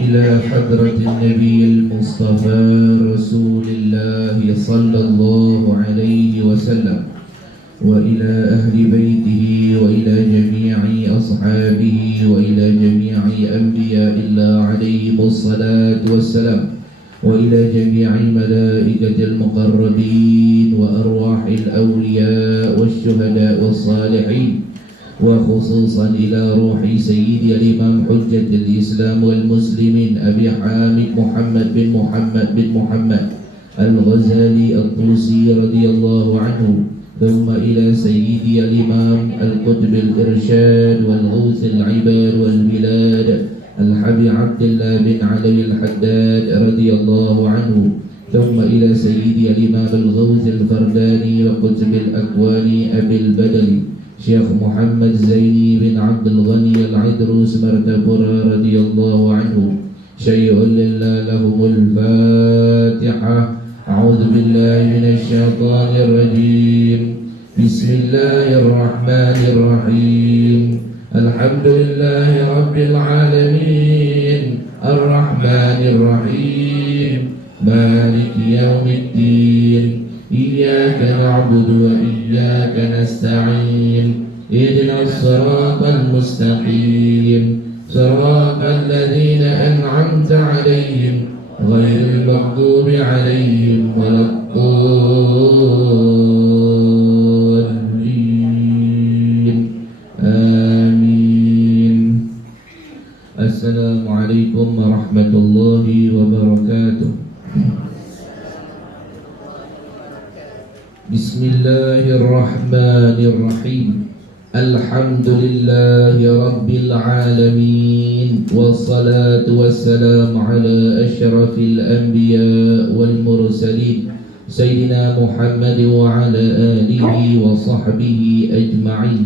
إلى حضرة النبي المصطفى رسول الله صلى الله عليه وسلم وإلى أهل بيته وإلى جميع أصحابه وإلى جميع أنبياء الله عليهم الصلاة والسلام وإلى جميع الملائكة المقربين وأرواح الأولياء والشهداء والصالحين وخصوصا إلى روح سيدي الإمام حجة الإسلام والمسلمين أبي حامد محمد بن محمد الغزالي الطوسي رضي الله عنه ثم إلى سيدي الإمام القطب الإرشاد والغوث العباد والبلاد الحبي عبد الله بن علي الحداد رضي الله عنه ثم إلى سيدي الإمام الغوث الفرداني وقطب الأكوان أبي البدل شيخ محمد زيني بن عبد الغني العدروس مرتبورة رضي الله عنه شيء لله لهم الفاتحة. أعوذ بالله من الشيطان الرجيم. بسم الله الرحمن الرحيم. الحمد لله رب العالمين الرحمن الرحيم مالك يوم الدين إياك نعبد وإياك نستعين اهدنا الصراط المستقيم صراط الذين أنعمت عليهم غير المغضوب عليهم ولا الضالين آمين. السلام عليكم ورحمة الله وبركاته. بسم الله الرحمن الرحيم. الحمد لله رب العالمين والصلاة والسلام على أشرف الأنبياء والمرسلين سيدنا محمد وعلى آله وصحبه أجمعين.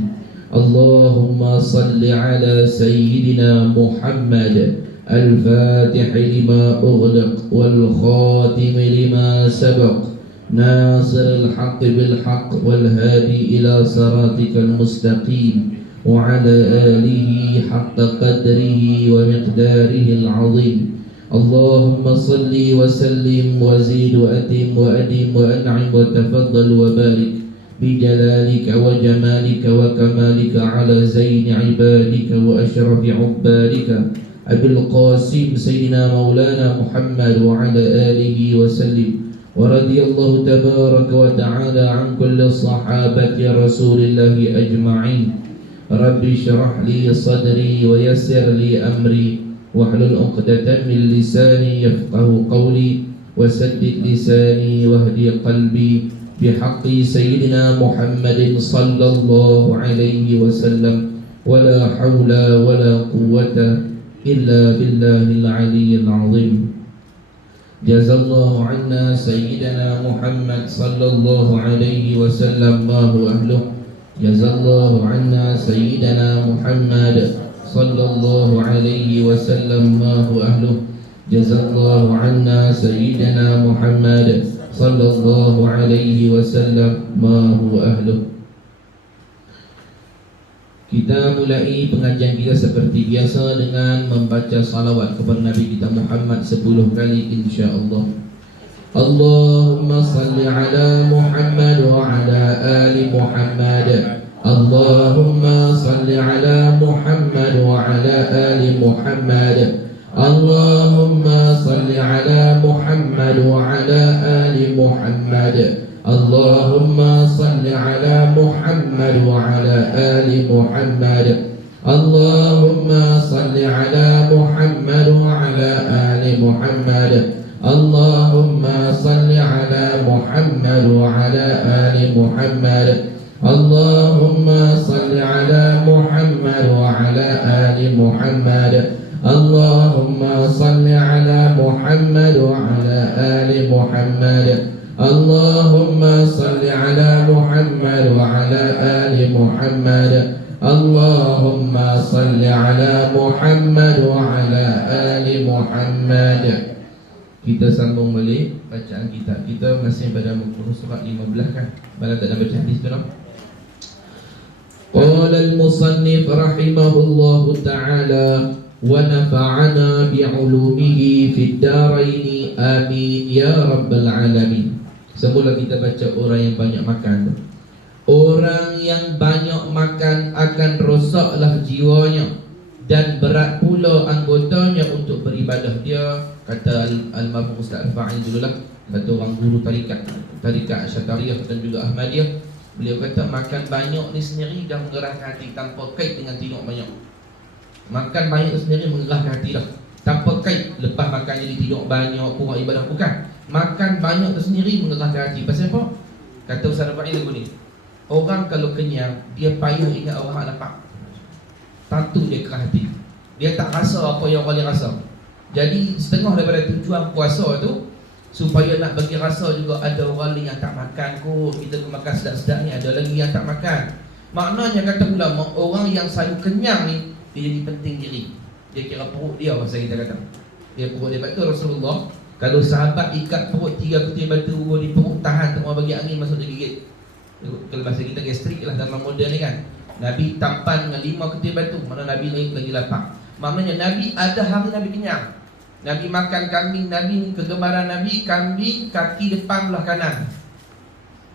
اللهم صل على سيدنا محمد الفاتح لما أغلق والخاتم لما سبق ناصر الحق بالحق والهادي إلى صراطك المستقيم وعلى آله حق قدره ومقداره العظيم. اللهم صل وسلم وزيد وأتم وأدم وأنعم وتفضل وبارك بجلالك وجمالك وكمالك على زين عبادك وأشرف عبادك أبي القاسم سيدنا مولانا محمد وعلى آله وسلم. ورضي الله تبارك وتعالى عن كل صحابة رسول الله أجمعين. رب اشرح لي صدري ويسر لي أمري واحلل عقدة من لساني يفقه قولي وسدد لساني واهدي قلبي بحق سيدنا محمد صلى الله عليه وسلم ولا حول ولا قوة إلا بالله العلي العظيم. Jazallahu anna sayyidina Muhammad sallallahu alaihi wasallam ma huwa ahluh. Jazallahu anna sayyidina Muhammad sallallahu alaihi wasallam ma huwa ahluh. Jazallahu anna sayyidina Muhammad sallallahu alaihi wasallam ma huwa ahluh. Kita mulai pengajian kita seperti biasa dengan membaca salawat kepada Nabi kita Muhammad 10 kali insya-Allah. Allahumma salli ala Muhammad wa ala ali Muhammad. Allahumma salli ala Muhammad wa ala ali Muhammad. Allahumma salli ala Muhammad wa ala ali Muhammad. Allahumma salli ala Muhammad wa ala ali Muhammad. Allahumma salli ala Muhammad wa ala ali Muhammad. Allahumma salli ala Muhammad wa ala ali Muhammad. Allahumma salli ala Muhammad wa ala ali Muhammad. Allahumma salli ala Muhammad wa ala ali Muhammad. Allahumma salli ala Muhammad wa ala ali Muhammad. Allahumma salli ala Muhammad wa ala ali Muhammad. Kita sambung balik bacaan kita. Kita masih pada muka surat 15 kan? Bala tak ada baca hadis tu lah. Qala al-musannif rahimahullahu ta'ala ونفعنا بعلومه في الدارين آمين يا رب العالمين. Semula kita baca orang yang banyak makan. Orang yang banyak makan akan rosaklah jiwanya dan berat pula anggotanya untuk beribadah. Dia kata Al-Marhum Ustaz Al-Fa'il dululah, kata orang guru tarikat Syatariyah dan juga Ahmadiyah. Beliau kata makan banyak ni sendiri dah mengerahkan hati tanpa kait dengan tidur banyak. Makan banyak sendiri mengerahkan hati dah tanpa kait. Lepas makan jadi tidur banyak kurang ibadah, bukan. Makan banyak tu sendiri mengerahkan hati. Pasal apa? Kata Ustaz Al-Fa'il lagu ni, orang kalau kenyang dia payah ingat orang lapar. Tentu dia kerah hati. Dia tak rasa apa yang orang lain rasa. Jadi setengah daripada tujuan puasa tu supaya nak bagi rasa juga ada orang lain yang tak makan kot. Kita makan sedap-sedap ni, ada lagi yang tak makan. Maknanya kata ulama, orang yang selalu kenyang ni dia jadi penting diri. Dia kira perut dia, masa kita kata dia perut dia. Betul Rasulullah, kalau sahabat ikat perut 3 putih batu di perut, tahan tak mau bagi angin masuk dia gigit. Kalau bahasa kita gastrik lah dalam model ni kan. Nabi tampan dengan 5 ketir batu, mana Nabi lagi lapar. Maknanya Nabi ada hari Nabi kenyang. Nabi makan kambing, Nabi kegemaran Nabi kambing kaki depan belah kanan.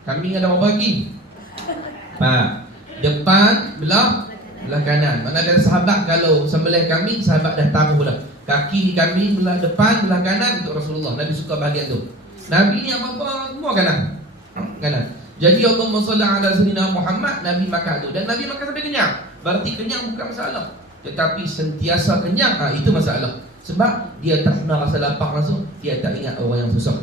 Kambing ada berapa kaki? Depan belah kanan. Mana ada sahabat kalau sembelih kambing, sahabat dah taruh belah kaki kambing belah depan belah kanan untuk Rasulullah. Nabi suka bahagian tu. Nabi ni apa-apa semua kanan. Jadi Allahumma salli ala sayyidina Muhammad, Nabi makan tu. Dan Nabi makan sampai kenyang. Berarti kenyang bukan masalah. Tetapi sentiasa kenyang, itu masalah. Sebab dia tak pernah rasa lapar langsung, dia tak ingat orang yang susah.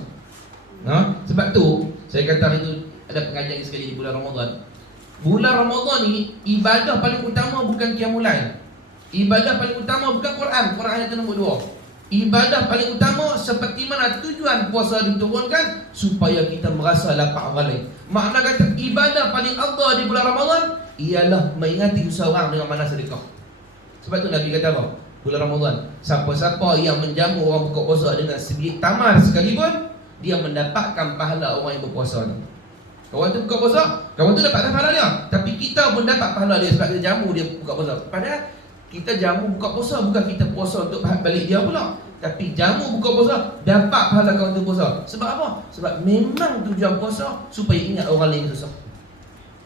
Sebab tu saya kata hari tu ada pengajian sekali di bulan Ramadan. Bulan Ramadan ni ibadah paling utama bukan qiyamul lail. Ibadah paling utama bukan Quran. Quran ayat nombor 2. Ibadah paling utama seperti mana tujuan puasa diturunkan, supaya kita merasa lapar orang lain. Makna kata ibadah paling afdal di bulan Ramadan ialah mengingati usaha orang dengan mana sedekah. Sebab tu Nabi kata apa? Bulan Ramadan, siapa-siapa yang menjamu orang buka puasa dengan sebiji tamar sekalipun, dia mendapatkan pahala orang yang berpuasa ni. Kawan tu buka puasa, kawan tu dapat pahala dia. Tapi kita pun dapat pahala dia sebab kita jamu dia buka puasa. Padahal kita jamu buka puasa bukan kita puasa untuk balik dia pula. Tapi jamu buka puasa dapat pahala kawan tu puasa. Sebab apa? Sebab memang tujuan puasa supaya ingat orang lain susah.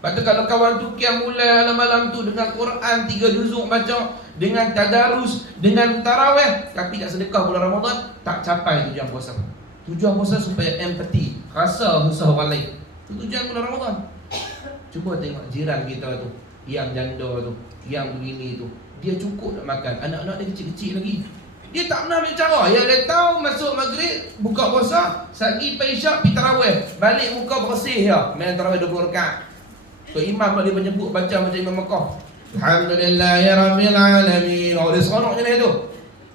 Lepas tu kalau kawan tu qiyam mulai malam tu dengan Quran 3 juzuk baca, dengan tadarus, dengan tarawih, tapi tak sedekah bulan Ramadan, tak capai tujuan puasa. Tujuan puasa supaya empati, rasa susah orang lain. Itu tujuan bulan Ramadan. Cuba tengok jiran kita tu, yang janda tu, yang begini tu, dia cukup nak makan, anak-anak dia kecil-kecil lagi. Dia tak pernah ambil cara. Yang dia tahu masuk maghrib, buka puasa, sagi isyak, pergi tarawih, balik muka bersih ya, main tarawih 20 rakaat. So imam dia menyebut baca macam Imam Makkah, Alhamdulillahirabbil alamin. Oh, dia seronok je dia tu.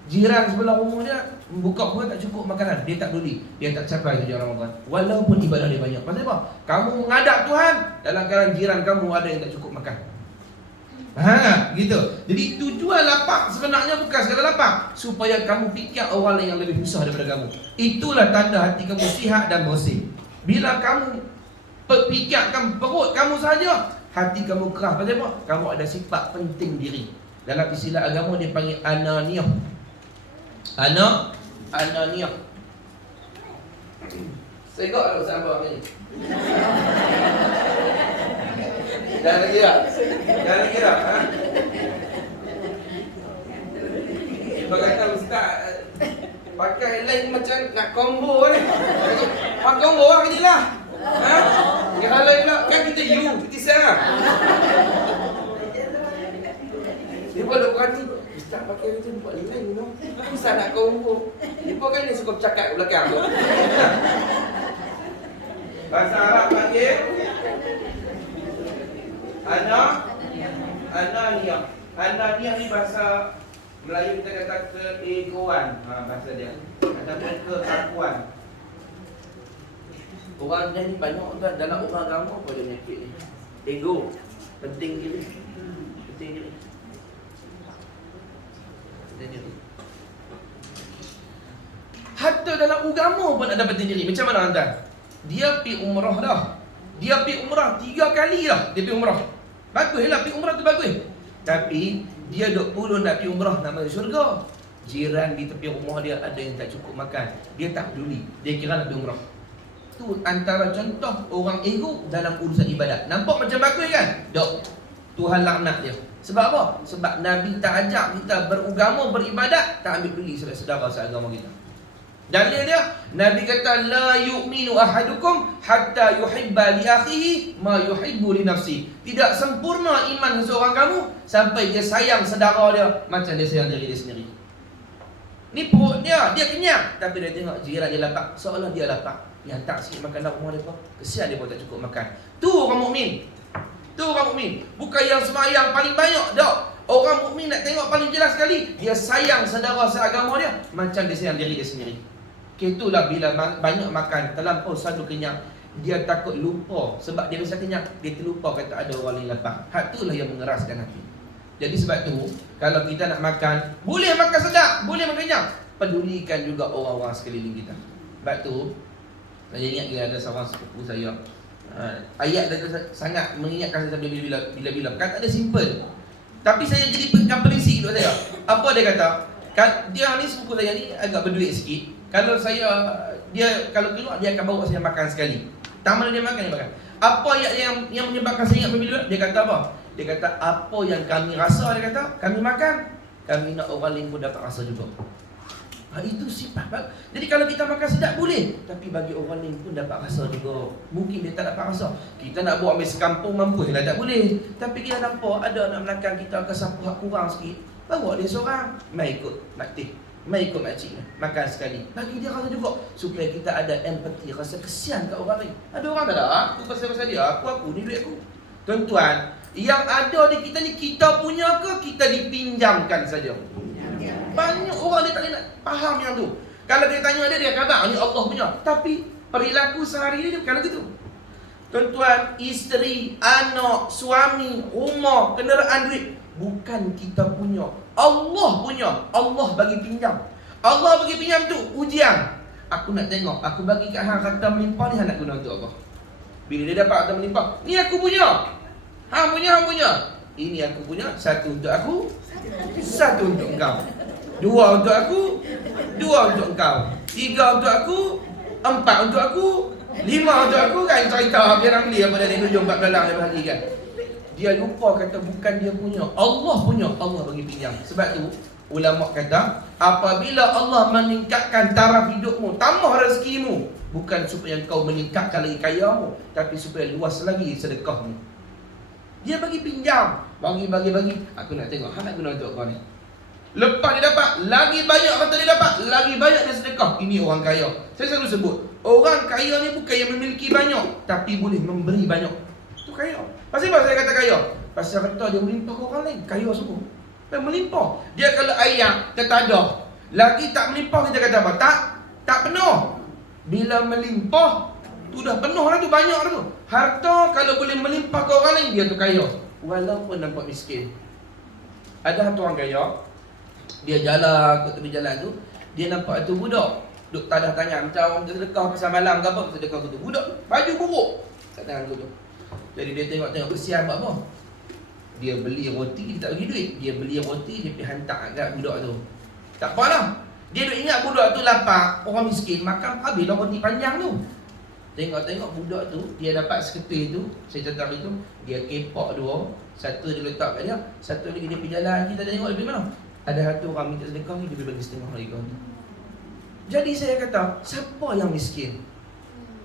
Jiran sebelah rumah dia buka puasa tak cukup makanan, dia tak peduli, dia tak capai tujuan Ramadan. Walaupun ibadah dia banyak. Pasal apa? Kamu menghadap Tuhan dalam keadaan jiran kamu ada yang tak cukup makan. Gitu. Jadi tujuan lapar sebenarnya bukan sekadar lapar, supaya kamu fikir orang lain yang lebih susah daripada kamu. Itulah tanda hati kamu sihat dan bersih. Bila kamu fikirkan perut kamu saja, hati kamu keras. Pasal apa? Kamu ada sifat penting diri. Dalam istilah agama dia panggil ananiyah. Ananiyah. Segak tak Ustaz Abang ni? Dah lagi tak? Dia kata Ustaz pakai lain macam nak combo ni. Pak combo lah ni lah. Yang lain pula kan kita kita serang. Dia pun ada berani, Ustaz pakai macam buat lain you know. Ustaz nak combo. Dia pun kan dia suka bercakap kat belakang tu. Bahasa Arab panggil Ananiyah. Ananiyah ni bahasa Melayu kita kata keegoan, bahasa dia. Ataupun keakuan. Orang ni banyak dalam orang agama apa dia penyakit ni? Ego. Penting diri. Hatta dalam agama pun ada penting diri. Macam mana tuan? Dia pergi umrah dah. Dia pergi umrah 3 kali dah. Dia pergi umrah. Baguslah pergi umrah tu bagus. Tapi Dia duk puluh nak pergi umrah nak masuk syurga. Jiran di tepi rumah dia ada yang tak cukup makan, dia tak peduli, dia kira nak pergi umrah. Tu antara contoh orang ego dalam urusan ibadat. Nampak macam bagus kan? Dok, Tuhan laknat dia. Sebab apa? Sebab Nabi tak ajak kita beragama, beribadat, tak ambil peduli saudara seagama kita. Dalil dia, Nabi kata la yu'minu ahadukum hatta yuhibba li akhihi ma yuhibbu li nafsi. Tidak sempurna iman seseorang kamu sampai dia sayang saudara dia macam dia sayang diri dia sendiri. Ni perut dia kenyang, tapi dia tengok jiran dia lapar, seolah dia lapar. Dia hantar sikit makan dalam rumah dia, kesian dia pun tak cukup makan. Tu orang mukmin. Tu orang mukmin. Bukan yang semayang paling banyak dah. Orang mukmin nak tengok paling jelas sekali, dia sayang saudara seagama dia macam dia sayang diri dia sendiri. Itulah bila banyak makan, terlampau sadu kenyang, dia takut lupa. Sebab dia biasa kenyang, dia terlupa kata ada orang lain lapar. Hak itulah yang mengeraskan hati. Jadi sebab tu, kalau kita nak makan, boleh makan sedap, boleh makan kenyang, pedulikan juga orang-orang sekeliling kita. Sebab tu, saya ingat dia ada seorang sepupu saya, ayat dia sangat mengingatkan saya bila-bila. Kata dia simple, tapi saya jadi perisik dulu saya. Apa dia kata? Dia ni sepupu saya ni agak berduit sikit. Kalau kalau keluar, dia akan bawa saya makan sekali. Tak mana dia makan, dia makan. Apa yang menyebabkan saya ingat bila dia kata apa? Dia kata apa yang kami rasa, dia kata kami makan, kami nak orang lain pun dapat rasa juga. Itu sifat. Jadi kalau kita makan sedap boleh, tapi bagi orang lain pun dapat rasa juga. Mungkin dia tak dapat rasa. Kita nak buat ambil sekampung mampu lah tak boleh. Tapi kita nampak ada anak Melaka kita akan siapa hak kurang sikit, bawa dia seorang, mai ikut makcik, mai ikut makcik makan sekali. Bagi dia rasa juga supaya kita ada empati, rasa kesian kat orang lain. Ada orang tak ada, aku pasal dia, aku ni duit aku. Tuan-tuan, yang ada di kita ni kita punya ke kita dipinjamkan saja? Banyak orang dia tak boleh nak faham yang tu. Kalau dia tanya dia kata ni Allah punya. Tapi perilaku sehari ni dia bukan gitu. Tuan-tuan, isteri, anak, suami, rumah, kenderaan, duit bukan kita punya, Allah punya. Allah bagi pinjam. Allah bagi pinjam tu ujian. Aku nak tengok, aku bagi kat hang harta melimpah ni, hang nak guna untuk apa? Bila dia dapat harta melimpah, ni aku punya, hang punya. Ini aku punya, satu untuk aku, satu untuk engkau. Dua untuk aku, dua untuk engkau. Tiga untuk aku, empat untuk aku, lima untuk aku. Kan cerita biar beli apa dari 7-4 belang dia bahagi kan. Dia lupa kata bukan dia punya, Allah punya. Allah bagi pinjam. Sebab tu ulama kata apabila Allah meningkatkan taraf hidupmu, tambah rezekimu, bukan supaya kau meningkatkan lagi kayamu, tapi supaya luas lagi sedekahmu. Dia bagi pinjam, bagi. Aku nak tengok hang nak guna untuk kau ni. Lepas dia dapat, lagi banyak kata dia dapat, lagi banyak dia sedekah. Ini orang kaya. Saya selalu sebut, orang kaya ni bukan yang memiliki banyak, tapi boleh memberi banyak. Itu kaya. Pasal apa saya kata kaya? Pasal kata dia melimpah ke orang lain, kaya semua. Dia melimpah. Dia kalau ayam, tertadah, lagi tak melimpah, kita kata apa? Tak penuh. Bila melimpah, tu dah penuh lah tu, banyak lah tu. Harta kalau boleh melimpah ke orang lain, dia tu kaya. Walaupun nampak miskin. Ada satu orang kaya, dia jalan kat tepi jalan tu, dia nampak tu budak duk tadah tangan macam orang sedekah pasal malam ke apa, sedekah tu budak baju buruk kat tangan tu. Jadi dia tengok kesian buat apa. Dia beli roti, dia tak bagi duit. Dia beli roti, dia pergi hantar kat budak tu. Tak apalah, dia duk ingat budak tu lapar, orang miskin, makan habislah roti panjang tu. Tengok budak tu, dia dapat seketul tu, saya catat itu, dia kepak dua, satu dia letak kat dia, satu lagi dia pergi jalan, kita tengok dia pergi mana. Ada satu orang minta sedekah ni, dia boleh bagi setengah lagi kau tu. Jadi saya kata, siapa yang miskin?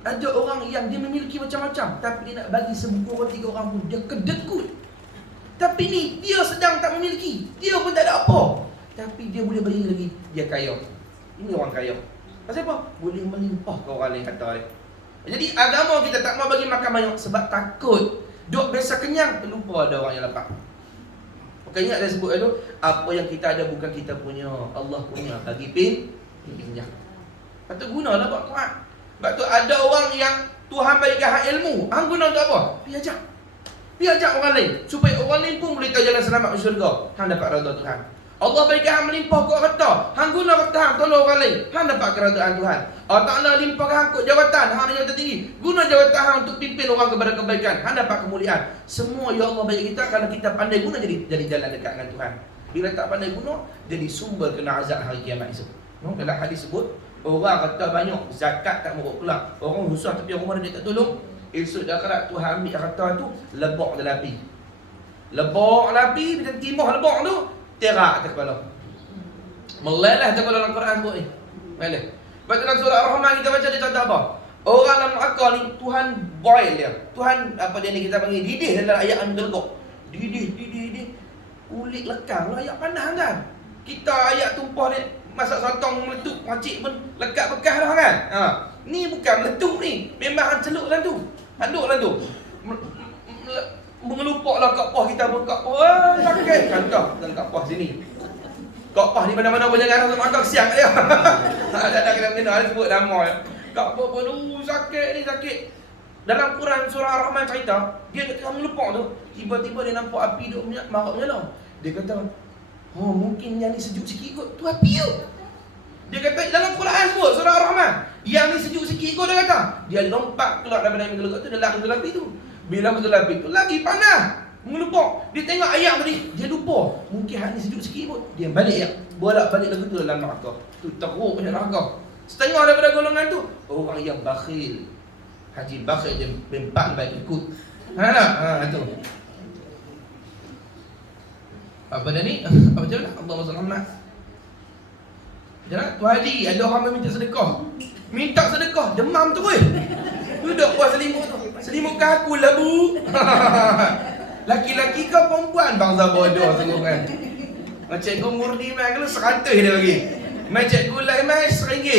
Ada orang yang dia memiliki macam-macam, tapi dia nak bagi sebungkus roti ke orang pun, dia kedekut. Tapi ni, dia sedang tak memiliki, dia pun tak ada apa, tapi dia boleh bagi lagi, dia kaya. Ini orang kaya. Pasal apa? Boleh melimpah ke orang lain kata dia. Jadi agama kita tak mau bagi makan banyak sebab takut duk biasa kenyang, terlupa ada orang yang lapar. Bukan ingat saya sebut itu, apa yang kita ada bukan kita punya, Allah punya. Bagi pinjam. Lepas tu gunalah buat Quran. Sebab tu ada orang yang Tuhan berikan hak ilmu, hang guna untuk apa? Pergi ajak orang lain, supaya orang lain pun boleh tahu jalan selamat ke syurga. Hang dapat redha Tuhan. Allah bagi hang melimpah kau harta. Hang guna harta hang tolong orang lain. Hang dapat kerajaan Tuhan. Allah Ta'ala limpah hang kau jawatan. Hang ada jawatan tinggi. Guna jawatan hang untuk pimpin orang kepada kebaikan. Hang dapat kemuliaan. Semua ya Allah bagi kita kalau kita pandai guna jadi jalan dekat dengan Tuhan. Bila tak pandai guna jadi sumber kena azab hari kiamat esok. No, dalam hadis sebut orang kata banyak zakat tak mau keluar. Orang susah tapi rumah dia tak tolong. Esok dah akhirat Tuhan ambil harta tu lebok dalam api. Lebok dalam api bila timah lebok tu terak atas kepala. Melelah atas kepala dalam Quran sebut ni. Melelah. Lepas tu dalam surah Ar-Rahman kita baca dia kata apa? Orang dalam neraka ni Tuhan boil dia. Tuhan apa dia ni kita panggil didih dalam ayat yang gelegok. Didih. Kulit lekang lah ayat panas kan. Kita ayat tumpah ni masak sotong meletup pacik pun lekat bekas dah kan. Ni bukan meletup ni. Memang celuk dalam tu. Handuk dalam tu. Mengelupaklah kapah kita pun kapah. Sakit kantah dalam kapah sini. Kapah di mana-mana pun jangan rasa makan siang dia. Tak kena sebut nama ya. Kapah pun sakit ni sakit. Dalam Quran surah Ar-Rahman cerita, dia ketika melupak tu, tiba-tiba dia nampak api duk marak menyala. Dia kata, "Oh, mungkin yang ni sejuk sikit kot. Tu api tu." Dia kata dalam Quran sebut surah Ar-Rahman, yang ni sejuk sikit kot dia kata. Dia lompat keluar daripada yang gelegak tu, dia lari betul api tu. Bila betul api tu lagi panas. Mengelupak. Dia tengok ayat tadi, dia lupa. Mungkin hak ni sejuk sikit kot. Dia balik ayat. Bolak-balik lagu tu dalam neraka. Tu teruk macam neraka. Setengah daripada golongan tu orang yang bakhil. Haji bakhil dia mempak baik ikut. Tu. Apa dah ni? Apa macam mana? Allahumma salli Muhammad. Jangan tu haji ada orang minta sedekah. Minta sedekah, demam terus. Duduk buat selimut tu. Selimutkan aku lah bu. Laki-laki ke perempuan bangsa bodoh sungguh kan. Cikgu Murni mai kalau 100 dia bagi. Mai cikgu lain mai RM1.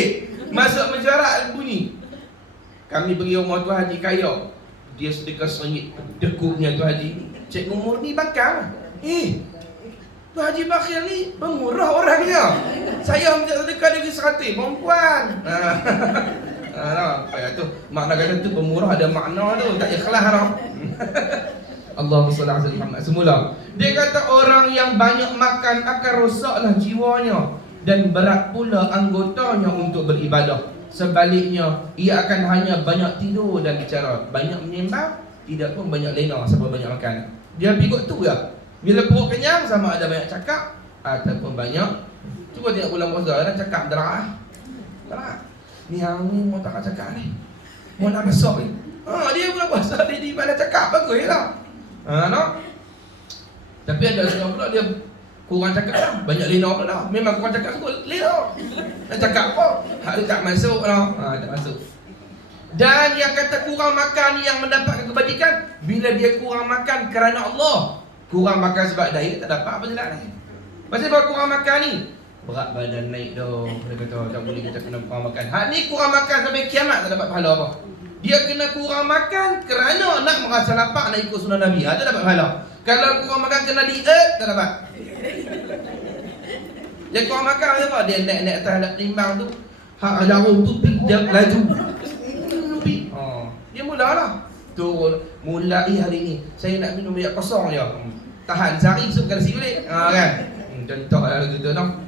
Masuk menjarak bunyi. Kami pergi rumah tu haji kaya. Dia sedekah RM1. Dekupnya tu haji. Cikgu Murni bakar. Tu haji bakhil ni pemurah orangnya. Saya minta sedekah dia bagi 100. Perempuan. Apa tu? Makna kata tu pemurah ada makna tu. Tak ikhlas dah. Allahumma salli ala Muhammad. Semula dia kata orang yang banyak makan akan rosaklah jiwanya dan berat pula anggotanya untuk beribadah. Sebaliknya ia akan hanya banyak tidur dan bicara, banyak menyembah, tidak pun banyak lena sebab banyak makan. Dia pikut tu ya. Bila perut kenyang sama ada banyak cakap ataupun banyak. Cuba tengok bulan puasa orang cakap derah. Ni hang ni mau tak cakap ni. Mau nak besok ni. Dia bulan puasa dia di mana cakap bagus lah. No? Tapi ada seorang pula dia kurang cakap lah. Banyak lena pula dah. Memang kurang cakap sebut lena. Nak cakap apa? Hak dia tak masuk lah. Tak masuk. Dan yang kata kurang makan yang mendapatkan kebajikan bila dia kurang makan kerana Allah. Kurang makan sebab diet tak dapat apa jelak ni. Pasal sebab kurang makan ni berat badan naik dah. Dia kata tak boleh kita kena kurang makan. Hak ni kurang makan sampai kiamat tak dapat pahala apa. Dia kena kurang makan kerana nak merasa lapar nak ikut sunnah Nabi. Ada dapat pahala. Kalau kurang makan kena diet tak dapat. Dia kurang makan apa? Dia naik atas timbang tu. Hak jarum tu dia laju. Dia mulalah. Turun mulai hari ni saya nak minum minyak kosong je. Tahan sehari esok kena si balik. Kan. Contohlah gitu noh.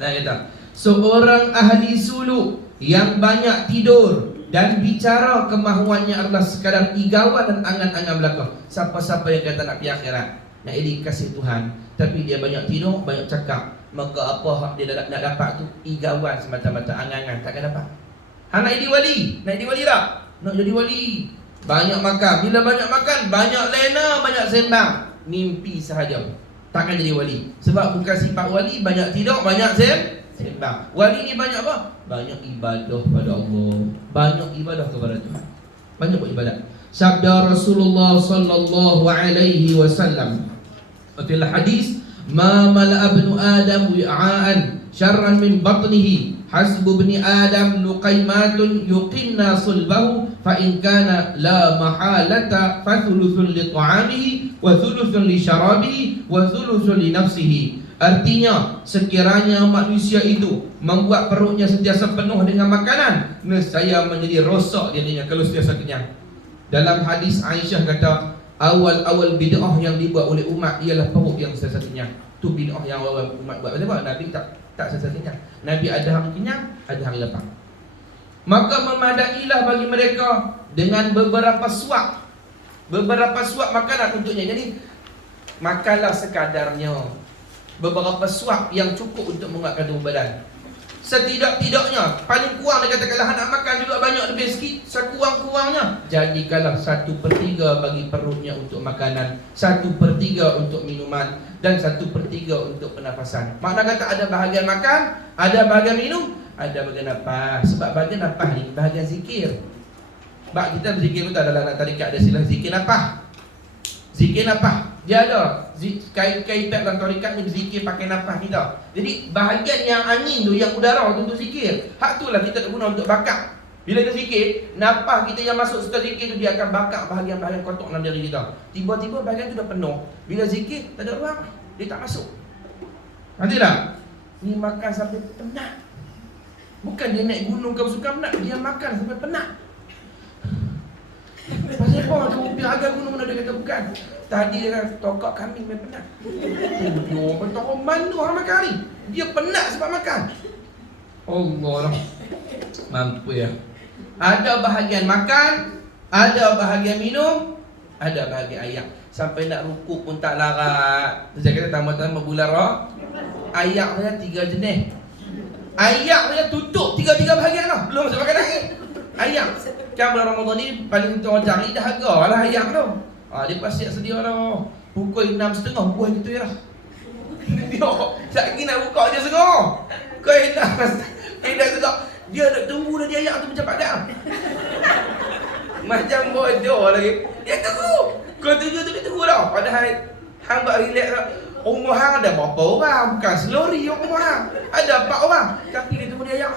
Nah kata, seorang ahli suluk yang banyak tidur dan bicara kemahuannya adalah sekadar igawan dan angan-angan belaka. Siapa-siapa yang kata nak pergi akhirat, nak jadi kasih Tuhan, tapi dia banyak tidur, banyak cakap, maka apa hak dia nak dapat tu igawan semata-mata angan-angan, takkan dapat. Nak jadi wali, nak jadi wali tak? Nak jadi wali, banyak makan. Bila banyak makan, banyak lena, banyak sembang, mimpi sahaja. Takkan jadi wali. Sebab bukan sifat wali banyak tidur, banyak sembang. Wali ni banyak apa? Banyak ibadah pada Allah. Banyak ibadah kepada Tuhan. Banyak buat ibadat. Sabda Rasulullah sallallahu alaihi wasallam fil hadis, "Ma mala'a ibnu Adam wi'aan syarran min batnihi hasbu ibni Adam luqaimatun yuqimna sulbahu fa in kana la mahalata fa thuluthun li ta'amihi wa thuluthun li syarabihi wa thuluthun li nafsihi." Artinya, sekiranya manusia itu membuat perutnya sentiasa penuh dengan makanan, nescaya menjadi rosak dirinya kalau sentiasa kenyang. Dalam hadis Aisyah kata, awal-awal bid'ah yang dibuat oleh umat ialah perut yang sentiasa kenyang. Tu bid'ah yang orang umat buat. Sebab Nabi tak selesai kenyang. Nabi ada hari kenyang, ada hari lapar. Maka memadailah bagi mereka dengan beberapa suap. Beberapa suap makanan untuknya. Jadi makanlah sekadarnya. Beberapa suap yang cukup untuk menguatkan tubuh badan. Setidak-tidaknya, paling kurang dia kata kalau nak makan juga banyak lebih sikit, sekurang-kurangnya jadikanlah 1/3 bagi perutnya untuk makanan, 1/3 untuk minuman, dan 1/3 untuk pernafasan. Makna kata ada bahagian makan, ada bahagian minum, ada bahagian nafas. Sebab bahagian nafas ni bahagian zikir. Sebab kita berzikir betul dalam tarikat ada silah zikir nafas. Zikir nafas dia ada kaitan dalam tarikat ni berzikir pakai nafas ni tau. Jadi bahagian yang angin tu, yang udara tu untuk zikir. Hak tu lah kita guna untuk bakar. Bila kita zikir, nafas kita yang masuk serta zikir tu dia akan bakar bahagian-bahagian kotor dalam diri kita. Tiba-tiba bahagian tu dah penuh. Bila zikir tak ada ruang, dia tak masuk. Nanti tak? Ni makan sampai penat. Bukan dia naik gunung ke suka penat, dia makan sampai penat. Pasal apa tu piaga gunung mana dia kata bukan. Tadi dia kata tokak kambing memang penat. Oh, betul mana orang makan ni? Dia penat sebab makan. Allah, mampu ya. Ada bahagian makan, ada bahagian minum, ada bahagian ayak. Sampai nak rukuk pun tak larat. Saya kata tambah-tambah bulan roh. Ayak dia 3 jenis. Ayak dia tutup 3 bahagian tau. Belum masuk makanan ni. Ayak. Kan bulan Ramadan ni paling orang cari dahaga lah ayak tu. Dia pasti sedia dah. Pukul 6.30 buat gitu ya. Dia sekali nak buka dia sengah. Kau dah juga. Dia nak tunggu dah dia ayak tu macam padam. Macam bodoh lagi. Dia tunggu. Kau tunggu tu dia tunggu dah. Padahal hang buat relax dah. Umur hang ada berapa orang? Bukan selori umur hang. Ada 4 orang. Tapi dia tunggu dia ayak.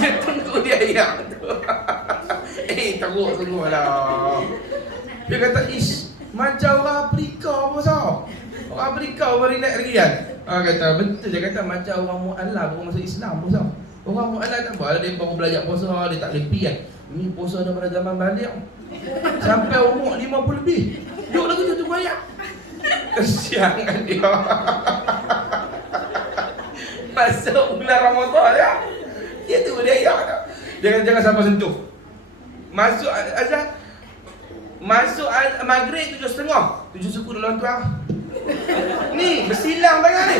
Dia tunggu dia ayak tu. Teruk sungguh lah. Dia kata, ish, macam orang Afrika apa pasal? Orang Afrika orang relax lagi kan? Kata, betul dia kata macam orang mu'alaf, orang masuk Islam apa pasal? Orang mu'alaf tak apa, dia baru belajar puasa, dia tak lebih kan? Ni puasa daripada zaman balik sampai umur 50 lebih. Duduk lagi tu tunggu ayak. Kesian kan dia. Masuk bulan Ramadan ya. Dia tu dia ayak tak? Dia kata jangan sampai sentuh. Masuk azan, masuk maghrib 7.30, 7 suku dalam tuang. Ni bersilang tangan ni.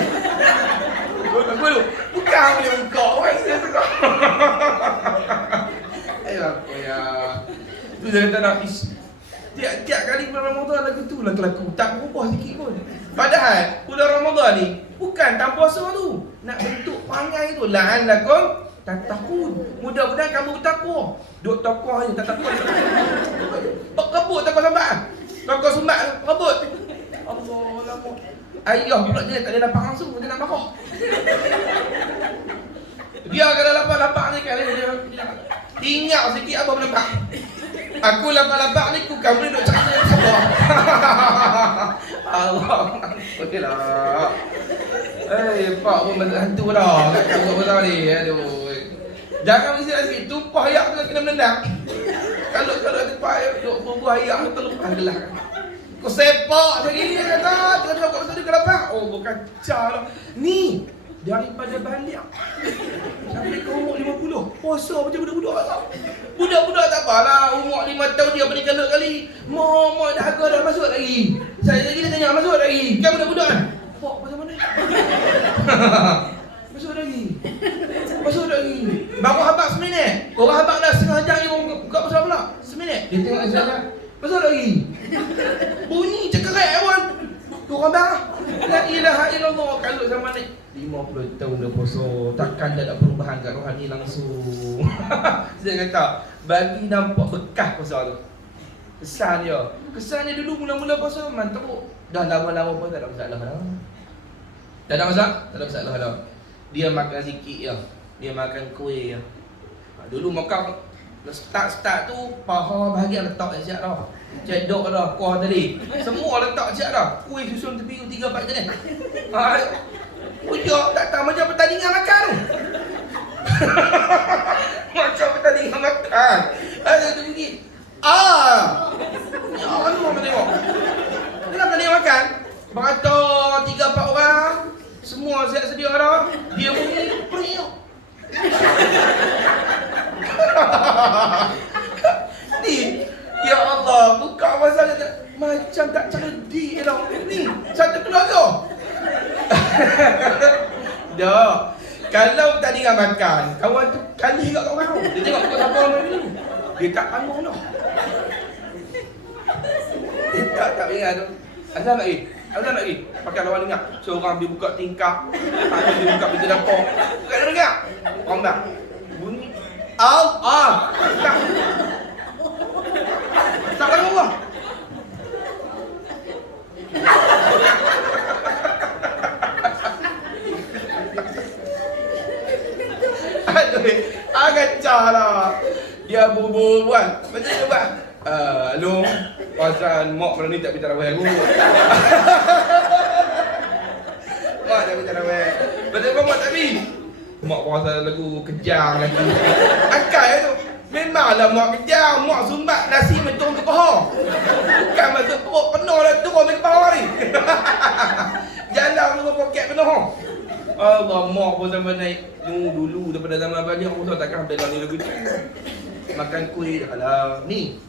Dulu bukan boleh buka orang dia tengok. Apa ya. Tu dia kata nak tiap kali bulan Ramadan lagu tu lah kelaku. Tak berubah sikit pun. Padahal bulan Ramadan ni bukan tanpa puasa tu. Nak bentuk perangai tu la'allakum tattaqun. Mudah-mudahan kamu bertakwa. Duk takwa je, tak takwa. Kebut takwa sambat. Takwa sumbat kebut. Allah lama. Ayah pula dia tak ada lapar langsung, dia nak marah. Dia kalau lapar-lapar ni kan dia ingat sikit apa berlepak. Aku lapar-lapar ni ku kamu duk cakap dengan sabar. Allah. Okeylah. Pak pun hantu dah kat kamu pasal ni. Aduh. Jangan mesti lagi tumpah ayak tu kena menendang. Kalau tumpah ayak duk bubuh ayak tu terlepas gelah. Kau sepak lagi dia kata, tengok kat pasal dia kelapar. Oh bukan cara. Ni daripada balik sampai ke umur 50. Puasa macam budak-budak tau. Budak-budak tak apalah, umur 5 tahun dia paling galak kali. Mak dahaga dah masuk lagi. Saya lagi dia tanya masuk lagi. Kan budak-budak kan? Pak macam mana? Masuk lagi. Baru habaq seminit. Orang habaq dah setengah jam ni buka pasal pula. Seminit. Dia tengok saja. Masuk lagi. Bunyi cekerek pun. Tu orang bang. La ilaha illallah. Kalau zaman ni 50 tahun dah puasa, takkan tak ada perubahan kat rohani langsung. Saya kata, bagi nampak bekas puasa tu. Kesan dia dulu mula-mula puasa mantap. Dah lama-lama pun tak ada masalah dah. Tak ada masalah dah. Dia makan sikit je. Dia makan kuih je. Dulu makan start tu paha bahagian letak siap dah. Cedok dah kuah tadi. Semua letak siap dah. Kuih susun tepi 3-4 jenis. Ujak datang macam pertandingan makan tu. Macam pertandingan makan. Ada tu pergi. Ya, anu orang tengok. Kenapa dia makan? Beratur 3-4 orang, semua siap sedia dah. Dia bunyi periuk. Ni, ya Allah, buka masa kata macam tak cerdik dah. Ni, satu keluarga. Dah. Kalau tak dengar makan, kawan tu kali kat kawan tu. Dia tengok siapa orang ni. Dia tak bangun dah. Dia tak ingat tu. Asal lagi? Asal lagi? Pakai lawan dengar. Seorang dia buka tingkap. Ada dia buka pintu dapur. Buka dia dengar. Orang tak. Bunyi. Tak. Tak bangun lah. Aduh, agak lah. Dia buat. Macam tu buat. Long, pasal mak malam ni tak pergi tarawih aku. Mak tak pergi tarawih. Betul apa mak tak pergi? Mak pasal lagu kejang lagi. Akal tu. Memanglah mak kejang, mak sumbat nasi menturun ke paha. Bukan masuk perut penuh dah turun ke paha ni. Jalan dulu poket penuh. Allah, mak pun zaman naik dulu daripada zaman balik aku takkan bela ni lagu tu. Makan kuih dah lah. Ni.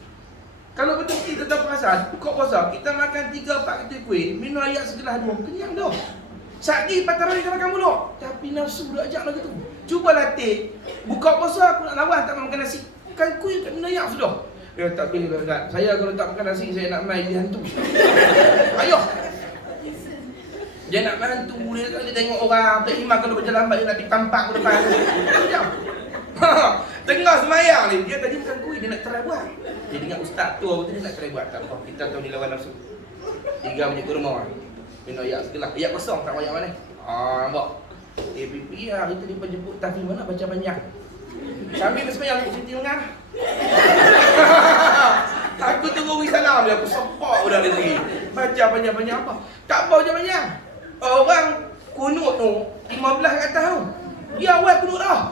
Kalau betul kita tak perasan, buka puasa, kita makan 3-4 ketui kuih, minum air segelas 2, kenyang dah. Sehari patara kita makan mulut, tapi nafsu dah ajak lagi tu. Cuba latih. Buka puasa aku nak lawan tak makan nasi. Makan kuih kat minum air sudah. Ya tak boleh Ustaz. Saya kalau tak makan nasi saya nak main dia hantu. Ayo. Dia nak main hantu dia tengok orang, tak iman kalau berjalan lambat dia nak ditampak ke depan. Diam. Tengah semayang ni, dia tadi makan kuih, dia nak try buat. Dia dengar ustaz tu, dia nak try buat. Tak apa, kita tahu ni lawan nafsu. 3 minit kurma. Minum air segelas. Air kosong, tak banyak mana. Nampak. APP lah, kita dia penjemput tahfiz mana baca banyak. Sambil dia semayang, aku cuti mengarah. Aku tunggu wisalam dia, aku sepak udah dia lagi. Baca banyak-banyak apa? Tak apa banyak-banyak. Orang kunut tu, 15 kat atas tu. Dia awal kunut dah.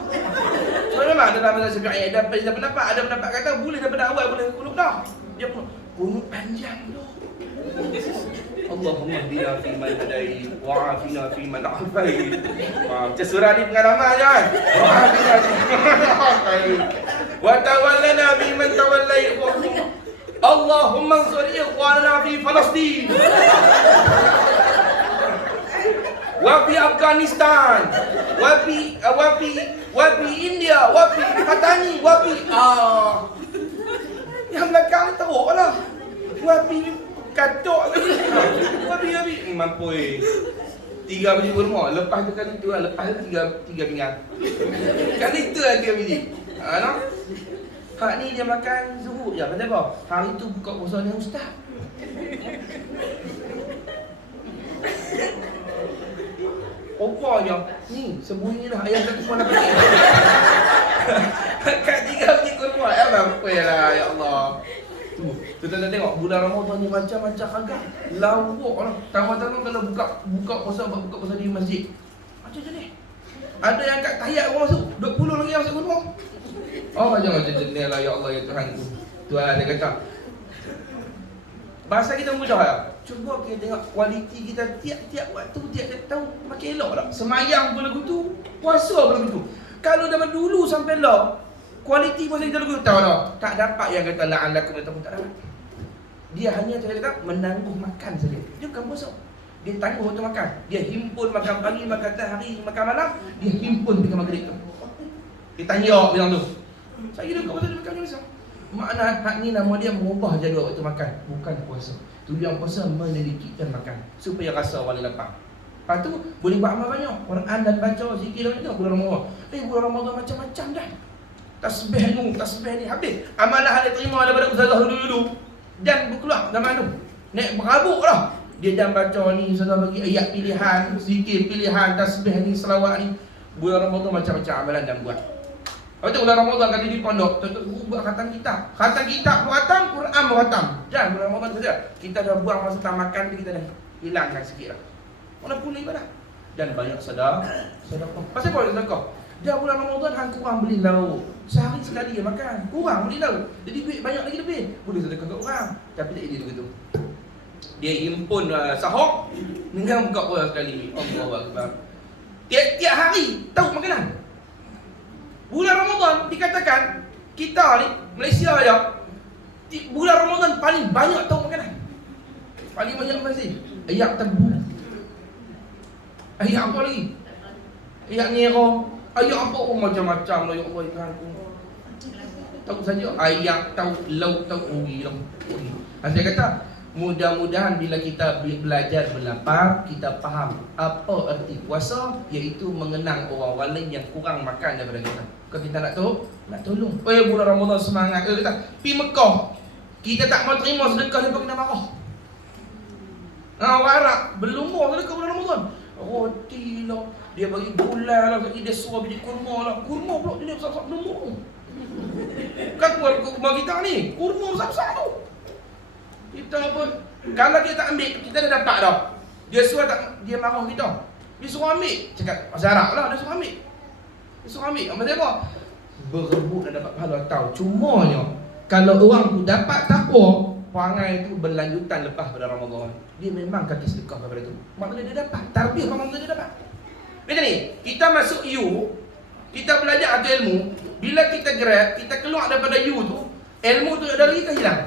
So memang dalam mazhab Syafi'i ada pendapat kata boleh daripada awal boleh kunut dah. Dia kunut panjang dah. Allahumma hdina fi man hadait wa afina fi man afait. Macam surah ni pengalaman je kan. Wa afina fi man afait. Wa tawallana fi man tawallait. Allahumma ansur ikhwanana fi Palestin. Wapi Afghanistan, wapi India, wapi Patani, wapi yang belakang teruk lah. Wapi katok lagi. Wapi mampu 3 biji kurma. Lepas tu kali tu lah, lepas tu 3 pinggan. Kali tu lah 3 biji. No? Hak ni dia makan zuhur je. Pasal apa? Hari tu buka puasa dengan ustaz. Rupanya, ni sembunyilah ayam satu pun nak pergi. Kat 3 biji kurma, apa lah, ya Allah. Tu kita tengok bulan Ramadan ni macam-macam agak lawak lah. Tahu-tahu kalau buka puasa di masjid. Macam ni. Ada yang kat tahiyat orang masuk, 20 lagi yang masuk kurma. Oh, macam jenis lah, ya Allah, ya Tuhan tu. Tuhan dia kata. Bahasa kita mudah lah. Cuba kita tengok kualiti kita tiap-tiap waktu, tiap-tiap tahun makin elok tak? Semayang pun lagu tu, puasa pun lagu tu. Kalau dari dulu sampai lah, kualiti puasa kita lagu tu, tahu tak? Tak dapat yang kata la'alakum ataupun tak dapat. Dia hanya kata menangguh makan saja. Dia bukan puasa. Dia tangguh waktu makan. Dia himpun makan pagi, makan hari, makan malam. Dia himpun makan maghrib tu. Dia tanya bilang tu. Saya kira kau pasal dia makan macam mana? Makna hak ni nama dia mengubah jadual waktu makan, bukan puasa. Tujuan puasa menyedikitkan makan supaya rasa wala lapar. Lepas tu boleh buat amal banyak. Quran dan baca zikir dan itu bulan Ramadan. Bulan Ramadan macam-macam dah. Tasbih ni habis. Amalah dia terima daripada ustazah dulu. Dan berkeluar zaman tu. Naik berabuk lah. Dia dan baca ni, ustazah bagi ayat pilihan, zikir pilihan, tasbih ni, selawat ni. Bulan Ramadan macam-macam amalan dan buat. Lepas tu bulan Ramadan kali di pondok, tuan-tuan guru buat khatam kitab. Khatam kitab berkhatam, Quran berkhatam. Jangan bulan Ramadan saja. Kita dah buang masa tak makan, kita dah hilangkan sikit lah. Walaupun ibadah. Dan banyak sedekah. Pasal apa sedekah? Dah bulan Ramadan hang kurang beli lauk. Sehari sekali je makan. Kurang beli lauk. Jadi duit banyak lagi lebih. Boleh sedekah kat orang. Tapi tak jadi begitu. Dia himpun sahur dengan buka puasa sekali. Allahu Akbar. Tiap-tiap hari tahu makanan. Bulan Ramadan dikatakan kita ni Malaysia aja bulan Ramadan paling banyak tahu makanan. Paling banyak apa sih? Ayak tebu. Ayak apa lagi? Ayak nero. Ayak apa? Oh, macam-macam lah ya Allah ikan. Tahu saja ayak, tahu lauk, tahu ubi lah. Saya kata mudah-mudahan bila kita belajar berlapar, kita faham apa erti puasa, iaitu mengenang orang lain yang kurang makan daripada kita. Kalau kita nak tahu, nak tolong. Oh ya, bulan Ramadan semangat. Kita pergi Mekah, kita tak mau terima sedekah, dia kena marah. Orang Arab belum mau sedekah bulan Ramadan. Roti lah, dia bagi gulai lah, dia suruh biji kurma lah. Kurma pula dia besar-besar belum mau. Kan kurma kita ni, kurma besar-besar tu. Kita pun kalau dia tak ambil, kita dah dapat dah. Dia suruh tak, dia marah kita. Dia suruh ambil, cakap bahasa Arab lah, dia suruh ambil. Dia suruh ambil. Maksudnya apa? Berebut dan dapat pahala tahu. Cumanya kalau orang tu dapat takwa, perangai tu berlanjutan lepas pada Ramadan. Dia memang kaki sedekah daripada tu. Maknanya dia dapat. Tarbiyah Ramadan dia dapat. Macam ni, kita masuk U, kita belajar ada ilmu. Bila kita grab, kita keluar daripada U tu, ilmu tu ada lagi ke hilang?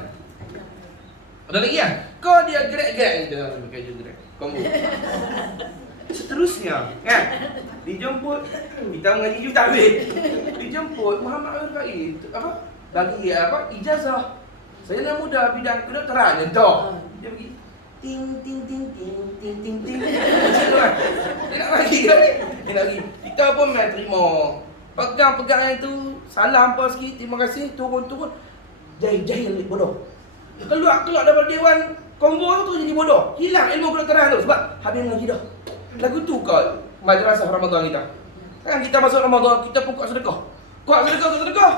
Ada lagi kan? Kau dia gerak-gerak ni, dia pakai je gerak. Combo. Seterusnya, kan? Dijemput, kita mengaji juga tak habis. Dijemput Muhammad Al-Faid, apa? Bagi apa? Ijazah. Saya nak muda bidang kedokteran je dah. Dia pergi ting ting ting ting ting ting ting. Macam kan? Dia nak lagi ke ni? Dia nak lagi. Kita pun nak terima. Pegang-pegang yang tu, salah hampa sikit, terima kasih, turun-turun. Jahil-jahil bodoh. Keluar daripada dewan kombo tu jadi bodoh. Hilang ilmu kedokteran tu sebab habis mengaji dah. Lagu tu kau madrasah Ramadan kita. Kan kita masuk Ramadan, kita pun kuat sedekah. Kuat sedekah.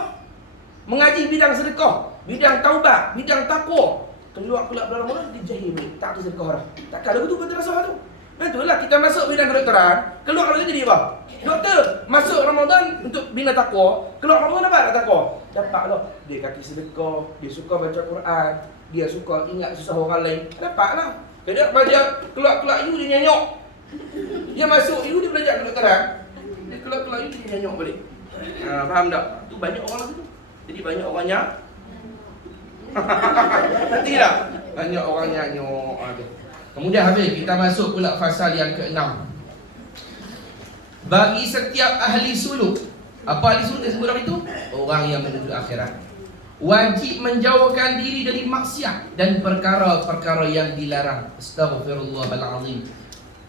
Mengaji bidang sedekah, bidang taubat, bidang takwa. Keluar bulan Ramadan dia jahil balik. Tak ada sedekah dah. Takkan lagu tu madrasah tu. Betullah kita masuk bidang kedokteran, keluar lagi jadi apa? Doktor. Masuk Ramadan untuk bina takwa, keluar Ramadan dapat tak takwa? Dapatlah. Dia kaki sedekah, dia suka baca Quran, dia suka ingat susah orang lain. Dapatlah. Dia baca keluar you dia nyanyok. Dia masuk you dia belajar kedokteran. Dia keluar you dia nyanyok balik. Faham tak? Tu banyak orang lagu tu. Jadi banyak orangnya. Nanti tak? Banyak orang nyanyok ada. Kemudian habis kita masuk pula fasal yang ke-6. Bagi setiap ahli suluk. Apa ahli suluk yang sebut itu? Orang yang menuju akhirat. Wajib menjauhkan diri dari maksiat dan perkara-perkara yang dilarang. Astaghfirullahalazim.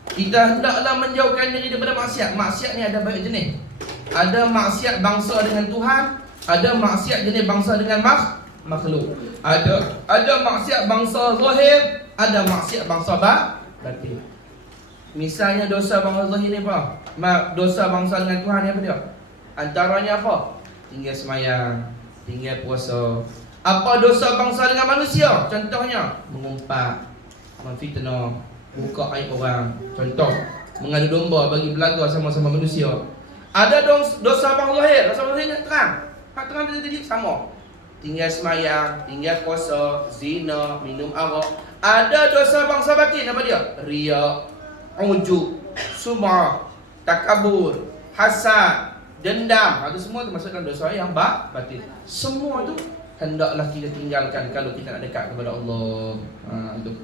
Kita hendaklah menjauhkan diri daripada maksiat. Maksiat ni ada banyak jenis. Ada maksiat bangsa dengan Tuhan, ada maksiat jenis bangsa dengan makhluk. Ada maksiat bangsa zahir, ada maksiat bangsa batin. Misalnya dosa bangsa zahir ni apa? Dosa bangsa dengan Tuhan ni apa dia? Antaranya apa? Tinggal semayang, tinggal puasa. Apa dosa bangsa dengan manusia? Contohnya mengumpat, memfitnah, buka aib orang. Contoh, mengadu domba bagi belaga sama-sama manusia. Ada dosa bangsa zahir. Dosa bangsa zahir terang. Hak terang tadi sama. Tinggal semayang, tinggal puasa, zina, minum arak. Ada dosa bangsa batin, apa dia? Riya, ujub, sum'ah, takabur, hasad, dendam. Itu semua termasukkan dosa yang batin. Semua tu hendaklah kita tinggalkan kalau kita nak dekat kepada Allah. Itu.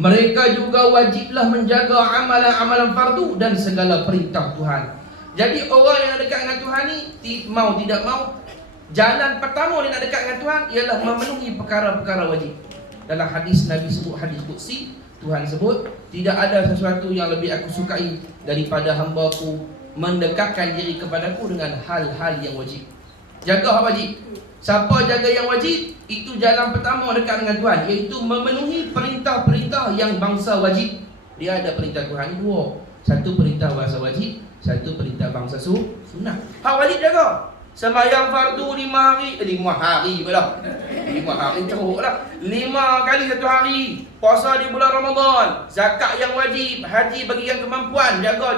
Mereka juga wajiblah menjaga amalan-amalan fardu dan segala perintah Tuhan. Jadi orang yang dekat dengan Tuhan ni, mau tidak mau, jalan pertama dia nak dekat dengan Tuhan ialah memenuhi perkara-perkara wajib. Dalam hadis Nabi sebut, hadis Qudsi, Tuhan sebut, tidak ada sesuatu yang lebih aku sukai daripada hamba-Ku mendekatkan diri kepadaku dengan hal-hal yang wajib. Jaga hal wajib. Siapa jaga yang wajib, itu jalan pertama dekat dengan Tuhan, iaitu memenuhi perintah-perintah yang bangsa wajib. Dia ada perintah Tuhan ni dua. Satu perintah bangsa wajib, satu perintah bangsa sunnah. Hak wajib jaga. Sembahyang fardu 5 hari, 5 hari pula. 5 hari teruklah. 5 kali satu hari. Puasa di bulan Ramadan, zakat yang wajib, haji bagi yang kemampuan, jaga.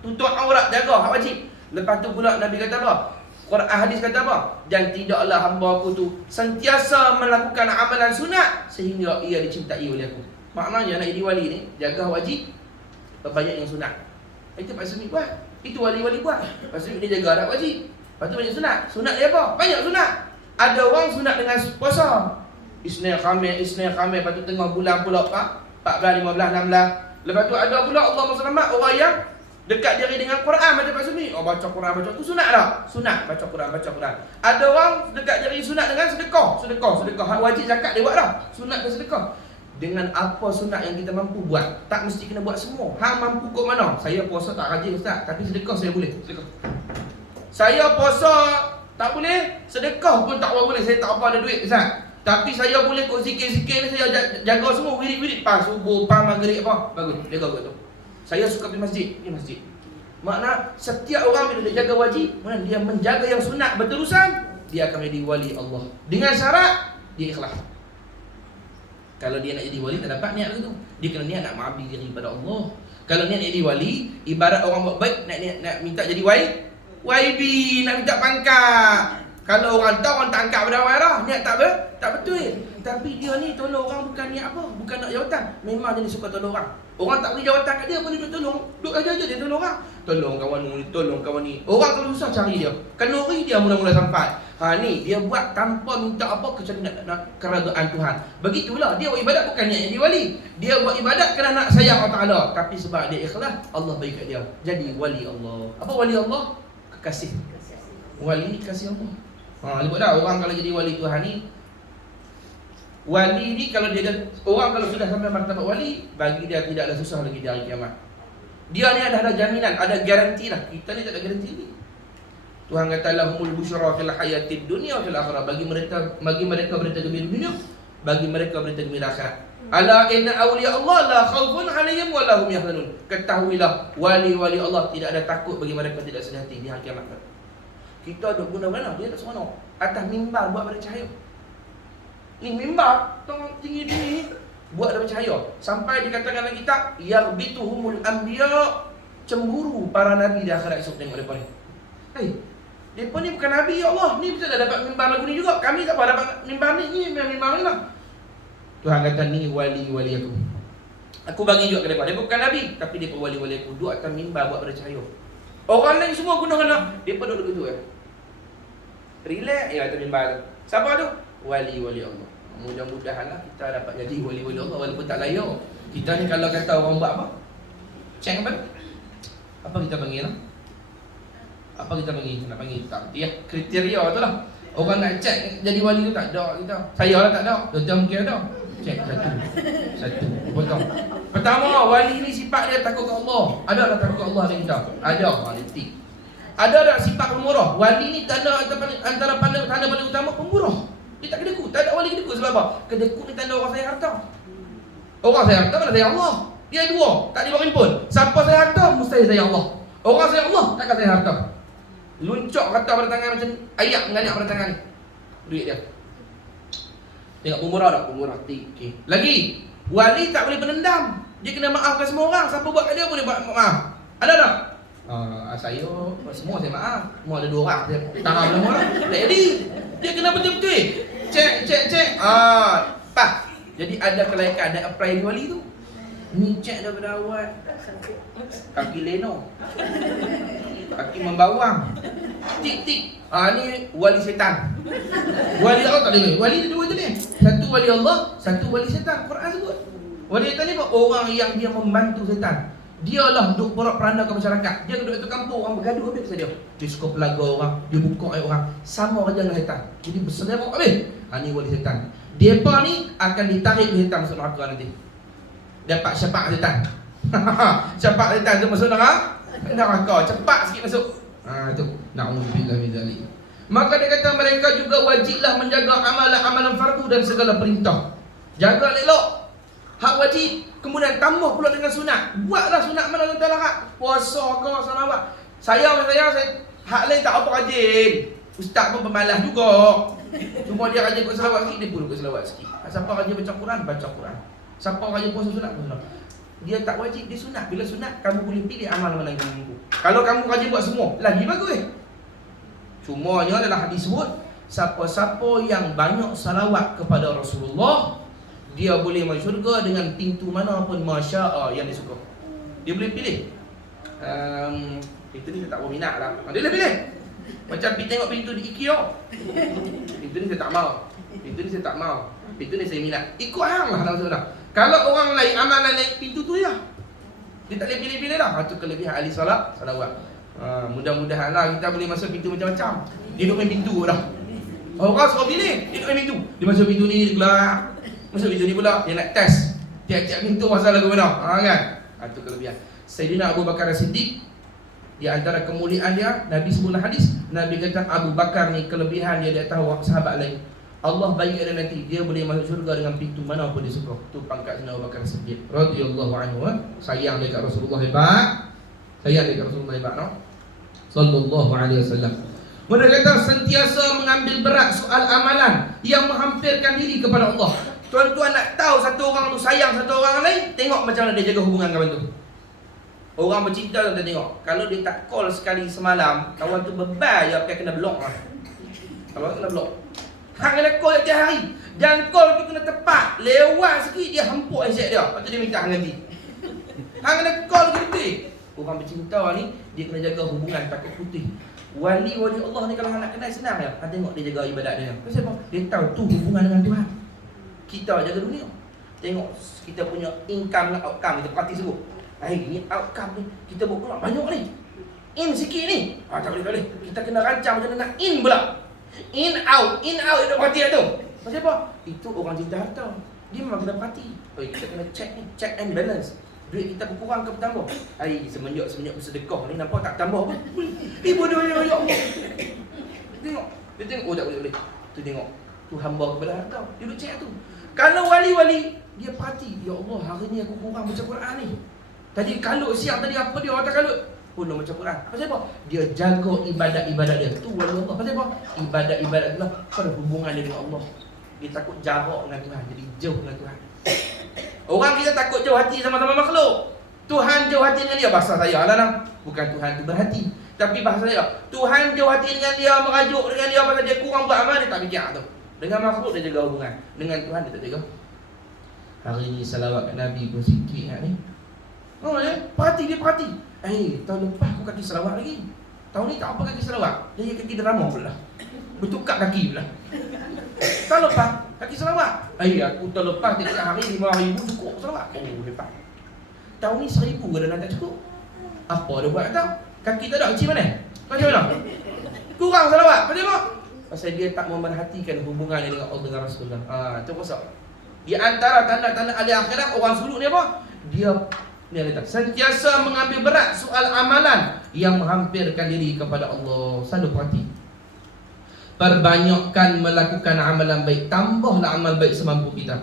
Tutup aurat, jaga hak wajib. Lepas tu pula Nabi kata apa? Quran hadis kata apa? Dan tidaklah hamba aku tu sentiasa melakukan amalan sunat sehingga ia dicintai oleh aku. Maknanya nak jadi wali ni, jaga wajib, banyak yang sunat. Itu Pak Sumi buat. Itu wali-wali buat. Pak Sumi dia jaga adat wajib. Lepas tu banyak sunat. Sunat dia apa? Banyak sunat. Ada orang sunat dengan puasa. Isnin Khamis, lepas tu tengah bulan pula 14, 15, 16. Lepas tu ada pula Allahumma selamat orang yang dekat diri dengan Quran macam Pak Sumi. Oh, baca Quran, baca tu sunat tak? Sunat, baca Quran, baca Quran. Ada orang dekat diri sunat dengan sedekah. Hak wajib zakat dia buat dah. Sunat dan sedekah. Dengan apa sunat yang kita mampu buat. Tak mesti kena buat semua. Hang mampu kot mana? Saya puasa tak rajin Ustaz, tapi sedekah saya boleh. Sedekah. Saya puasa tak boleh, sedekah pun tak boleh. Saya tak apa ada duit Ustaz. Tapi saya boleh kot zikir-zikir ni, saya jaga semua wirid-wirid. Pas subuh, pas maghrib apa. Bagus, jaga kot tu. Saya suka pergi masjid. Makna setiap orang bila dia jaga wajib, dia menjaga yang sunat berterusan, dia akan menjadi wali Allah. Dengan syarat dia ikhlas. Kalau dia nak jadi wali tak dapat niat begitu. Dia kena niat nak mengabdi diri kepada Allah. Kalau niat jadi wali, ibarat orang buat baik nak minta jadi YB, nak minta pangkat. Kalau orang tahu orang tak angkat pada awal dah, niat tak betul. Tapi dia ni tolong orang bukan niat apa, bukan nak jawatan. Memang dia suka tolong orang. Orang tak beri jawatan kat dia pun dia tolong. Duduk aja dia tolong orang. Tolong kawan ni, tolong kawan ni. Orang kalau susah cari dia. Kanuri dia mula-mula sampai. Ni dia buat tanpa minta apa kecuali nak keredaan Tuhan. Begitulah dia buat ibadat bukan niat jadi wali. Dia buat ibadat kerana nak sayang Allah Taala, tapi sebab dia ikhlas, Allah bagi kat dia. Jadi wali Allah. Apa wali Allah? Kekasih. Wali kasih Allah. Lihat dah orang kalau jadi wali Tuhan ni, wali ni kalau dia orang kalau sudah sampai martabat wali, bagi dia tidaklah susah lagi di hari kiamat. Dia ni ada jaminan, ada garanti lah. Kita ni tak ada garanti ni. Tuhan kata lahumul busyra fil hayatid dunya wa fil akhirah. Bagi mereka berita gembira dunia, bagi mereka berita gembira akhirat. Ala inna awliya Allah la khaufun 'alaihim wa lahum yahzanun. Ketahuilah wali-wali Allah tidak ada takut bagi mereka, tidak sedih hati di hari kiamat. Kita duduk guna mana? Dia tak seronok. Atas mimbar buat pada cahaya. Ni mimbar tong tinggi ni buat ada cahaya. Sampai dikatakan dalam kitab yarbituhumul anbiya, cemburu para nabi di akhirat esok tengok depa ni. Depa ni bukan nabi ya Allah. Ni bisa dah dapat mimbar lagu ni juga. Kami tak apa dapat mimbar ni mimbar ni lah. Tuhan kata ni wali-wali aku. Aku bagi juga ke depa. Depa bukan nabi, tapi depa wali-wali aku. Duduk atas mimbar buat pada cahaya. Orang lain semua guna mana? Depa duduk begitu relax atas mimbar tu. Siapa tu? Wali-wali Allah. Mudah-mudahanlah kita dapat jadi wali-wali Allah walaupun tak layak. Kita ni kalau kata orang buat apa? Cek apa? Apa kita panggil lah? Apa kita panggil? Nak panggil tak? Ya, kriteria tu lah. Orang nak cek jadi wali tu tak ada kita. Saya lah tak ada. Tuan mungkin ada. Cek satu. Potong. Pertama, wali ni sifat dia takut ke Allah. Ada tak takut ke Allah dengan kita? Ada. Tik. Ada tak sifat pemurah? Wali ni tanda antara tanda paling utama pemurah. Dia tak kedekut. Tak ada wali kedekut. Sebab apa? Kedekut ni tanda orang sayang harta. Orang sayang harta mana sayang Allah? Dia dua. Tak diberimpun. Siapa sayang harta, mustahil sayang Allah. Orang sayang Allah, takkan sayang harta. Luncok harta pada tangan macam ayak mengayak pada tangan ni. Duit dia. Tengok pemurah tak? Pemurah. Okay. Lagi, wali tak boleh penendam. Dia kena maafkan semua orang. Siapa buat kat dia boleh buat maaf. Ada tak? Saya semua saya maaf. Semua ada 2 orang. Tangan belum orang. Tak jadi. Dia kena betul-betul. Cek. Pas. Jadi ada kelaikan, ada apply di wali tu. Ni cek daripada awal. Kaki leno. Kaki membawang. Tik. Ni wali setan. Wali Allah tak boleh. Wali ada 2 jenis. Satu wali Allah, satu wali setan. Quran sebut. Wali setan ni apa? Orang yang dia membantu setan. Dialah duk porak-peranda ke masyarakat. Dia duduk kat kampung, orang bergaduh habis pasal dia. Dia suka pelaga orang, dia buka air orang. Sama kerja dengan setan. Jadi bersenerok habis. Ni wali setan. Depa ni akan ditarik ke setan masuk neraka nanti. Dapat syafaat setan. Syafaat setan tu masuk neraka. Cepat sikit masuk. Tu. Na'udzubillah min zalik. Maka dia kata mereka juga wajiblah menjaga amalan-amalan fardu dan segala perintah. Jaga elok hak wajib, kemudian tambah pula dengan sunat. Buatlah sunat mana tuan larat. Puasa ke salawat. Saya hak lain tak apa rajin. Ustaz pun pemalas juga. Cuma dia rajin buat salawat sikit, dia pun buat salawat sikit. Siapa rajin baca Quran. Siapa rajin puasa sunat, dia tak wajib, dia sunat. Bila sunat, kamu boleh pilih amal mana yang kamu mampu. Kalau kamu rajin buat semua, lagi bagus. Cumanya dalam hadis sebut, siapa-siapa yang banyak salawat kepada Rasulullah, dia boleh masuk syurga dengan pintu mana pun masya-Allah yang dia suka. Dia boleh pilih. Pintu ni saya tak berminat lah. Dia boleh pilih. Macam pergi tengok pintu di IKEA. Pintu ni saya tak mau. Pintu ni saya tak mau. Pintu ni saya minat. Ikut hang lah saudara. Kalau orang lain amalan lain pintu tu ya. Dia tak boleh pilih-pilih lah. Itu kelebihan ahli salawat. Mudah-mudahan lah kita boleh masuk pintu macam-macam. Dia duduk main pintu dah. Orang suruh pilih, dia duduk main pintu. Dia masuk pintu ni, dia keluar. Masuk pintu ni pula, dia nak test tiap-tiap pintu pasal lagu mana. Kan? Itu kelebihan. Sayyidina Abu Bakar As-Siddiq, di antara kemuliaan dia, Nabi sebutlah hadis, Nabi kata Abu Bakar ni kelebihan dia atas sahabat lain. Allah bagi dia nanti, dia boleh masuk syurga dengan pintu mana pun dia suka. Tu pangkat Sayyidina Abu Bakar As-Siddiq radhiyallahu anhu. Sayang dekat Rasulullah hebat. Sayang dekat Rasulullah hebat, no? Sallallahu alaihi wasallam. Mereka kata sentiasa mengambil berat soal amalan yang menghampirkan diri kepada Allah. Tuan-tuan nak tahu satu orang tu sayang satu orang lain, tengok macam mana dia jaga hubungan kawan tu. Orang bercinta tu tengok. Kalau dia tak call sekali semalam, kawan tu bebal dia akan kena block lah. Kalau kena block. Hang kena call tiap hari. Dan call tu kena tepat. Lewat sikit dia hempuk handset dia. Lepas tu dia minta hang ganti. Hang kena call gitu. Orang bercinta ni dia kena jaga hubungan takut putih. Wali-wali Allah ni kalau hang nak kenal senang ya. Hang tengok dia jaga ibadat dia. Pasal apa? Dia tahu tu hubungan dengan Tuhan. Kita jaga dunia. Tengok kita punya income dengan outcome kita parti sebut. Ni outcome ni kita buat pula banyak ni. In sikit ni. Tak boleh. Kita kena rancang macam mana nak in pula. In out itu parti tu. Pasal apa? Itu orang cinta harta. Dia memang kena parti. Kita kena check ni, check and balance. Duit kita berkurang ke bertambah? Semenjak bersedekah ni nampak tak tambah apa? Bodohnya ya Allah. Dia tengok tak boleh. Tu tengok. Tu hamba kepada harta. Dia duduk check tu. Kalau wali-wali dia parti, ya Allah hari ni aku kurang baca Quran ni. Tadi kalut siang tadi apa dia orang tak kalut? Pun baca Quran. Pasal apa? Dia jaga ibadat-ibadat dia. Tu wali Allah. Pasal apa? Ibadat-ibadat tu lah pada hubungan dia dengan Allah. Dia takut jarak dengan Tuhan, jadi jauh dengan Tuhan. Orang kita takut jauh hati sama-sama makhluk. Tuhan jauh hati dengan dia. Bahasa saya lah. Bukan Tuhan tu berhati, tapi bahasa saya Tuhan jauh hati dengan dia, merajuk dengan dia pasal dia kurang beramal, dia tak fikir tu. Dengan makhluk dia jaga hubungan, dengan Tuhan dia tak jaga. Hari ni salawat kat Nabi pun sikit ni. Perhati. Tahun lepas aku kaki salawat lagi. Tahun ni tak apa kaki salawat. Jadi kaki drama pula. Bertukar kaki pula. Tahun lepas kaki salawat. Aku tahun lepas tiap hari 5,000 cukup salawat. Hebat. Tahun ni 1,000 kadang-kadang tak cukup. Apa dia buat tahu? Kaki tak ada kecil mana? Macam mana? Kurang salawat. Pasal apa? Pasal dia tak memerhatikan hubungannya dengan Allah dengan Rasulullah. Itu pasal. Di antara tanda-tanda ahli akhirat orang suluk ni apa? Dia sentiasa mengambil berat soal amalan yang menghampirkan diri kepada Allah. Selalu perhati. Perbanyakkan melakukan amalan baik. Tambahlah amal baik semampu kita.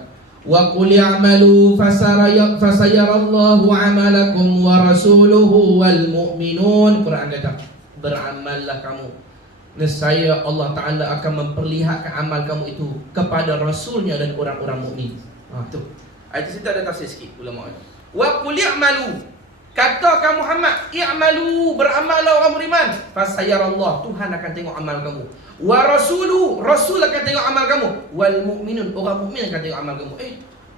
Wa qul i'malu fasayarallahu 'amalakum wa rasuluhu wal mu'minun. Quran kata, beramallah kamu. Nescaya Allah Ta'ala akan memperlihatkan amal kamu itu kepada Rasulnya dan orang-orang mukmin. Tu. Itu kita ada tafsir sikit ulama kata. Wa qul i'malu. Katakan Muhammad, i'malu, beramallah orang beriman. Fasayarallah, Tuhan akan tengok amal kamu. Wa rasuluhu, Rasul akan tengok amal kamu. Wal mu'minun, orang mukmin akan tengok amal kamu.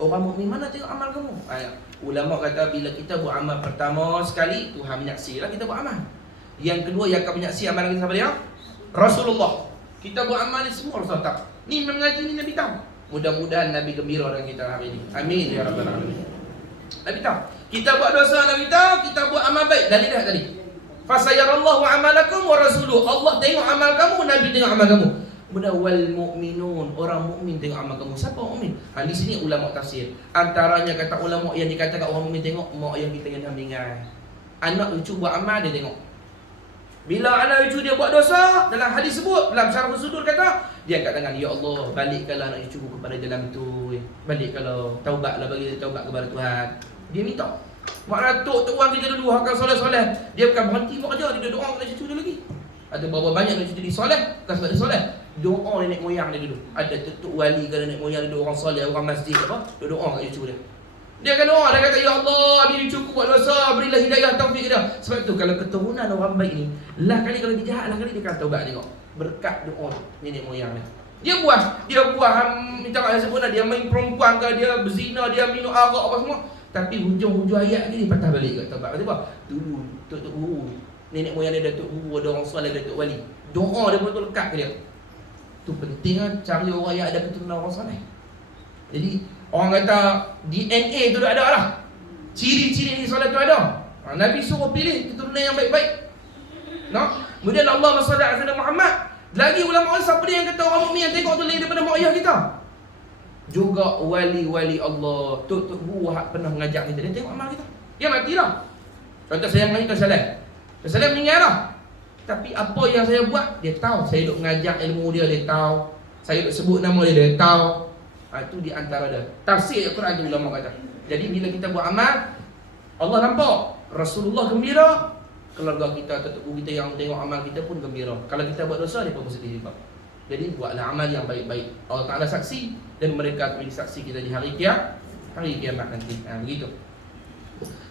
Orang mukmin mana tengok amal kamu? Ulama kata bila kita buat amal pertama sekali, Tuhan menyaksilah kita buat amal. Yang kedua yang akan menyaksi amalan kita siapa dia? Rasulullah. Kita buat amal ni semua Rasul tak. Ni mengaji ni Nabi tahu. Mudah-mudahan Nabi gembira dengan kita hari ini. Amin ya rabbal alamin. Nabi tahu. Kita buat dosa Nabi tahu, kita buat amal baik. Dalil dah tadi. Fasayarallahu amalakum wa rasuluhu. Allah tengok amal kamu, Nabi tengok amal kamu. Kemudian wal mu'minun, orang mukmin tengok amal kamu. Siapa mukmin? Di sini ulama tafsir. Antaranya kata ulama yang dikatakan orang mukmin tengok mak yang kita yang meninggal. Anak cucu buat amal dia tengok. Bila anak cucu dia buat dosa, dalam hadis sebut, dalam syarah sudur kata, dia angkat tangan, ya Allah, balikkanlah anak cucuku kepada jalan tu. Balikkanlah, taubatlah, bagi dia taubat kepada Tuhan. Dia minta. Maknanya tok orang kita dulu hakal soleh-soleh, dia bukan berhenti buat kerja, dia doa kepada cucu dia lagi. Ada berapa banyak anak cucu dia soleh, bukan sebab dia soleh. Doa nenek moyang dia dulu. Ada tok wali ke nenek moyang dia, orang soleh, orang masjid apa, dia doa kat cucu dia. Dia akan doa, dia kata, ya Allah, bini cukup buat dosa, berilah hidayah, taufik dia. Sebab tu kalau keturunan orang baik ni, lah kali kalau dia jahat, lah kali dia akan taubat tengok. berkat doa nenek moyang dia. Dia buah minta maaf sebut dia main perempuan ke, dia berzina, dia minum arak apa semua. Tapi hujung-hujung ayat ni dia patah balik kat taubat. Kata apa? Dulu Tok Guru, nenek moyang dia Datuk Guru, ada orang soleh, Datuk Wali. Doa dia betul lekat ke dia. Tu penting kan cari orang yang ada keturunan orang soleh. Jadi orang kata DNA tu dah ada lah. Ciri-ciri ni soleh tu ada. Nabi suruh pilih keturunan yang baik-baik. No? Kemudian Allah SWT Muhammad. Lagi ulama siapa dia yang kata orang mukmin yang tengok tu lain daripada mak ayah kita? Juga wali-wali Allah. Tok Guru hak pernah mengajak kita, dia tengok amal kita. Dia mati dah. Contoh saya dengan Tuan Salam. Tuan Salam meninggal dah. Tapi apa yang saya buat, dia tahu. Saya duk mengajar ilmu dia tahu. Saya duk sebut nama dia tahu. Itu di antara dia. Tafsir Al-Quran tu ulama kata. Jadi bila kita buat amal, Allah nampak. Rasulullah gembira, keluarga kita, Tok Guru kita yang tengok amal kita pun gembira. Kalau kita buat dosa, dia pun bersedih juga. Jadi buatlah amal yang baik-baik. Allah Ta'ala saksi dan mereka akan menjadi saksi kita di hari kiamat nanti. Begitu.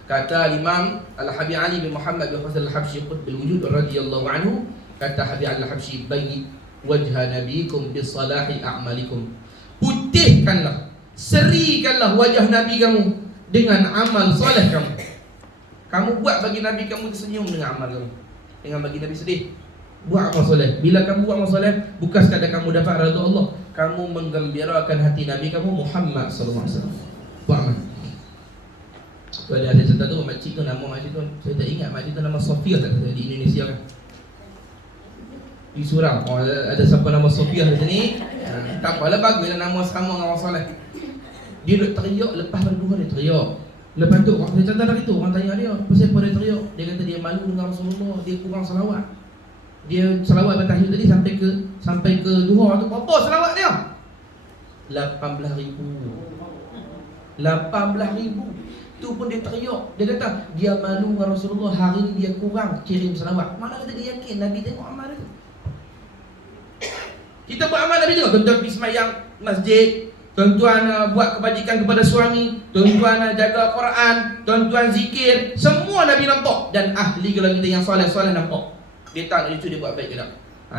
Kata Imam Al-Habib Ali bin Muhammad bin Hasan Al-Habsyi Qutbul Wujud radhiyallahu anhu, kata Habib Al-Habsyi, "Bayyi wajha nabikum bi salahi a'malikum." Putihkanlah, serikanlah wajah nabi kamu dengan amal soleh kamu. Kamu buat bagi nabi kamu tersenyum dengan amal kamu. Jangan bagi nabi sedih. Buat amal soleh. Bila kamu buat amal soleh, bukan sekadar kamu dapat redha Allah, kamu menggembirakan hati nabi kamu Muhammad sallallahu alaihi wasallam. Buat amal. Ada cerita tu makcik tu, nama makcik tu saya tak ingat, makcik tu nama Sofia tak kata di Indonesia kan. Di Surau. Ada siapa nama Sofia di sini? Tak apalah, baguslah nama sama dengan orang soleh. Dia duk teriak lepas berduha, dia teriak. Lepas tu orang cerita dari tu, orang tanya dia, pasal apa dia teriak? Dia kata dia malu dengan Rasulullah, dia kurang salawat. Dia salawat bertahiyat tadi sampai ke duha tu, berapa salawat dia? 18,000. 18,000. Tu pun dia teriak. Dia kata dia malu dengan Rasulullah, hari ni dia kurang kirim salawat. Mana kata dia yakin Nabi tengok amal dia tu. Kita buat amal Nabi tengok. Tuan-tuan pergi semayang masjid, tuan-tuan buat kebajikan kepada suami, tuan-tuan jaga Quran, tuan-tuan zikir, semua Nabi nampak. Dan ahli kalau kita yang soleh-soleh nampak. Dia tak nak dia buat baik ke tak?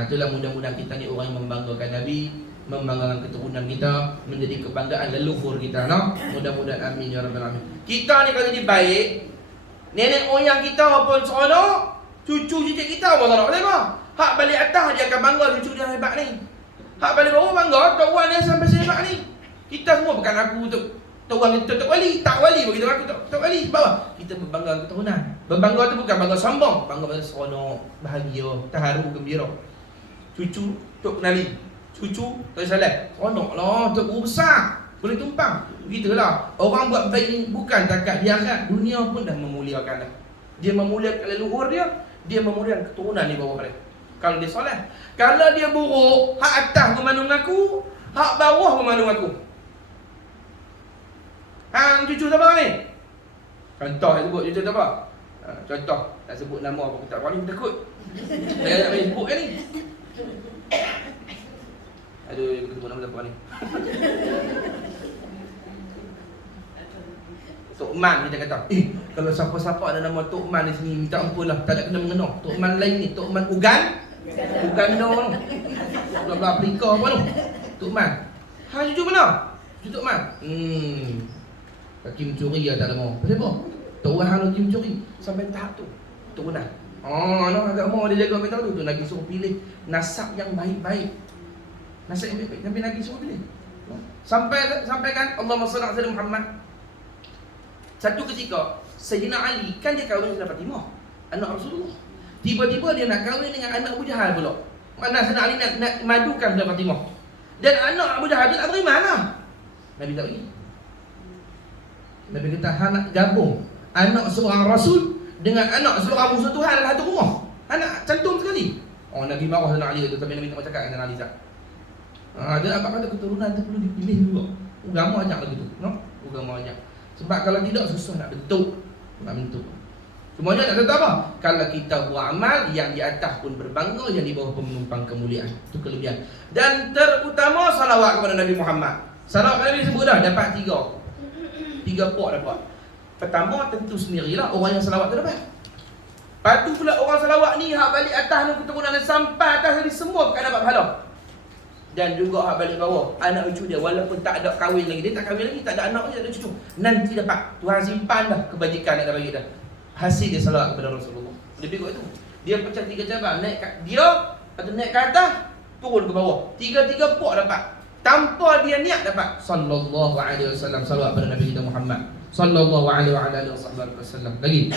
Itulah mudah-mudahan kita ni orang yang membanggakan Nabi, membanggakan keturunan kita, menjadi kebanggaan leluhur kita, no? Mudah-mudahan amin ya rabbal alamin. Kita ni kalau jadi baik, nenek moyang kita walaupun seronok, cucu cicit kita pun seronok. Tengok, hak balik atas dia akan bangga cucu dia hebat ni. Hak balik bawah bangga tok wan dia sampai sehebat ni. Kita semua bukan aku tu tuan kita tok wali, tak wali begitu aku tok wali bawah. Kita berbangga keturunan. Berbangga tu bukan bangga sombong, bangga seronok, bahagia, terharu, gembira. Cucu tok Nabi, cucu tak salah. Seronoklah, tok guru besar, boleh tumpang. Begitulah. Orang buat baik ni bukan takat di akhirat, dunia pun dah memuliakan dah. Dia memuliakan leluhur dia, dia memuliakan keturunan di bawah dia. Kalau dia soleh. Kalau dia buruk, hak atas memandung aku, hak bawah memandung aku. Hang cucu siapa ni? Contoh saya sebut cucu siapa? Contoh, tak sebut nama apa, tak paling takut. Saya tak boleh sebut kan ni. Aduh, aku sebut nama siapa ni? Tok Man kita kata. Kalau siapa-siapa ada nama Tok Man di sini, minta ampunlah, tak ada kena mengenal. Tok Man lain ni, Tok Man Uganda tu. Belah Afrika apa tu? Tok Man. Hang cucu mana? Cucu Tok Man. Kaki mencuri ya tak ada mau. Pasal apa? Tok Wan hang kaki mencuri sampai tahap tu. Turunan. Anak agama dia jaga kita tu. Nabi suruh pilih nasab yang baik-baik. Nasab yang baik-baik. Nabi suruh pilih. Sampaikan Allahumma salli ala Muhammad. Satu ketika Sayyidina Ali kan dia kahwin dengan Fatimah, anak Rasulullah. Tiba-tiba dia nak kahwin dengan anak Abu Jahal pula. Mana Sayyidina Ali nak madukan dengan Fatimah. Dan anak Abu Jahal tu tak terima lah. Nabi tak bagi. Nabi kata hang nak gabung anak seorang Rasul dengan anak seorang musuh Tuhan dalam satu rumah. Anak cantum sekali. Nabi marah Sayyidina Ali tu, tapi Nabi tak cakap dengan Ali tak. Dia apa kata keturunan tu perlu dipilih juga. Agama ajak begitu, no? Agama ajak. Sebab kalau tidak susah nak bentuk. Semuanya nak kata apa? Kalau kita buat amal, yang di atas pun berbangga, yang di bawah pun menumpang kemuliaan. Itu kelebihan. Dan terutama salawat kepada Nabi Muhammad. Salawat kepada Nabi sebut dah dapat 3 pok dapat. Pertama tentu sendirilah orang yang salawat tu dapat. Patu pula orang salawat ni hak balik atas ni keturunan sampai atas ni semua bukan dapat pahala. Dan juga hak balik bawah, anak cucu dia walaupun tak ada kahwin lagi, dia tak kahwin lagi, tak ada anak lagi, tak ada cucu, nanti dapat Tuhan simpan dah kebajikan yang dah bagi dah. Hasil dia salawat kepada Rasulullah. Lebih kuat tu. Dia pecah 3 cabang, naik dia atau naik ke atas, turun ke bawah. 3 pok dapat. Tanpa dia niat dapat. Sallallahu alaihi wasallam, salawat pada Nabi kita Muhammad sallallahu alaihi wasallam. Lagi,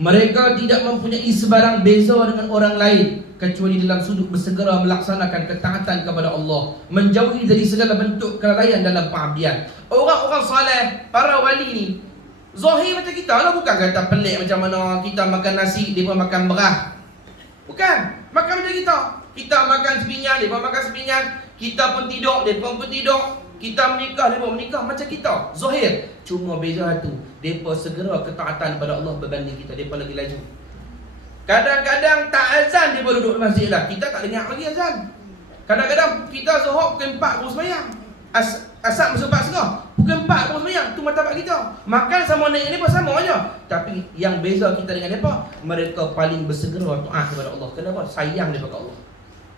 mereka tidak mempunyai sebarang beza dengan orang lain kecuali dalam sudut bersegera melaksanakan ketaatan kepada Allah, menjauhi dari segala bentuk kelalaian dalam pengabdian. Orang-orang soleh, para wali ni zahir macam kita lah, bukan kata pelik macam mana kita makan nasi, dia pun makan beras. Bukan, makan macam kita. Kita makan sepinyan, dia pun makan sepinyan. Kita pun tidur, dia pun tidur. Kita menikah, dia pun menikah macam kita. Zahir. Cuma beza tu, mereka segera ketaatan pada Allah berbanding kita. Mereka lagi laju. Kadang-kadang tak azan, dia duduk di masjid lah. Kita tak dengar lagi azan. Kadang-kadang kita zuhur pukul 4 baru sembahyang. Asar masuk 4 setengah, pukul 4 baru sembahyang. Tu martabat kita. Makan sama naik ni pun sama aja. Tapi yang beza kita dengan mereka, mereka paling bersegera taat kepada Allah. Kenapa? Sayang dia kepada Allah.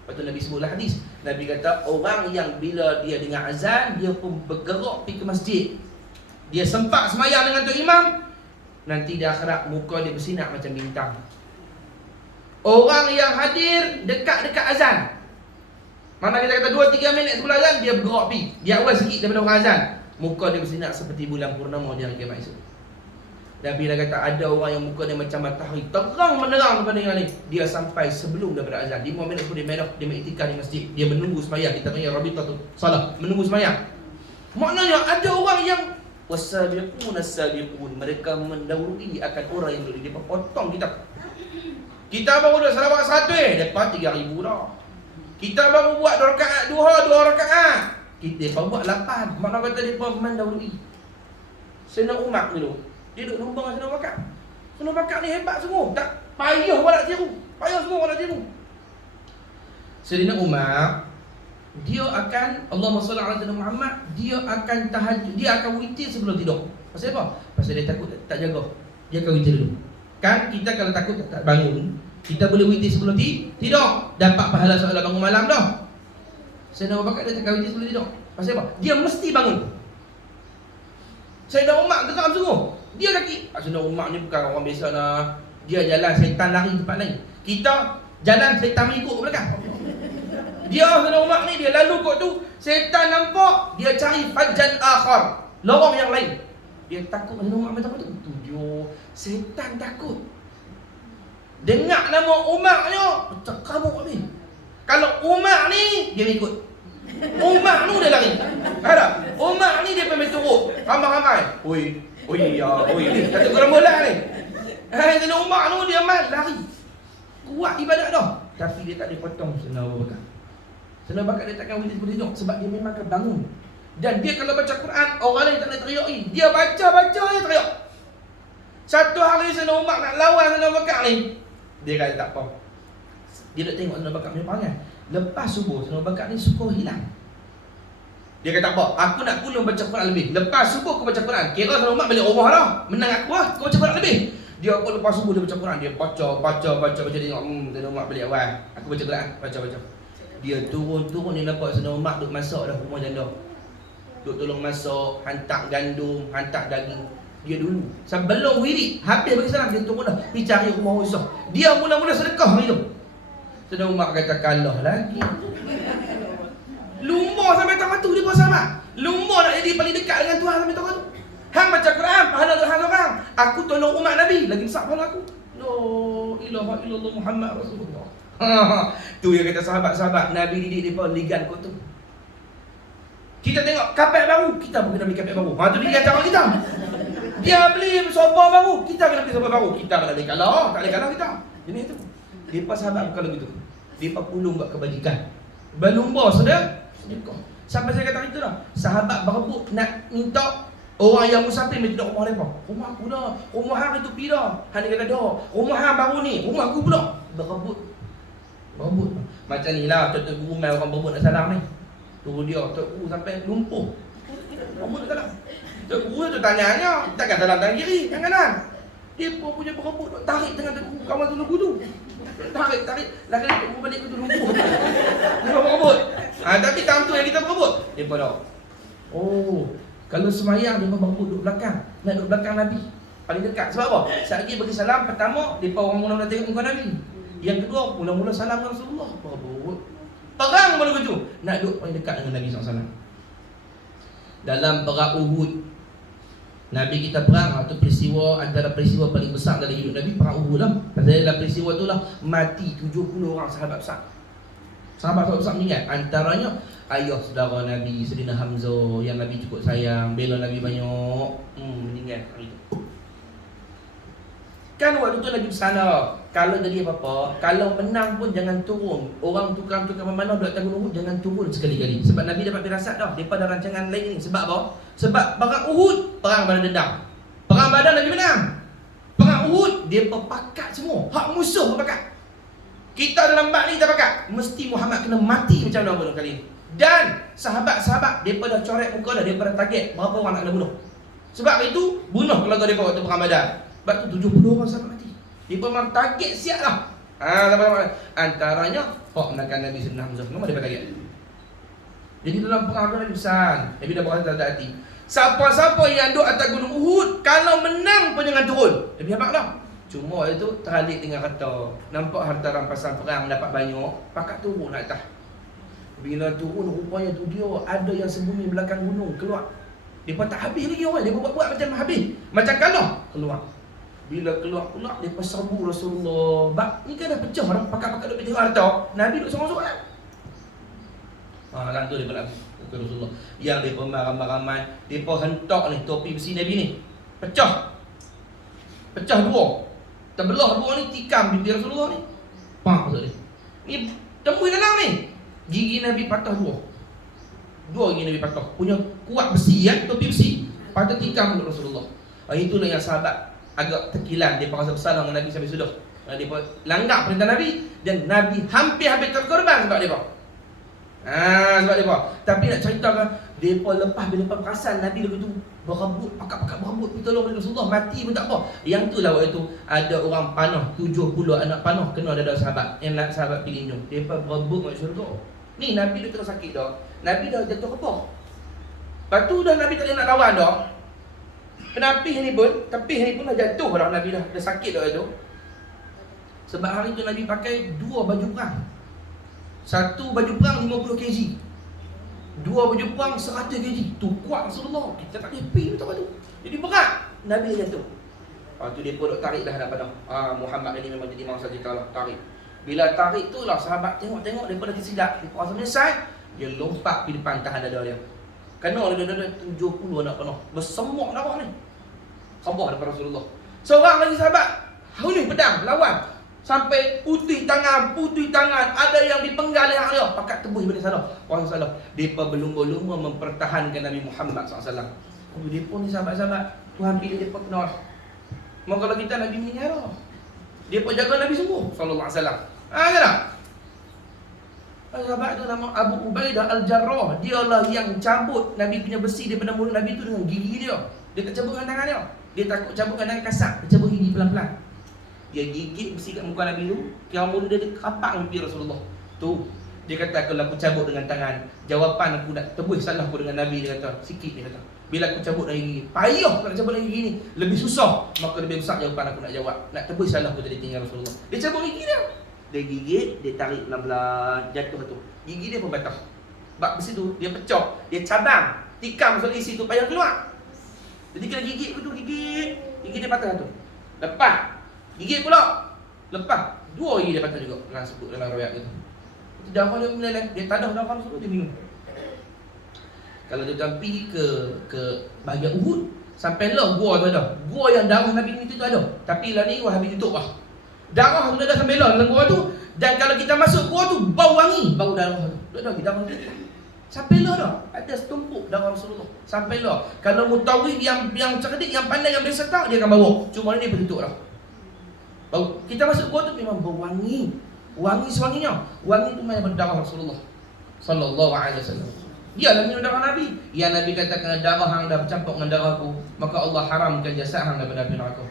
Lepas tu Nabi sebutlah hadis. Nabi kata orang yang bila dia dengar azan, dia pun bergerak pergi ke masjid. Dia sempat semayang dengan Tok Imam, nanti di akhirat muka dia bersinar macam bintang. Orang yang hadir dekat-dekat azan, mana kita kata 2-3 minit sebelum azan, dia bergerak pergi. Dia awal sikit daripada orang azan, muka dia bersinar seperti bulan purnama di hari kiamat esok. Nabi dah kata ada orang yang muka dia macam matahari, terang menerang depan dengan ni. Dia sampai sebelum daripada azan, 5 minit sebelum dia merah, dia mengiktikaf di masjid. Dia menunggu semayang, kita panggil rabitatul salah, menunggu semayang. Maknanya ada orang yang wasabiqun as-sabiqun, mereka mendahului akan orang yang dulu. Dia potong kita. Kita baru dah salawat 100, depa 3000 dah. Kita baru buat 2 rakaat duha, 2 rakaat. Kita baru buat 8. Makna kata depa mendahului. Sayyidina Umar dulu, dia duduk numpang dengan Sayyidina Bakar. Sayyidina Bakar ni hebat semua, tak payah orang nak tiru. Payah semua orang nak tiru. Sayyidina Umar, dia akan, Allahumma salli ala Sayyidina Muhammad, dia akan tahajud, dia akan witir sebelum tidur. Pasal apa? Pasal dia takut tak jaga. Dia akan witir dulu. Kan kita kalau takut tak bangun, kita boleh witir sebelum tidur, dapat pahala solat bangun malam dah. Sayyidina Abu Bakar dia tak akan witir sebelum tidur. Pasal apa? Dia mesti bangun. Sayyidina Umar geram sungguh. Dia kaki. Sayyidina Umar ni bukan orang biasa lah. Dia jalan, syaitan lari tempat lain. Kita jalan, syaitan mengikut ke belakang. Dia Sayyidina Umar ni, dia lalu kot tu, syaitan nampak, dia cari fajjan akhar, lorong yang lain. Dia takut Sayyidina Umar macam tu. Tujuh, syaitan takut. Dengar nama Umar ni, pecah kamuk habis. Kalau Umar ni, dia ikut. Umar ni dia lari. Ada. Umar ni dia pergi turut. Ramai-ramai. Oi, ya, kata korang bola ni. Sayyidina Umar ni dia lari. Kuat ibadat dah. Tapi dia tak dipotong Sayyidina Abu Bakar. Sayyidina Abu Bakar dia takkan witir boleh tengok sebab dia memang akan bangun. Dan dia kalau baca Quran, orang lain tak nak teriak ni. Dia baca dia teriak. Satu hari Sayyidina Umar nak lawan Sayyidina Abu Bakar ni, dia kata tak apa. Dia nak tengok Sayyidina Abu Bakar punya perangai. Lepas subuh Sayyidina Abu Bakar ni suka hilang. Dia kata apa? Aku nak pulang baca Quran lebih. Lepas subuh aku baca Quran. Kira Sayyidina Umar balik rumah dah. Menang aku lah. Aku baca Quran lebih. Dia pun lepas subuh dia baca Quran. Dia baca. Dia tengok Sayyidina Umar balik awal. Aku baca Quran. Baca. Dia turun. Dia nampak Sayyidina Umar duduk masak dah rumah janda. Duduk tolong masak. Hantar gandum. Hantar daging. Dia dulu. Sebelum wirid. Habis bagi salam. Dia turun dah. Pergi cari rumah Usah. Dia mula-mula sedekah hari tu. Sayyidina Umar kata kalah lagi. Lumba sampai tahap tu dia puasa apa? Lumba nak jadi paling dekat dengan Tuhan sampai tahap tu. Hang baca Quran, pahala tu hang orang. Aku tolong umat Nabi, lagi besar pahala aku. La ilaha illallah Muhammad Rasulullah. Tu yang kata sahabat-sahabat Nabi didik depa ligan kot tu. Kita tengok kapet baru, kita pun kena beli kapet baru. Tu dia cara kita. Dia beli sofa baru, kita kena beli sofa baru. Kita kena beli kalah, tak boleh kalah kita. Jadi itu. Depa sahabat bukan begitu. Depa pulung buat kebajikan. Berlumba sedekah. Sampai saya kata itu dah. Sahabat berebut nak minta orang yang musafir minta rumah mereka. Rumah aku dah. Rumah hang itu pi dah. Hang kata dah. Rumah hang baru ni. Rumah aku pula. Berebut. Macam ni lah Tok Guru mai orang berebut nak salam ni. Turun dia Tok Guru sampai lumpuh. Berebut nak salam. Tok Guru tu tanyanya takkan salam tangan kiri, tangan kanan. Dia pun punya berebut, duk tarik tengah kawan tunggu tu. Tarik, lagi dia balik ke tunggu. Dia berebut. Tapi time tu yang kita berebut, dia pun dah. Oh, kalau semayang dia berebut duduk belakang. Nak duduk belakang Nabi. Paling dekat. Sebab apa? Saat dia bagi salam pertama, dia orang mula-mula tengok muka Nabi. Yang kedua, mula-mula salam dengan Rasulullah. Berebut. Perang pada begitu. Nak duduk paling dekat dengan Nabi SAW. Dalam perang Uhud, Nabi kita perang, itu peristiwa antara peristiwa paling besar dalam hidup Nabi, perang Uhud lah. Pasal dalam peristiwa itulah mati 70 orang sahabat besar. Sahabat besar meninggal. Antaranya ayah saudara Nabi, Saidina Hamzah, yang Nabi cukup sayang, bela Nabi banyak, meninggal hari itu. Kan waktu tu Nabi bersana, kalau jadi apa-apa, kalau menang pun jangan turun. Orang tukang-tukang memanah duduk atas gunung Uhud, jangan turun sekali-kali. Sebab Nabi dapat firasat dah daripada rancangan lain ni. Sebab apa? Sebab perang Uhud, perang badan dendam. Perang badan Nabi menang. Perang Uhud, dia berpakat semua. Hak musuh berpakat. Kita dalam bab ni kita pakat. Mesti Muhammad kena mati macam mana bunuh kali ni. Dan sahabat-sahabat, mereka dah coret muka dah, mereka dah target berapa orang nak kena bunuh. Sebab itu, bunuh keluarga mereka waktu perang badan. Sebab tu 70 orang sahabat mati. Dia memang target siap lah. Antaranya hak menakan Nabi Sayyidina Hamzah. Memang dia target. Jadi dalam perang tu Nabi pesan, Nabi dah berkata tak hati, siapa-siapa yang duduk atas gunung Uhud, kalau menang pun jangan turun. Nabi habaq lah. Cuma itu teralik dengan kata, nampak harta rampasan perang dapat banyak, pakat turun nak atas. Bila turun rupanya tu dia ada yang sembunyi belakang gunung, keluar. Dia pun tak habis lagi orang, dia buat macam habis. Macam kalah, keluar. Bila keluar pula, dia serbu Rasulullah. Bak ni kan dah pecah orang pakat-pakat duk pecah harta. Nabi duk sorang-sorang. Lalu dia berlaku ke Rasulullah. Yang dia pun ramai-ramai, dia pun hentak ni topi besi Nabi ni. Pecah. Pecah dua. Terbelah dua ni, tikam bibir Rasulullah ni. Pak maksud dia. Ni tembus dalam ni. Gigi Nabi patah dua. Dua gigi Nabi patah. Punya kuat besi ya, topi besi. Patah tikam mulut Rasulullah. Itulah yang sahabat agak terkilan, dia rasa bersalah dengan Nabi sampai sudah. Dia langgar perintah Nabi dan Nabi hampir-hampir terkorban sebab dia. Sebab dia. Tapi nak ceritakan depa lepas bila lepas perasan Nabi begitu berebut, pakat-pakat berebut pitolong Rasulullah, mati pun tak apa. Yang tu lah waktu tu ada orang panah 70 anak panah kena dada sahabat. Yang nak sahabat pilih tu. Depa berebut masuk syurga. Ni Nabi dah terus sakit dah. Nabi dah jatuh kebah. Lepas tu dah Nabi tak nak lawan dah. Penapih ni pun dah jatuh dah, Nabi dah sakit dah tu. Sebab hari tu Nabi pakai dua baju perang. Satu baju perang 50 kg. Dua baju perang 100 kg. Tu kuat Rasulullah. Kita tak boleh pergi betul tu. Jadi berat. Nabi dah jatuh. Lepas tu dia pun duk tarik dah pada Muhammad ni memang jadi mangsa kita lah, tarik. Bila tarik tu lah sahabat tengok daripada tersidak. Dia rasa menyesal. Dia lompat pergi depan tahan dada dia. Kena ada 70 anak panah. Bersemuk darah ni. Khabar daripada Rasulullah. Seorang lagi sahabat, ni pedang, lawan. Sampai putih tangan. Ada yang dipenggal leher dia. Pakat tebus pada sana. Orang salah. Mereka berlumba-lumba mempertahankan Nabi Muhammad SAW. Dia pun ni sahabat-sahabat. Tuhan pilih mereka kena lah. Maka kalau kita Nabi meninggal lah. Dia pun jaga Nabi sembuh. Sallallahu alaihi wasallam. Kan tak? Sahabat tu nama Abu Ubaidah Al-Jarrah. Dialah yang cabut Nabi punya besi daripada mulut Nabi tu dengan gigi dia. Dia tak cabut dengan tangan dia. Dia takut cabut dengan tangan kasar. Dia cabut gigi pelan-pelan. Dia gigit besi kat muka Nabi tu. Yang mulut dia kapak bibir Rasulullah. Tu. Dia kata kalau aku cabut dengan tangan, jawapan aku nak tebus salah aku dengan Nabi. Dia kata sikit dia kata. Bila aku cabut dengan gigi, payah nak cabut dengan gigi ni. Lebih susah. Maka lebih besar jawapan aku nak jawab. Nak tebus salah aku tadi tinggal Rasulullah. Dia cabut gigi dia. Dia gigit, dia tarik pelan-pelan, jatuh tu. Gigi dia pun patah. Bak besi tu, dia pecah. Dia cabang, tikam soal isi tu payah keluar. Jadi kena gigit tu, gigit. Gigi dia patah tu. Lepas. Gigit pula. Lepas. Dua gigi dia patah juga. Dalam sebut dalam riwayat tu. Darah dia meleleh. Dia tadah darah tu, dia minum. Kalau dia pergi ke bahagian Uhud, sampai lah gua tu ada. Gua yang darah Nabi ni tu ada. Tapi lah ni gua habis tutup lah. Darah tu dah sampai lah dalam gua tu. Dan kalau kita masuk gua tu, bau wangi. Bau darah tu. Tak ada darah tu. Sampai lah dah. Ada setumpuk darah Rasulullah. Sampai lah. Kalau mutawif yang cerdik, yang pandai, yang biasa tak, dia akan bawa. Cuma ni bertutup lah. Bau. Kita masuk gua tu memang bau wangi. Wangi sewanginya. Wangi tu memang darah Rasulullah sallallahu alaihi wasallam. Dia lah minum darah Nabi. Yang Nabi katakan darah hang dah bercampur dengan darahku, maka Allah haramkan jasad hang daripada api neraka.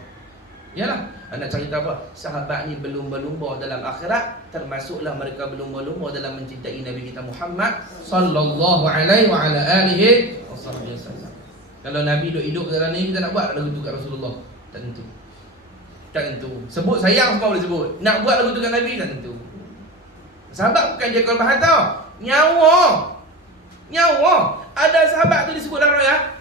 Yalah, nak cerita apa? Sahabat ni berlumba-lumba dalam akhirat, termasuklah mereka berlumba-lumba dalam mencintai Nabi kita Muhammad sallallahu alaihi wa ala alihi wasallam. Kalau Nabi hidup dalam ni, kita nak buat lagu tu kat Rasulullah? Tak tentu. Tak tentu. Sebut sayang semua boleh sebut. Nak buat lagu tu kat Nabi? Tak tentu. Sahabat bukan dia korban harta, nyawa. Nyawa. Ada sahabat tu disebut dalam ayat,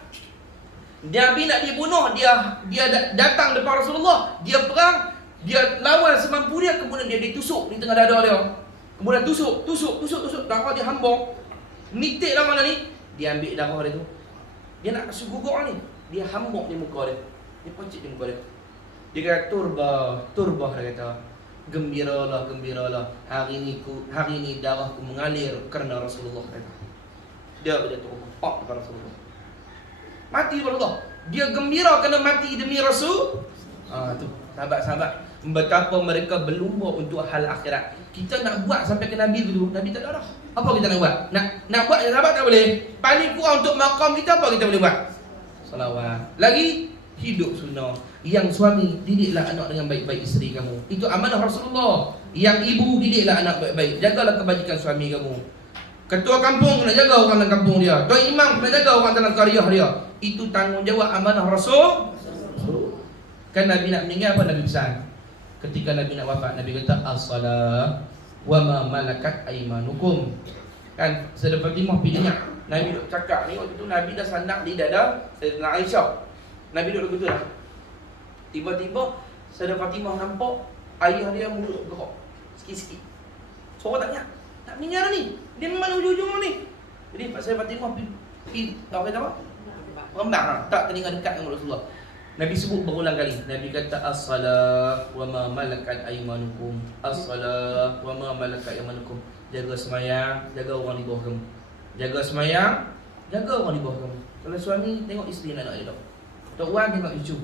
Nabi nak dibunuh, dia datang depan Rasulullah, dia perang, dia lawan semampu dia, kemudian dia ditusuk di tengah dada dia. Kemudian tusuk, darah dia hambung. Nitik lah mana ni, dia ambil darah dia tu. Dia nak gugur ni, dia hambung di muka dia. Dia pocik di muka dia. Dia kata turbah dia kata. Gembiralah. Hari ni darahku mengalir kerana Rasulullah kata. Dia turbah depan Rasulullah. Mati Rasulullah. Dia gembira kerana mati demi Rasul. Tu sahabat-sahabat, betapa mereka berlumba untuk hal akhirat. Kita nak buat sampai ke Nabi dulu, Nabi tak ada dah. Apa kita nak buat? Nak buat je sahabat tak boleh. Paling kurang untuk makam kita, apa kita boleh buat? Salawat. Lagi hidup sunnah. Yang suami, didiklah anak dengan baik-baik isteri kamu. Itu amanah Rasulullah. Yang ibu, didiklah anak baik-baik. Jagalah kebajikan suami kamu. Ketua kampung kena jaga orang dalam kampung dia. Tuan imam kena jaga orang dalam qaryah dia. Itu tanggungjawab amanah Rasul. Kan Nabi nak meninggal apa Nabi pesan? Ketika Nabi nak wafat, Nabi kata as-salah wa ma malakat aymanukum. Kan Sayyidah Fatimah pergi dengar Nabi duk cakap ni, waktu tu Nabi dah sandak di dada Sayyidatina Aisyah. Nabi duk begitu dah. Tiba-tiba Sayyidah Fatimah nampak ayah dia mulut gerak sikit-sikit. Suara tak mendengar ni. Dia memang ujung-ujung ni. Jadi Sayyidah Fatimah pergi tahu kata apa? Rembang lah. Tak telinga dekat dengan Rasulullah. Nabi sebut berulang kali. Nabi kata as-salah wa ma malakat aymanukum. As-salah wa ma malakat aymanukum. Jaga semayang, jaga orang di bawah kamu. Jaga semayang, jaga orang di bawah kamu. Kalau suami, tengok isteri dan anak dia. Tok Wan tengok cucu.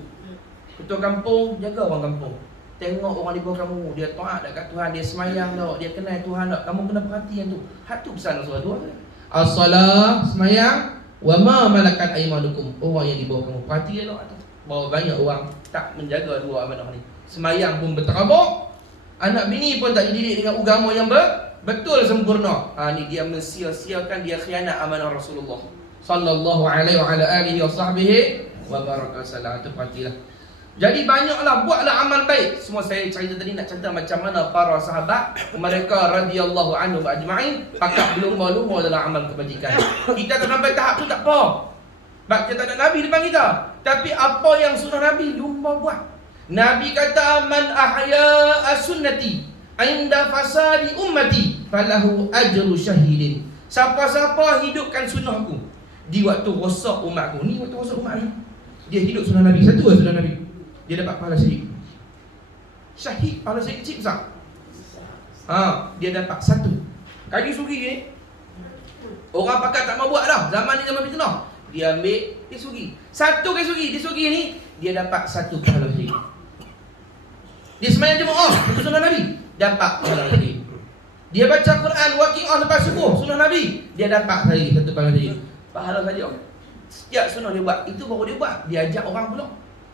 Ketua kampung, jaga orang kampung. Tengok orang di bawah kamu, dia taat dekat Tuhan, dia semayang tak, dia kenal Tuhan tak. Kamu kena perhatikan tu. Hak tu pesan Rasulullah tu. As-salah, semayang, wa ma malakat aymanukum. Orang yang di bawah kamu, perhatikan tak tu. Bahawa banyak orang tak menjaga dua amanah ni. Semayang pun berterabuk, anak bini pun tak dididik dengan agama yang betul sempurna. Ni dia mensia-siakan, dia khianat amanah Rasulullah sallallahu alaihi wa ala alihi wa sahbihi wa baraka sallam. Tu perhatilah. Jadi banyaklah, buatlah amal baik. Semua saya cerita tadi nak cerita macam mana para sahabat, mereka radhiyallahu anhum ajma'in pakak berlumba-lumba dalam amal kebajikan. Kita tak sampai tahap tu tak apa. Sebab kita tak ada Nabi depan kita. Tapi apa yang sunnah Nabi, lumba buat. Nabi kata man ahya as-sunnati inda fasadi ummati falahu ajru syahidin. Siapa-siapa hidupkan sunnahku di waktu rosak umatku. Ni waktu rosak umat ni, dia hidup sunnah Nabi. Satu lah sunnah Nabi, dia dapat pahala syahid. Syahid, pahala syahid kecil besar. Dia dapat satu. Kaji sugi ni, orang pakat tak mau buat dah. Zaman ni zaman fitnah. Dia ambil, dia sugi. Satu kaji sugi, dia sugi ni, dia dapat satu pahala syahid. Dia semayang jemaah, itu sunnah Nabi, dapat pahala syahid. Dia baca Quran waqi'ah lepas subuh, sunnah Nabi, dia dapat lagi satu pahala syahid. Pahala saja. Setiap sunnah dia buat, itu baru dia buat. Dia ajak orang pula.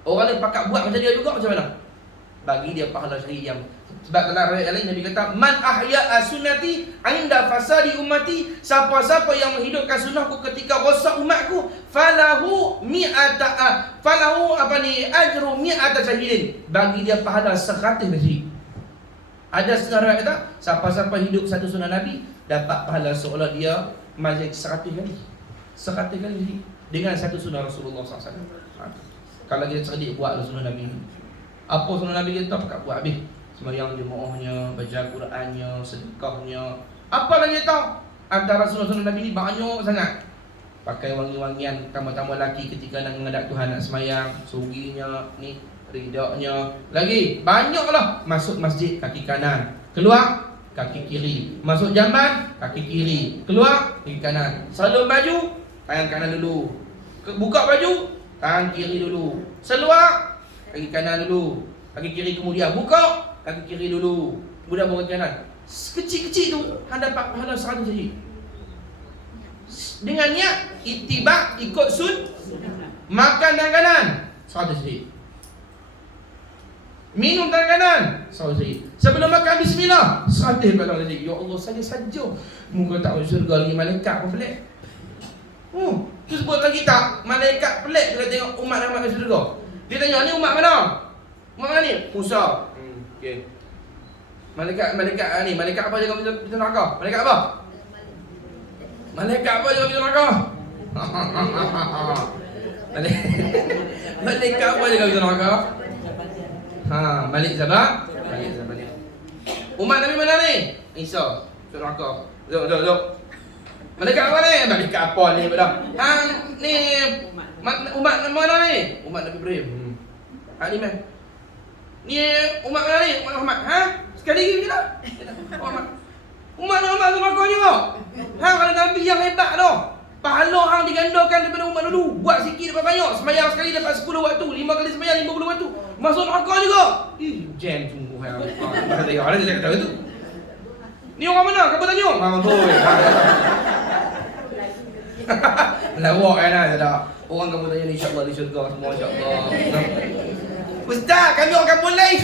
Orang lain pakat buat macam dia juga, macam mana? Bagi dia pahala syahid yang. Sebab dalam riwayat lain Nabi kata man ahya'a sunnati 'inda fasadi ummati, siapa-siapa yang menghidupkan sunnahku ketika rosak umatku, falahu ajru mi'ata syahidin, bagi dia pahala 100 syahid. Ada setengah riwayat kata siapa-siapa hidup satu sunnah Nabi dapat pahala seolah dia majlis 100 kali. 100 kali dengan satu sunnah Rasulullah SAW. Kalau kita cerdik buatlah sunnah Nabi. Apa sunnah Nabi kita pakat buat habis. Semayang jemaahnya, baca Qurannya, sedekahnya. Apa lagi tahu? Antara sunnah-sunnah Nabi ni banyak sangat. Pakai wangi-wangian tambah-tambah laki ketika nak menghadap Tuhan, nak semayang. Suginya ni, ridaknya. Lagi banyaklah. Masuk masjid kaki kanan, keluar kaki kiri. Masuk jamban kaki kiri, keluar kaki kanan. Salur baju tangan kanan dulu, buka baju tangan kiri dulu. Seluar kaki kanan dulu, kaki kiri kemudian buka kaki kiri dulu, kemudian bawa kaki kanan. Kecil-kecil tu hang dapat pahala 100 saja. Dengan niat ittiba, ikut sun, makan dan kanan 100 saja. Minum tangan kanan, sahabat saya. Sebelum makan bismillah, sadih pada Allah. Ya Allah, saja muka tak masuk syurga lagi, malaikat pun pelik. Tu sebut lagi tak, malaikat pelik bila tengok umat Muhammad masuk syurga. Dia tanya, ni umat mana? Umat mana ni? Musa. Okey. Malaikat ni, malaikat apa jaga pintu neraka? Malaikat apa? Malaikat apa jaga pintu neraka? Malaikat apa jaga pintu neraka? Malik Zabak. Umat Nabi mana ni? Isa. Neraka. Duduk. Malaikat apa ni? Malaikat apa ni pada? Ni umat mana ni? Umat Nabi Ibrahim. Ni man. Ni umat mana ni? Umat Muhammad. Sekali lagi kita. Umat neraka juga. Kalau Nabi yang hebat tu. Pahala hang digandakan daripada umat dulu. Buat sikit dapat banyak. Sembahyang sekali dapat 10 waktu. 5 kali sembahyang 50 waktu. Masuk neraka juga. Jam sungguh hang. Ada dia kata tu. Ni orang mana? Kamu tanya. Betul. Melawak kan ada. Orang kamu tanya ni insya-Allah di syurga semua insya-Allah. Ustaz, kami orang kampung lain.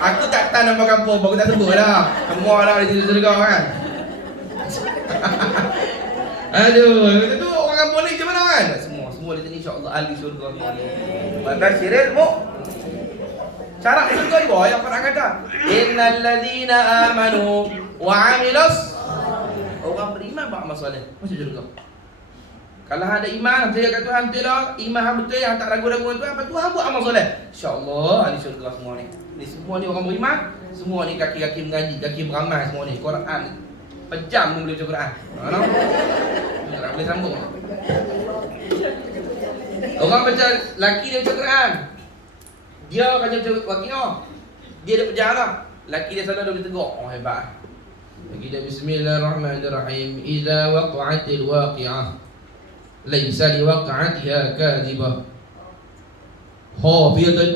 Aku tak tahu nama kampung, aku tak sebut dah. Semua dah di syurga kan. Aduh, itu orang kampung lain macam mana kan? Semua di sini insya-Allah ahli syurga semua ni. Batas syirik mu. Syarat syurga ni yang Quran kata, innal ladzina amanu wa 'amilus, orang beriman beramal soleh masuk syurga. Kalau ada iman, saya kata Tuhan betul dah, iman hang betul, hang tak ragu-ragu dengan Tuhan, apa Tuhan buat amal soleh. Insya-Allah ahli syurga semua ni. Ni semua ni orang beriman, semua ni kaki-kaki mengaji, kaki beramal semua ni. Quran pejam pun boleh baca Quran. Tak boleh sambung. Orang baca laki dia baca Quran. Dia akan baca Waqiah. Dia ada penjara. Laki dia salah dia boleh tegur. Oh hebat. Laki dia bismillahirrahmanirrahim. Idza waqa'atil waqi'ah. Laisa liwaqa'atiha kadhibah. Khafiyatun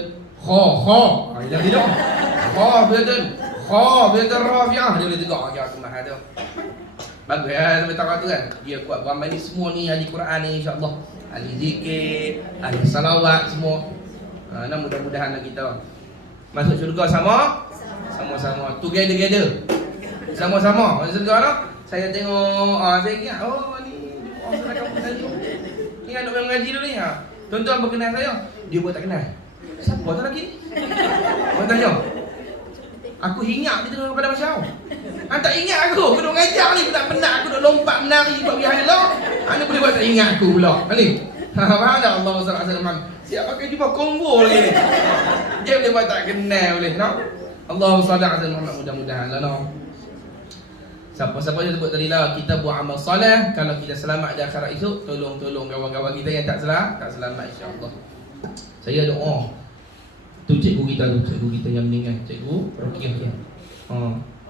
Dia tidak. Khafiyatun rafi'ah. Dia boleh tegur. Ya aku mahal tu. Bagus ya sampai tahu tu kan. Dia kuat beramal ni semua ni ahli Quran ni insya-Allah. Ahli zikir, ahli salawat semua. Mudah-mudahan kita masuk syurga sama-sama. Together. Sama-sama masuk syurga lah. Saya tengok saya ingat ni ni anak yang mengaji dulu ni tuan-tuan berkenal saya. Dia buat tak kenal. Siapa tu lelaki ni? Orang tanya. Aku ingat dia tengok pada Masyarakat. Tak ingat aku duk ngajar ni, aku tak penat, aku duk lompat menari buat biar Allah. Anda boleh buat tak ingat aku pula. Ni. Faham tak Allah SWT. Siap pakai jubah combo lagi ni. Dia boleh buat tak kenal boleh. No? Allah SWT mudah-mudahan lah no. Siapa-siapa yang sebut tadi lah, kita buat amal soleh. Kalau kita selamat di akhirat esok, tolong kawan-kawan kita yang tak selamat insya-Allah. Saya doa. Tu cikgu kita yang meninggal, cikgu Ruqyah.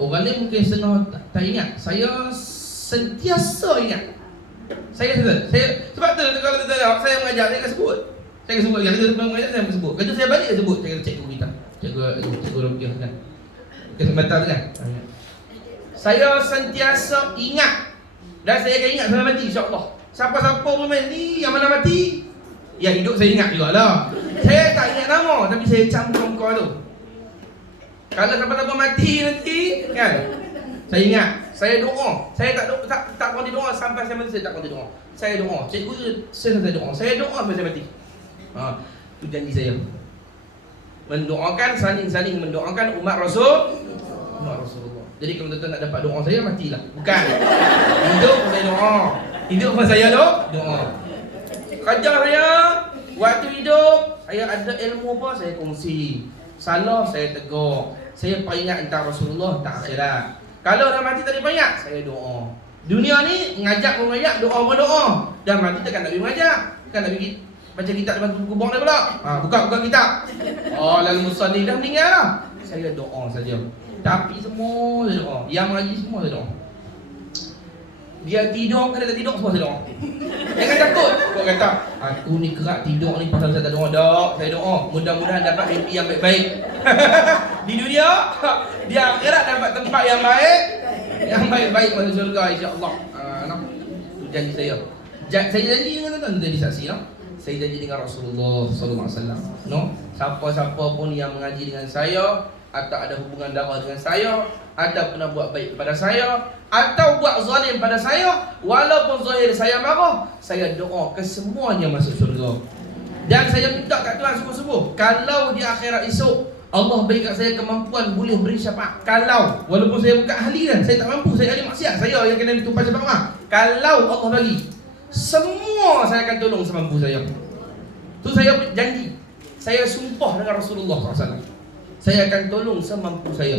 Orang ni mungkin setengah tak ingat. Saya sentiasa ingat. Saya sebab tu kalau saya mengajar saya akan sebut. Saya akan sebut yang saya mengajar saya akan sebut. Kata saya balik saya sebut cikgu kita. Cikgu Ruqyah kan. Kesempatan kan. Saya sentiasa ingat. Dan saya akan ingat sampai mati insya-Allah. Siapa-siapa pun ni yang mana mati, yang hidup saya ingat jugalah. Saya tak ingat nama tapi saya campur kau tu. Kalau siapa-siapa mati nanti kan, saya ingat. Saya doa. Saya tak berhenti doa sampai saya mati, saya tak berhenti doa. Saya doa. Cikgu saya doa. Saya doa sampai saya mati. Itu janji saya. Mendoakan saling mendoakan umat Rasulullah. Jadi kalau tuan-tuan nak dapat doa saya, matilah. Bukan. Hidup pun saya doa. Hidup pun saya doa. Kerja saya, waktu hidup, saya ada ilmu apa, saya kongsi. Salah, saya tegur. Saya peringat entah Rasulullah, tak akhirat. Kalau dah mati tak ada peringat, saya doa. Dunia ni, ngajak pun ngajak, doa pun doa. Dah mati takkan Nabi mengajak. Kan Nabi baca kitab depan kubur dia pula. Buka kitab. Lalu musalli dah meninggal lah. Saya doa saja. Tapi semua saya doa. Yang mengaji semua saya doa. Dia tidur ke dia tak tidur semua saya doa. Jangan takut. Kau kata aku ni kerak tidur ni pasal saya tak doa. Tak, saya doa mudah-mudahan dapat mimpi yang baik-baik. Di dunia, di akhirat dapat tempat yang baik. Yang baik-baik masuk syurga insya-Allah. Itu janji saya. Saya janji dengan tuan-tuan jadi saksi no? saya janji dengan Rasulullah sallallahu alaihi wasallam, no, siapa-siapa pun yang mengaji dengan saya atau ada hubungan darah dengan saya, atau pernah buat baik kepada saya atau buat zalim pada saya, walaupun zahir saya marah, saya doa kesemuanya masuk syurga. Dan saya minta kat Tuhan sungguh-sungguh, kalau di akhirat esok Allah beri kat saya kemampuan boleh beri syafaat, kalau walaupun saya bukan ahli kan, saya tak mampu, saya ahli maksiat, saya yang kena ditumpah syafaat, kalau Allah bagi, semua saya akan tolong semampu saya. Tu saya janji, saya sumpah dengan Rasulullah SAW, saya akan tolong semampu saya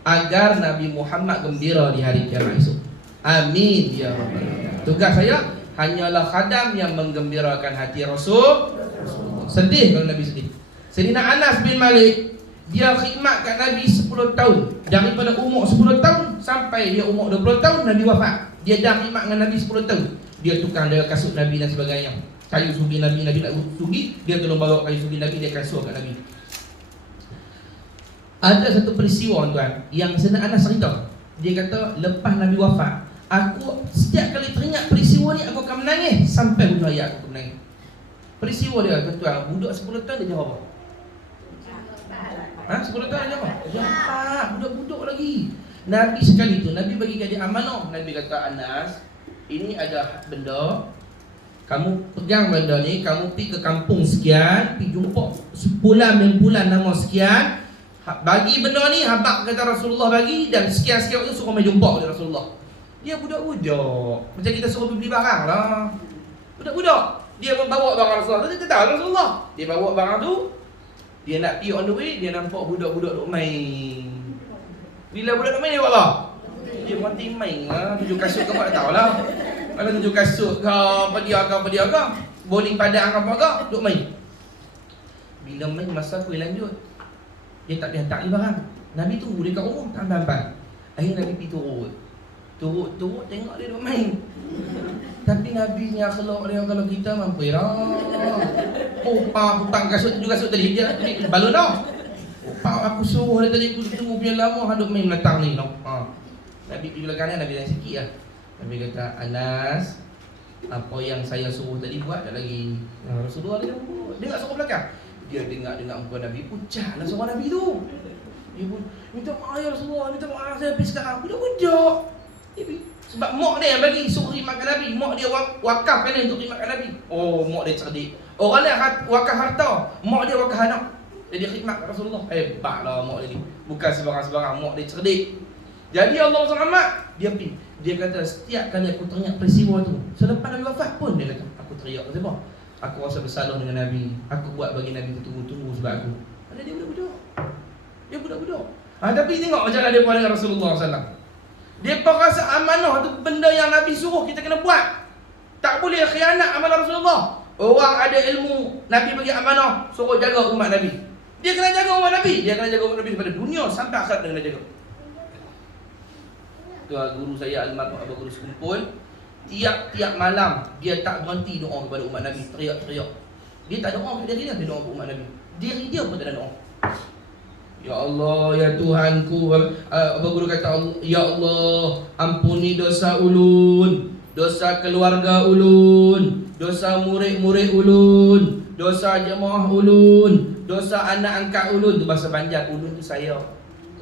agar Nabi Muhammad gembira di hari kiamat esok. Amin ya rabbal alamin. Tugas saya hanyalah khadam yang menggembirakan hati Rasulullah. Sedih kalau Nabi sedih. Sayyidina Anas bin Malik, dia khidmat kat Nabi 10 tahun. Daripada umur 10 tahun sampai dia umur 20 tahun Nabi wafat. Dia dah khidmat dengan Nabi 10 tahun. Dia tukang jaga kasut Nabi dan sebagainya. Kayu sugi Nabi nak sugi, dia tolong bawa kayu sugi Nabi, dia kasut kat Nabi. Ada satu peristiwa tuan yang Sayyidina Anas cerita. Dia kata lepas Nabi wafat, aku setiap kali teringat peristiwa ni aku akan menangis sampai hujung hayat aku menangis. Peristiwa dia tuan, budak 10 tahun dia jawab apa? 10 tahun jawab apa? Jawab budak-budak lagi. Nabi sekali tu, Nabi bagi kat dia amanah. Nabi kata, Anas, ini ada benda, kamu pegang benda ni, kamu pergi ke kampung sekian, pergi jumpa sebulan nama sekian, bagi benda ni, habaq kata Rasulullah bagi, dan sekian-sekian tu suruh main jumpa oleh Rasulullah. Dia budak-budak, macam kita suruh beli barang lah. Budak-budak, dia membawa barang Rasulullah, dia tahu Rasulullah. Dia bawa barang tu, dia nak pergi on the way, dia nampak budak-budak duk main. Bila budak duk main, dia buat apa? Dia berhenti main lah, tujuh kasut ke apa tak tahulah. Kalau tujuh kasut ke, apa dia ke, bowling padang apa ke, duk main. Bila main, masa kuih lanjut, dia tak boleh hantar ni barang. Nabi tunggu dia kat rumah, tak ambil-ambil. Akhirnya Nabi pergi turut, tengok dia duk main. Tapi Nabi ni akhlak dia kalau kita mampu lah. Putang kasut, tujuh kasut tadi, dia balon dah. Aku suruh dia tadi, aku tunggu punya lama, haduk main menatang ni. Nabi pergi belakang Nabi dah sikit lah. Nabi kata, Anas, apa yang saya suruh tadi buat tak lagi. Rasulullah dia dengar suruh belakang. Dia dengar muka Nabi, pucat lah suara Nabi tu. Dia pun, minta maaf ya Rasulullah, minta maaf saya pergi sekarang. Budak-budak. Sebab mak dia yang bagi suruh khidmatkan Nabi. Mak dia wakafkan dia untuk khidmatkan Nabi. Oh, mak dia cerdik. Orang lain wakaf harta, mak dia wakaf anak. Jadi khidmat Rasulullah. Hebatlah mak dia ni. Bukan sebarang-sebarang, mak dia cerdik. Jadi Allah SWT, dia pergi. Dia kata setiap kali aku teringat peristiwa tu, selepas Nabi wafat pun dia kata, aku teriak sebab aku rasa bersalah dengan Nabi. Aku buat bagi Nabi tunggu-tunggu sebab aku. Ada dia budak-budak. Dia budak-budak. Tapi tengok macam mana dia buat dengan Rasulullah SAW. Dia rasa amanah tu benda yang Nabi suruh kita kena buat. Tak boleh khianat amalan Rasulullah. Orang ada ilmu, Nabi bagi amanah, suruh jaga umat Nabi. Dia kena jaga umat Nabi. Dia kena jaga umat Nabi daripada dunia sampai akhirat dia kena jaga. Guru saya almarhum Abu Guru sekumpul, tiap-tiap malam dia tak berhenti doa kepada umat Nabi, teriak-teriak. Dia tak doa kepada diri dia doa kepada umat Nabi. Diri dia pun tak ada doa. Ya Allah, ya Tuhanku, Abu Guru kata, ya Allah, ampuni dosa ulun, dosa keluarga ulun, dosa murid-murid ulun, dosa jemaah ulun, dosa anak angkat ulun. Tu bahasa Banjar, ulun tu saya.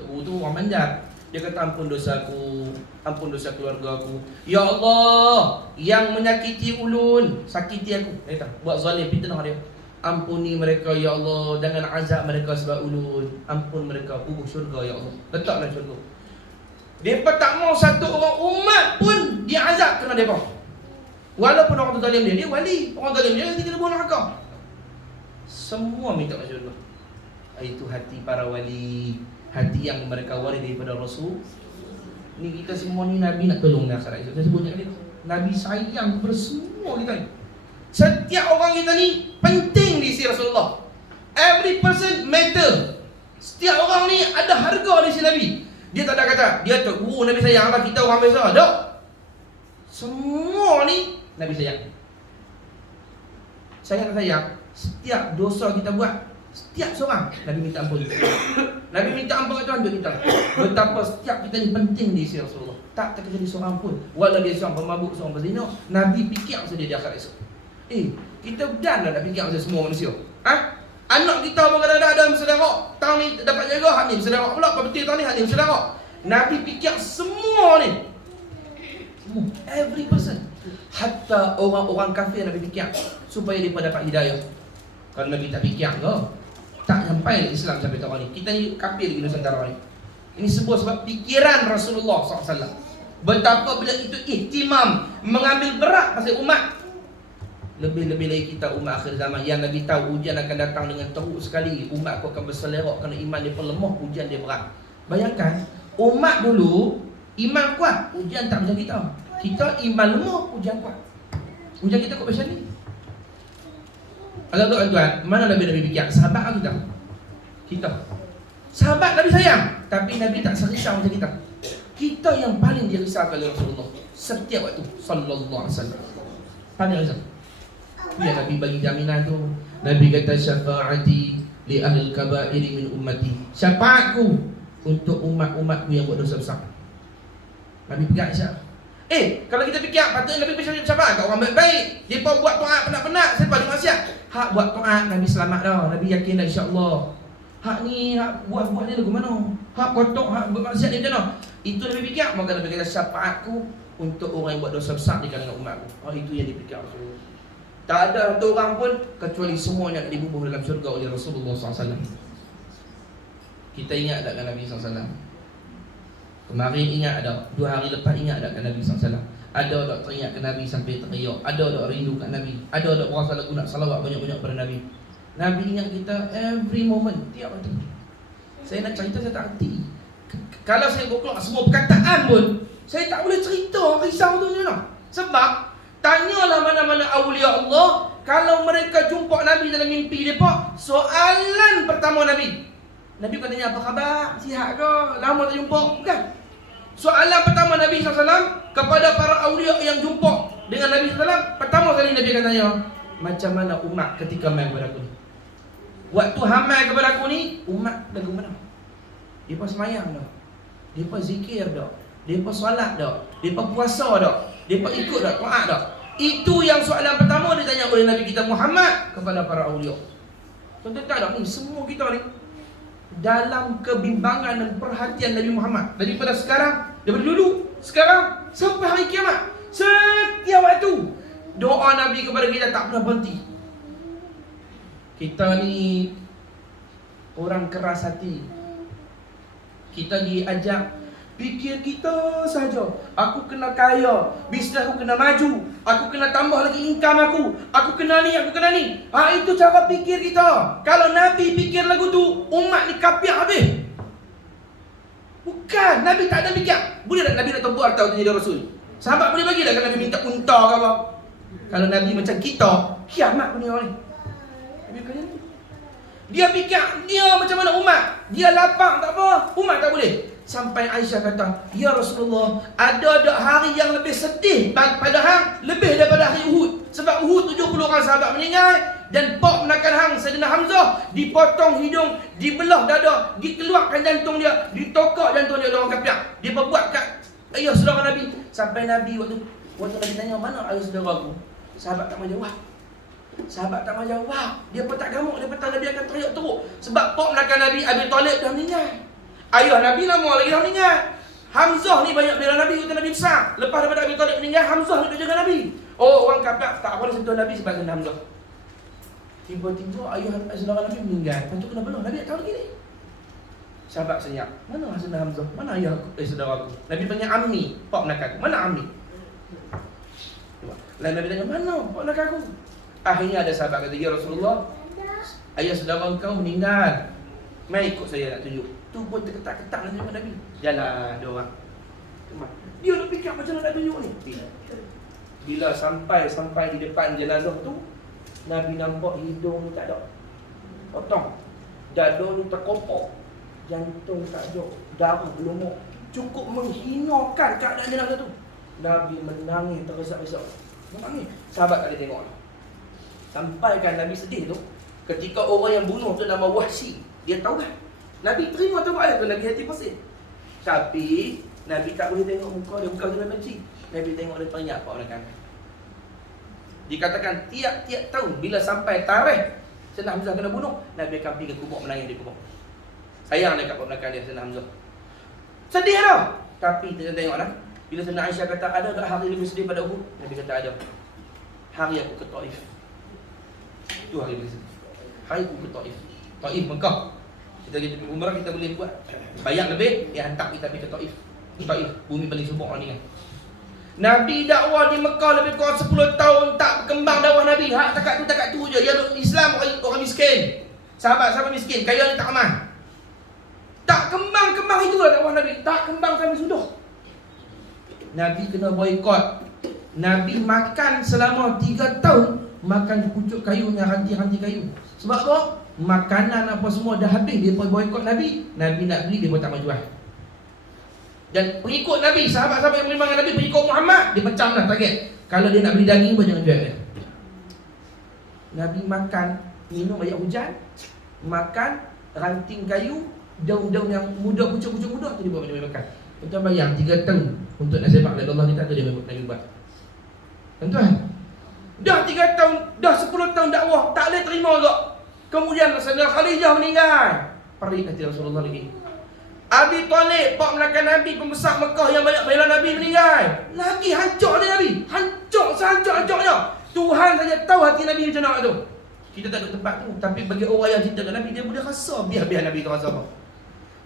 Tu orang Banjar. Dia kata ampun dosaku, ampun dosa keluarga aku. Ya Allah, yang menyakiti ulun, sakiti aku. Dia kata, buat zalim, fitnah dia. Ampuni mereka ya Allah, jangan azab mereka sebab ulun. Ampun mereka, syurga ya Allah. Letaklah syurga. Depa tak mau satu orang umat pun dia azab kena depa. Walaupun orang tu zalim dia wali. Orang zalim dia kena bunuh neraka. Semua minta masuk syurga. Itu hati para wali. Hati yang mereka waris daripada Rasul. Ni kita semua ni Nabi nak tolong dah akhirat. Saya sebutnya tadi, Nabi sayang kepada semua kita ni. Setiap orang kita ni penting di sisi Rasulullah. Every person matter. Setiap orang ni ada harga di sisi Nabi. Dia tak ada kata dia tu Nabi sayang apa kita orang biasa. Tak. Semua ni Nabi sayang. Sayang. Setiap dosa kita buat, setiap seorang Nabi minta ampun. Nabi minta ampun kat Tuhan untuk kita. Betapa setiap kita ni penting di sisi Rasulullah. Tak terjadi seorang pun, walau dia seorang pemabuk, seorang pezina, Nabi fikir sedia di akhirat esok. Kita dan nak fikir macam semua manusia. Anak kita pun kadang-kadang ada bersedara. Tahun ni dapat jaga, hak ni bersedara pula. Pepetir tahun ni, hak ni bersedara. Nabi fikir semua ni. Semua. Every person. Hatta orang-orang kafir Nabi fikir supaya mereka dapat hidayah. Kalau Nabi tak fikir ke, tak sampai Islam sampai tahun ni. Kita ni kafir di Nusantara ni. Ini sebuah sebab fikiran Rasulullah SAW. Betapa bila itu ihtimam, mengambil berat pasal umat. Lebih-lebih lagi kita umat akhir zaman yang Nabi tahu ujian akan datang dengan teruk sekali. Umat aku akan berselerok kerana iman dia lemah, ujian dia berat. Bayangkan, umat dulu iman kuat, ujian tak macam kita. Kita iman lemah, ujian kuat. Ujian kita kot macam ni. Ada tuan-tuan, mana Nabi fikir? Sahabat kita. Kita. Sahabat Nabi sayang, tapi Nabi tak serisau macam kita. Kita yang paling dirisaukan oleh Rasulullah setiap waktu sallallahu alaihi wasallam. Paling risau. Ya Nabi bagi jaminan tu. Nabi kata syafaati li ahli al-kaba'ir min ummati. Syafaatku untuk umat-umatku yang buat dosa besar. Nabi pegang syafaat. Kalau kita fikir patutnya Nabi bersyafat syafaat kat orang baik-baik. Depa buat taat penat-penat, siapa ada maksiat. Hak buat taat Nabi selamat dah. Nabi yakin dah insya-Allah. Hak ni hak buat ni lagu mana? Hak kotok, hak buat maksiat ni macam mana? Itu Nabi fikir, maka Nabi kata syafaatku untuk orang yang buat dosa besar di kalangan umatku. Itu yang dipikir Rasulullah. Tak ada satu orang pun kecuali semuanya akan dibubuh dalam syurga oleh Rasulullah SAW. Kita ingat tak kan Nabi SAW? Kemarin ingat tak? 2 hari lepas ingat tak kan Nabi SAW? Ada tak teringat ke Nabi sampai teriak? Ada tak rindu kat Nabi? Ada tak berasa lagu nak salawat banyak-banyak pada Nabi? Nabi ingat kita every moment, tiap waktu. Saya nak cerita saya tak erti. Kalau saya keluar semua perkataan pun, saya tak boleh cerita risau tu macam mana. Sebab tanyalah mana-mana awliya Allah, kalau mereka jumpa Nabi dalam mimpi mereka, soalan pertama Nabi bukan tanya apa khabar, sihat ke, lama tak jumpa, bukan. Soalan pertama Nabi SAW kepada para awliya yang jumpa dengan Nabi SAW, pertama kali Nabi akan tanya, macam mana umat ketika mai kepada aku ni? Waktu hamai kepada aku ni, umat lagu mana? Mereka semayang dah, mereka zikir dah, mereka solat dah, mereka puasa dah, mereka ikut dah, taat dah. Itu yang soalan pertama ditanya oleh Nabi kita Muhammad kepada para awliya. Tuan-tuan tak ada ni, semua kita ni dalam kebimbangan dan perhatian Nabi Muhammad. Daripada sekarang, daripada dulu, sekarang, sampai hari kiamat. Setiap waktu doa Nabi kepada kita tak pernah berhenti. Kita ni orang keras hati. Kita diajak fikir kita saja. Aku kena kaya, bisnes aku kena maju, aku kena tambah lagi income aku kena ni, aku kena ni. Itu cara fikir kita. Kalau Nabi fikir lagu tu, umat ni kafir habis. Bukan, Nabi tak ada fikir. Boleh tak Nabi nak tebuk atau jadi Rasul? Sahabat boleh bagi tak kalau Nabi minta unta ke apa? Kalau Nabi macam kita, kiamat punya orang ni. Nabi kata ni. Dia fikir dia macam mana umat. Dia lapang tak apa, umat tak boleh. Sampai Aisyah kata, ya Rasulullah, ada hari yang lebih sedih pada hang lebih daripada hari Uhud. Sebab Uhud 70 orang sahabat meninggal dan pok menakan hang Sayyidina Hamzah, dipotong hidung, dibelah dada, dikeluarkan jantung dia, ditokak jantung dia oleh orang kafir. Dia berbuat kat ayah saudara Nabi. Sampai Nabi waktu Nabi tanya, mana ayah saudara aku? Sahabat tak mau jawab. Sahabat tak mau jawab. Dia pun tak gamuk, dia pun tak Nabi akan teriak teruk. Sebab pok menakan Nabi, Abi Talib dah meninggal. Ayah Nabi lama lagi dah meninggal. Hamzah ni banyak bela Nabi, kata Nabi besar. Lepas daripada Abi Talib meninggal, Hamzah ni jaga Nabi. Orang kafir tak boleh sentuh Nabi sebab kena Hamzah. Tiba-tiba ayah saudara Nabi meninggal. Lepas tu kena belah, Nabi tak tahu lagi ni. Sahabat senyap, mana Sayyidina Hamzah? Mana ayah aku, saudara aku? Nabi panggil Ammi, pak menakan aku. Mana Ammi? Lain Nabi tanya, mana pak menakan aku? Akhirnya ada sahabat kata, ya Rasulullah, ayah saudara kau meninggal. Mai ikut saya nak tunjuk. Tu pun terketak-ketak nak tunjuk Nabi. Jalan dia orang. Dia nak fikir macam mana nak tunjuk ni. Bila sampai di depan jenazah tu, Nabi nampak hidung ni tak ada, potong. Dada ni terkopok, jantung tak ada, darah berlumur. Cukup menghinakan keadaan jenazah tu. Nabi menangis tersesak-sesak. Menangis. Sahabat tak ada tengok. Sampaikan Nabi sedih tu, ketika orang yang bunuh tu nama Wahsy, dia tahu kan? Nabi terima tu ayat tu, Nabi hati pasir. Tapi Nabi tak boleh tengok muka dia, bukan dia benci. Nabi tengok dia tanya apa orang kan. Dikatakan tiap-tiap tahun bila sampai tarikh Sayyidina Hamzah kena bunuh, Nabi akan pergi ke kubur menangis di kubur. Sayang dekat belakang dia Sayyidina Hamzah. Sedih dah. Tapi kita tengoklah, bila Sayyidina Aisyah kata ada tak hari lebih sedih pada Uhud? Nabi kata ada. Hari aku ke Taif. Itu hari lebih sedih. Hari aku ke Taif. Taif Mekah. Kita pergi umrah kita boleh buat. Bayar lebih, dia hantar kita pergi ke Taif. Taif, bumi paling subur ni kan. Nabi dakwah di Mekah lebih kurang 10 tahun tak berkembang dakwah Nabi. Hak takat tu je. Dia Islam orang miskin. Sahabat-sahabat miskin, kaya ni tak aman. Tak kembang itulah dakwah Nabi. Tak kembang sampai sudah. Nabi kena boikot. Nabi makan selama 3 tahun makan pucuk kayu dengan ranting-ranting kayu. Sebab apa? Makanan apa semua dah habis. Dia boikot Nabi. Nabi nak beli, dia pun tak mau jual. Dan pengikut Nabi, sahabat-sahabat yang beriman dengan Nabi, pengikut Muhammad, dia macam lah target. Kalau dia nak beli daging pun jangan jual dia. Nabi makan, minum ayat hujan, makan ranting kayu, daun-daun yang muda, pucuk-pucuk muda tu dia buat Nabi makan. Tuan bayang 3 tahun untuk nak sepak dari Allah kita tu dia Nabi buat. Tuan, dah 3 tahun, dah 10 tahun dakwah, tak boleh terima juga. Kemudian Sayyidina Khadijah meninggal. Perik hati Rasulullah lagi. Abi Talib, pak melakon Nabi, pembesar Mekah yang banyak bela Nabi meninggal. Lagi hancur dia Nabi. Hancur, sehancur-hancurnya. Tuhan saja tahu hati Nabi macam mana tu. Kita tak ada tempat tu. Tapi bagi orang yang cinta Nabi, dia boleh rasa biar-biar Nabi tu rasa apa.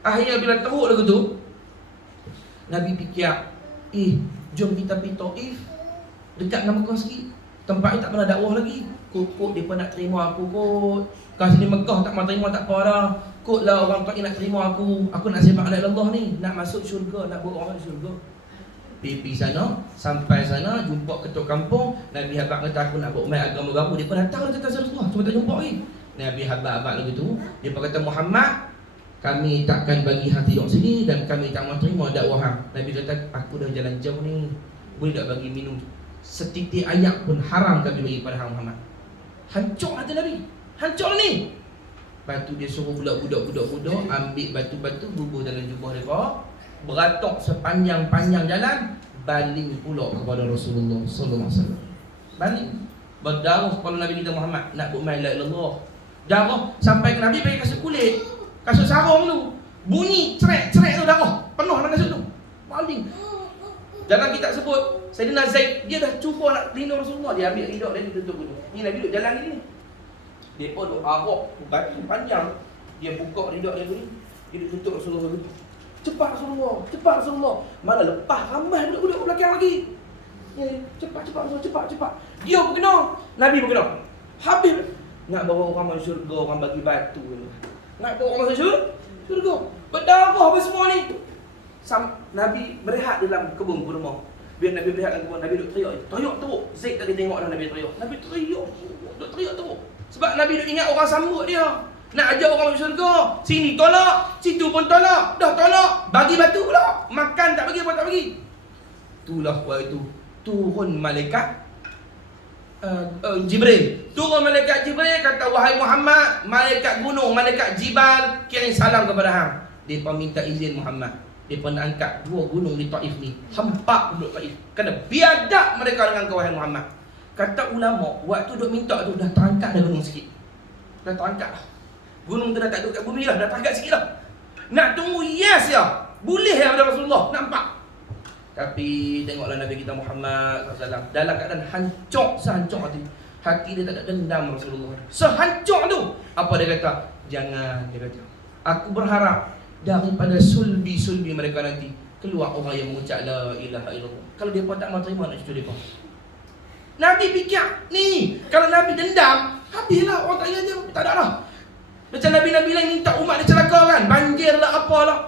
Akhirnya bila teruk lagu tu, Nabi fikir, jom kita pergi Taif, dekat dengan Mekah sikit. Tempat ni tak pernah dakwah lagi. Kot dia pun nak terima aku kot. Kalau sini Mekah tak mau terima tak apa dah. Kotlah orang Taif nak terima aku. Aku nak sembah Allah ni, nak masuk syurga, nak bawa orang masuk syurga. Pergi sana, sampai sana jumpa ketua kampung. Nabi habaq kata aku nak bawa umat agama baru. Dia pun datang dah kata Rasulullah, cuma tak jumpa lagi. Nabi habaq lagu tu, dia pun kata Muhammad, kami takkan bagi hati orang sini dan kami tak mau terima dakwah hang. Nabi kata aku dah jalan jauh ni, boleh tak bagi minum setitik air pun haram kami bagi pada hang Muhammad. Hancur hati Nabi. Hancur ni. Lepas tu dia suruh budak-budak ambil batu-batu bubuh dalam jubah mereka, beratok sepanjang-panjang jalan, baling pula kepada Rasulullah sallallahu alaihi wasallam. Baling berdarah kepala Nabi kita Muhammad nak buat la ilaha illallah. Darah sampai ke Nabi bagi kasut kulit, kasut sarung tu. Bunyi cerek-cerek tu darah, penuh dalam kasut tu. Baling. Dalam kitab sebut Sayyidina Zaid dia dah cuba nak lindung Rasulullah, dia ambil ridok dia tutup dulu. Ni Nabi duduk jalan ni. Dia pun duduk arok batu panjang. Dia buka ridok dia ni. Dia duduk tutup Rasulullah dulu. Cepat Rasulullah. Mana lepas ramai budak-budak belakang lagi. Cepat Rasulullah, cepat. Dia pun kena. Nabi pun kena. Habis nak bawa orang masuk syurga, orang bagi batu ni. Nak bawa orang masuk syurga. Berdarah apa semua ni. Nabi berehat dalam kebun kurma. Biar Nabi berehat dalam kebun, Nabi duduk teriak. Teriak teruk. Zaid tadi tengok dah Nabi teriak. Nabi teriak teruk. Sebab Nabi duk ingat orang sambut dia. Nak ajak orang masuk syurga. Sini tolak, situ pun tolak. Dah tolak, bagi batu pula. Makan tak bagi, apa tak bagi. Itulah waktu itu turun malaikat Jibril. Turun malaikat Jibril kata, wahai Muhammad, malaikat gunung, malaikat jibal kirim salam kepada hang. Dia pun minta izin Muhammad. Dia pun nak angkat 2 gunung di Taif ni. Hempak duduk Taif. Kena biadab mereka dengan kau wahai Muhammad. Kata ulama, waktu duk minta tu dah terangkat dah gunung sikit. Dah terangkat dah. Gunung tu dah tak duduk kat bumi lah, dah terangkat sikit lah. Nak tunggu yes ya. Boleh ya pada Rasulullah, nampak. Tapi tengoklah Nabi kita Muhammad SAW dalam keadaan hancur, sehancur hati. Hati dia tak ada dendam Rasulullah. Sehancur tu. Apa dia kata? Jangan, dia kata. Aku berharap daripada sulbi-sulbi mereka nanti keluar orang yang mengucap la ilaha illallah. Kalau dia pun tak mau terima nak cucu dia pun. Nabi fikir ni, kalau Nabi dendam, habislah orang tak ingat dia, tak ada lah. Macam Nabi-Nabi lain minta umat dia celaka kan, banjir lah apalah.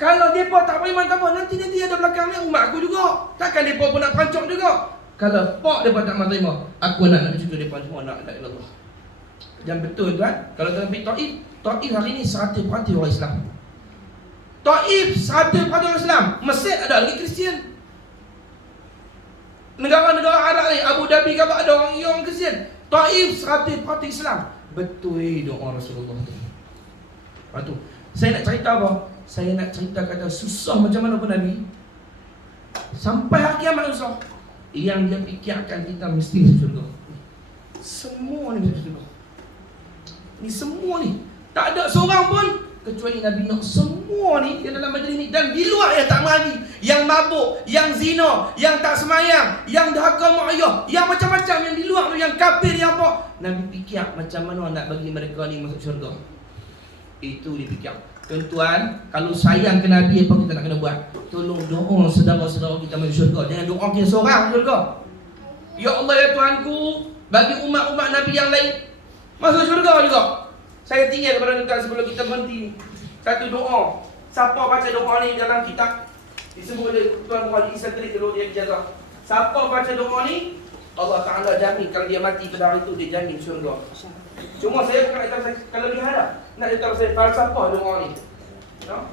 Kalau mereka tak beriman tak apa, nanti ada belakang ni umat aku juga. Takkan mereka pun nak pancok juga. Kalau pak mereka tak mau terima, aku nak cucu mereka semua nak la ilallah. Dan betul tuan, kalau dalam Taif hari ni 100% orang Islam. Taif 100% orang Islam. Mesir ada lagi Kristian. Negara-negara Arab ni, Abu Dhabi ke apa ada orang Kristian. Taif 100% Islam. Betul doa Rasulullah tu. Lepas tu, saya nak cerita apa? Saya nak cerita kata susah macam mana pun Nabi. Sampai hari kiamat susah. yang dia fikirkan kita mesti masuk syurga. Semua ni masuk syurga. Ni semua ni tak ada seorang pun kecuali Nabi Nuh. Semua ni yang dalam majlis ni dan di luar yang tak mengaji, yang mabuk, yang zina, yang tak semayang, yang dahaka mak ayah, yang macam-macam yang di luar tu, yang kafir, yang apa, Nabi fikir macam mana nak bagi mereka ni masuk syurga. Itu dipikir. Tuan-tuan, kalau sayang ke Nabi, apa kita nak kena buat? Tolong doa saudara-saudara kita masuk syurga. Jangan doa kita seorang syurga. Ya Allah, ya Tuhanku, bagi umat-umat Nabi yang lain masuk syurga juga. Saya tinggal kepada tuan sebelum kita berhenti, satu doa. Siapa baca doa ni dalam kitab disebut oleh Tuan Wali Sadri kalau dia jaga. Siapa baca doa ni, Allah Ta'ala jamin kalau dia mati pada hari itu dia jamin syurga. Cuma saya bukan nak tahu saya, kalau dia harap nak tahu saya falsafah doa ni. No?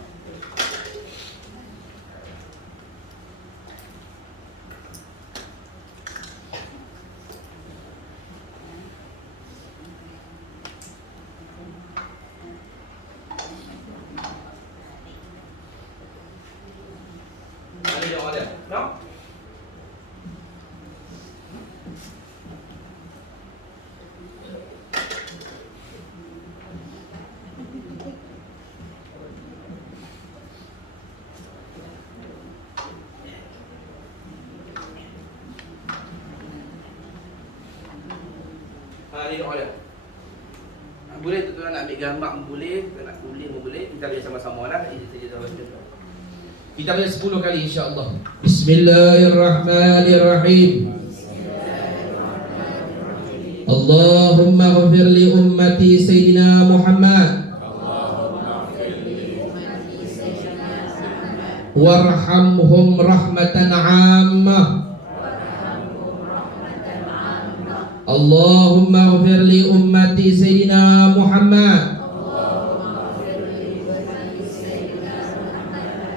No? Ni doa dia. Boleh tuan-tuan nak ambil gambar boleh, nak tulis boleh. Kita boleh sama-sama lah. Kita boleh 10 kali insya-Allah. Bismillahirrahmanirrahim. Allahumma ghafir li ummati Sayyidina Muhammad warhamhum rahmatan 'ammah. Allahumma ghafir li ummati Sayyidina Muhammad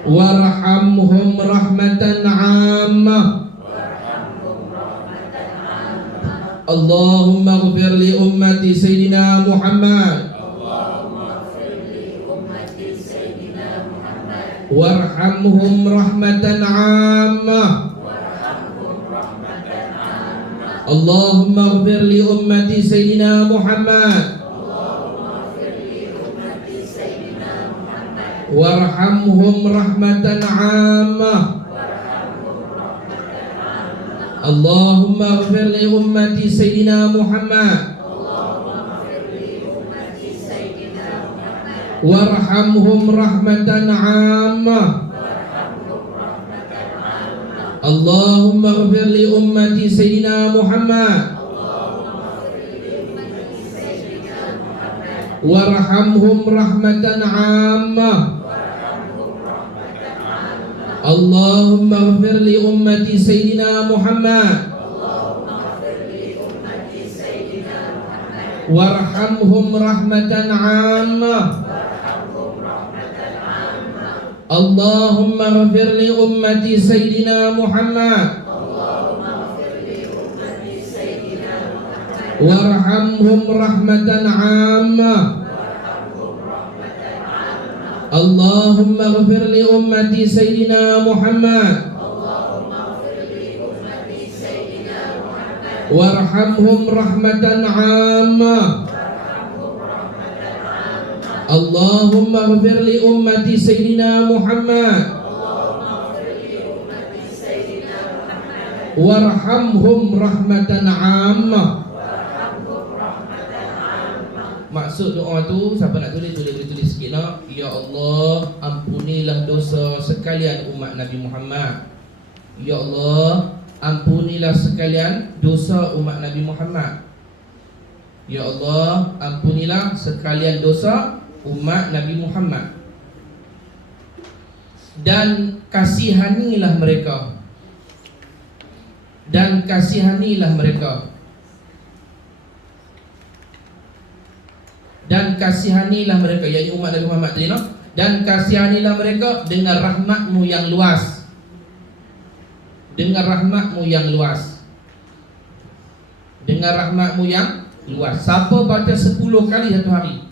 warhamhum rahmatan 'ammah. Allahumma ghafir li ummati Sayyidina Muhammad warhamhum rahmatan 'ammah. Allahumma ghafir li ummati Sayyidina Muhammad warhamhum rahmatan 'ammah. Allahumma ghafir li ummati Sayyidina Muhammad warhamhum rahmatan 'ammah. Allahumma ghafir li ummati Sayyidina Muhammad warhamhum rahmatan 'ammah. Allahumma ghafir li ummati Sayyidina Muhammad warhamhum rahmatan 'ammah. Allahumma ghafir li ummati Sayyidina Muhammad warhamhum rahmatan 'ammah. Allahumma ghafir li ummati Sayyidina Muhammad warhamhum rahmatan 'ammah. Allahumma ghafir li ummati Sayyidina Muhammad warhamhum rahmatan 'ammah. Maksud doa tu siapa nak tulis boleh tulis sikit nak. Ya Allah, ampunilah dosa sekalian umat Nabi Muhammad. Ya Allah, ampunilah sekalian dosa umat Nabi Muhammad. Ya Allah, ampunilah sekalian dosa umat Nabi Muhammad. Dan kasihanilah mereka. Dan kasihanilah mereka. Dan kasihanilah mereka, yakni umat Nabi Muhammad tadi, no? Dan kasihanilah mereka dengan rahmatmu yang luas. Dengan rahmatmu yang luas. Dengan rahmatmu yang luas. Siapa baca 10 kali satu hari,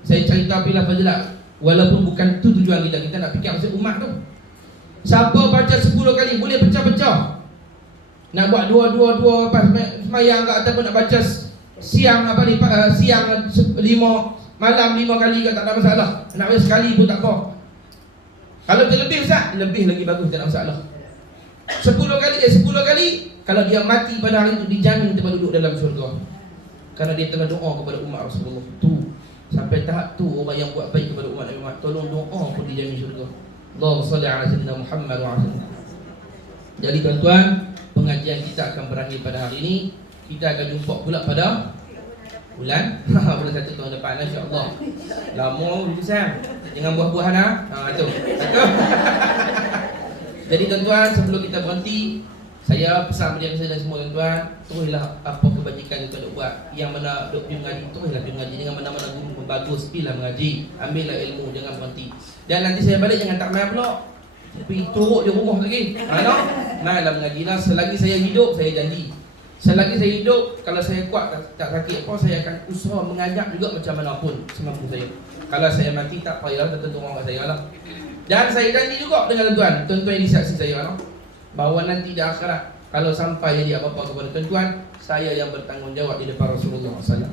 saya cerita bila fadilat, walaupun bukan tu tujuan kita, kita nak fikir maksud umat tu. Siapa baca 10 kali boleh pecah-pecah. nak buat dua pas semayang ke ataupun nak baca siang siang 5 malam 5 kali ke tak ada masalah. Nak baca sekali pun tak apa. Kalau terlebih Ustaz, lebih lagi bagus, tak ada masalah. 10 kali kalau dia mati pada hari itu dijamin tempat duduk dalam syurga. Kerana dia tengah doa kepada umat Rasulullah. Tu sampai tahap tu orang yang buat baik kepada umat Nabi Muhammad, tolong doa pun dijamin syurga. Allahumma salli ala sayyidina Muhammad wa ala. Jadi tuan-tuan, pengajian kita akan berakhir pada hari ini. Kita akan jumpa pula pada bulan 1 tahun depan, insya-Allah. Lama dulu Sam. Jangan buah-buahan tu. Jadi tuan-tuan, sebelum kita berhenti, saya pesan kepada saya dan semua tuan-tuan, teruslah apa kebajikan yang tuan buat. Yang mana duk pergi mengaji, teruslah pergi mengaji. Dengan mana-mana guru bagus, pergilah mengaji. Ambillah ilmu, jangan berhenti. Dan nanti saya balik jangan tak main pula. Saya pergi turut di rumah lagi. Mainlah mengaji. Nah, selagi saya hidup, saya janji. Selagi saya hidup, kalau saya kuat tak sakit apa, saya akan usaha mengajak juga macam mana pun semampu saya. Kalau saya mati tak payah, tentu orang kat saya lah. Dan saya janji juga dengan tuan-tuan yang disaksi saya lah, bahawa nanti di akhirat kalau sampai jadi apa-apa kepada tuan-tuan, saya yang bertanggungjawab di depan Rasulullah SAW.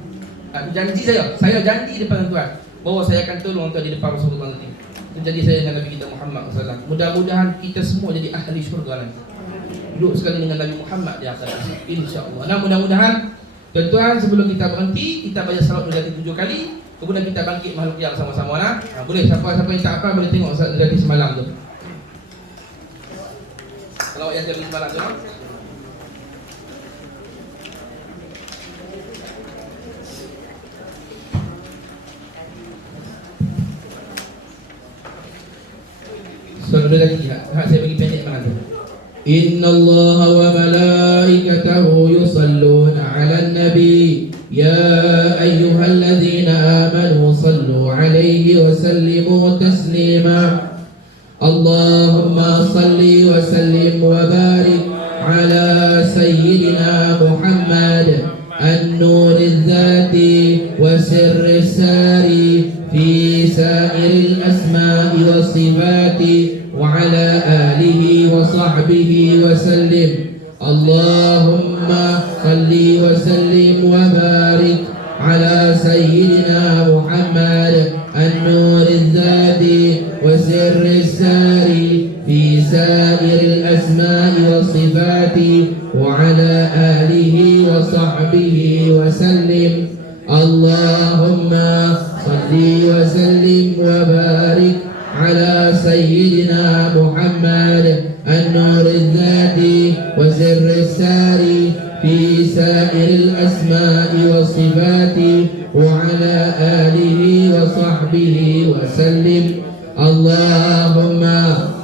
Janji saya janji di depan tuan-tuan bahawa saya akan tolong tuan di depan Rasulullah nanti. Itu jadi saya dengan Nabi kita Muhammad SAW. Mudah-mudahan kita semua jadi ahli syurga nanti, duduk sekali dengan Nabi Muhammad di akhirat, insya-Allah. Nah, mudah-mudahan tuan-tuan, sebelum kita berhenti, kita baca salat berganti 7 kali. Kemudian kita bangkit makhluk yang sama-sama lah. Boleh siapa-siapa yang tak apa boleh tengok salat berganti semalam tu. Kalau yang terjadi semalam tu, soal lagi saya bagi pendek malam tu. Inna Allah wa malaikatahu yusalluna 'alan nabi ya ayyuhalladzina amanu sallu 'alaihi wa sallimu taslima. Allahumma salli wa sallim wa barik ala sayyidina Muhammad an-nur az-zati wa sirr as-sari fi sa'iril asma'i was sifati wa ala alihi wa sahbihi wa sallim. Allahumma salli wa sallim wa barik ala sayyidina Muhammad an-nur az-zati wa sirr as-sari fi sa'iril asma'i was sifati wa ala alihi wa sahbihi wa sallim. Allahumma salli wa sallim wa barik على سيدنا محمد النور الذاتي وسر الساري في سائر الأسماء والصفات وعلى آله وصحبه وسلم. اللهم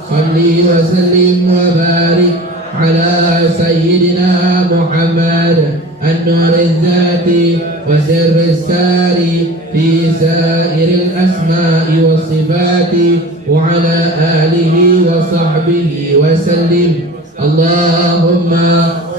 صل وسلم وبارك على سيدنا محمد النور الذاتي وسر الساري في سائر الأسماء والصفات وعلى آله وصحبه وسلم. اللهم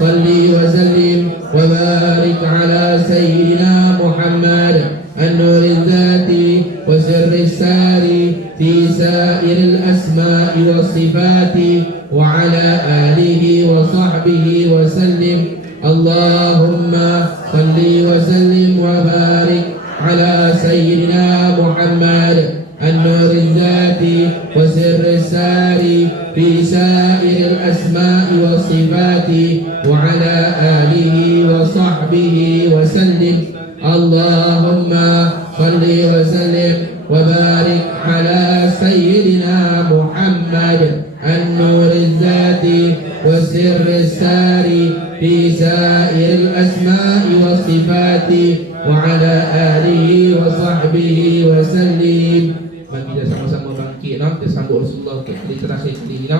صل وسلم وبارك على سيدنا محمد النور الذاتي وسر الساري في سائر الأسماء والصفات وعلى آله وصحبه وسلم. اللهم صل وسلم وبارك على سيدنا محمد النور الذاتي وسر الساري في سائر الأسماء والصفات وعلى آله وصحبه وسلم. اللهم صل وسلم وبارك على سيدنا محمد النور الذاتي وسر الساري في سائر الأسماء والصفات وعلى آله وصحبه وسلم. Mari kita sama-sama bangkit kita sambut Rasulullah untuk kali terakhir kali ini.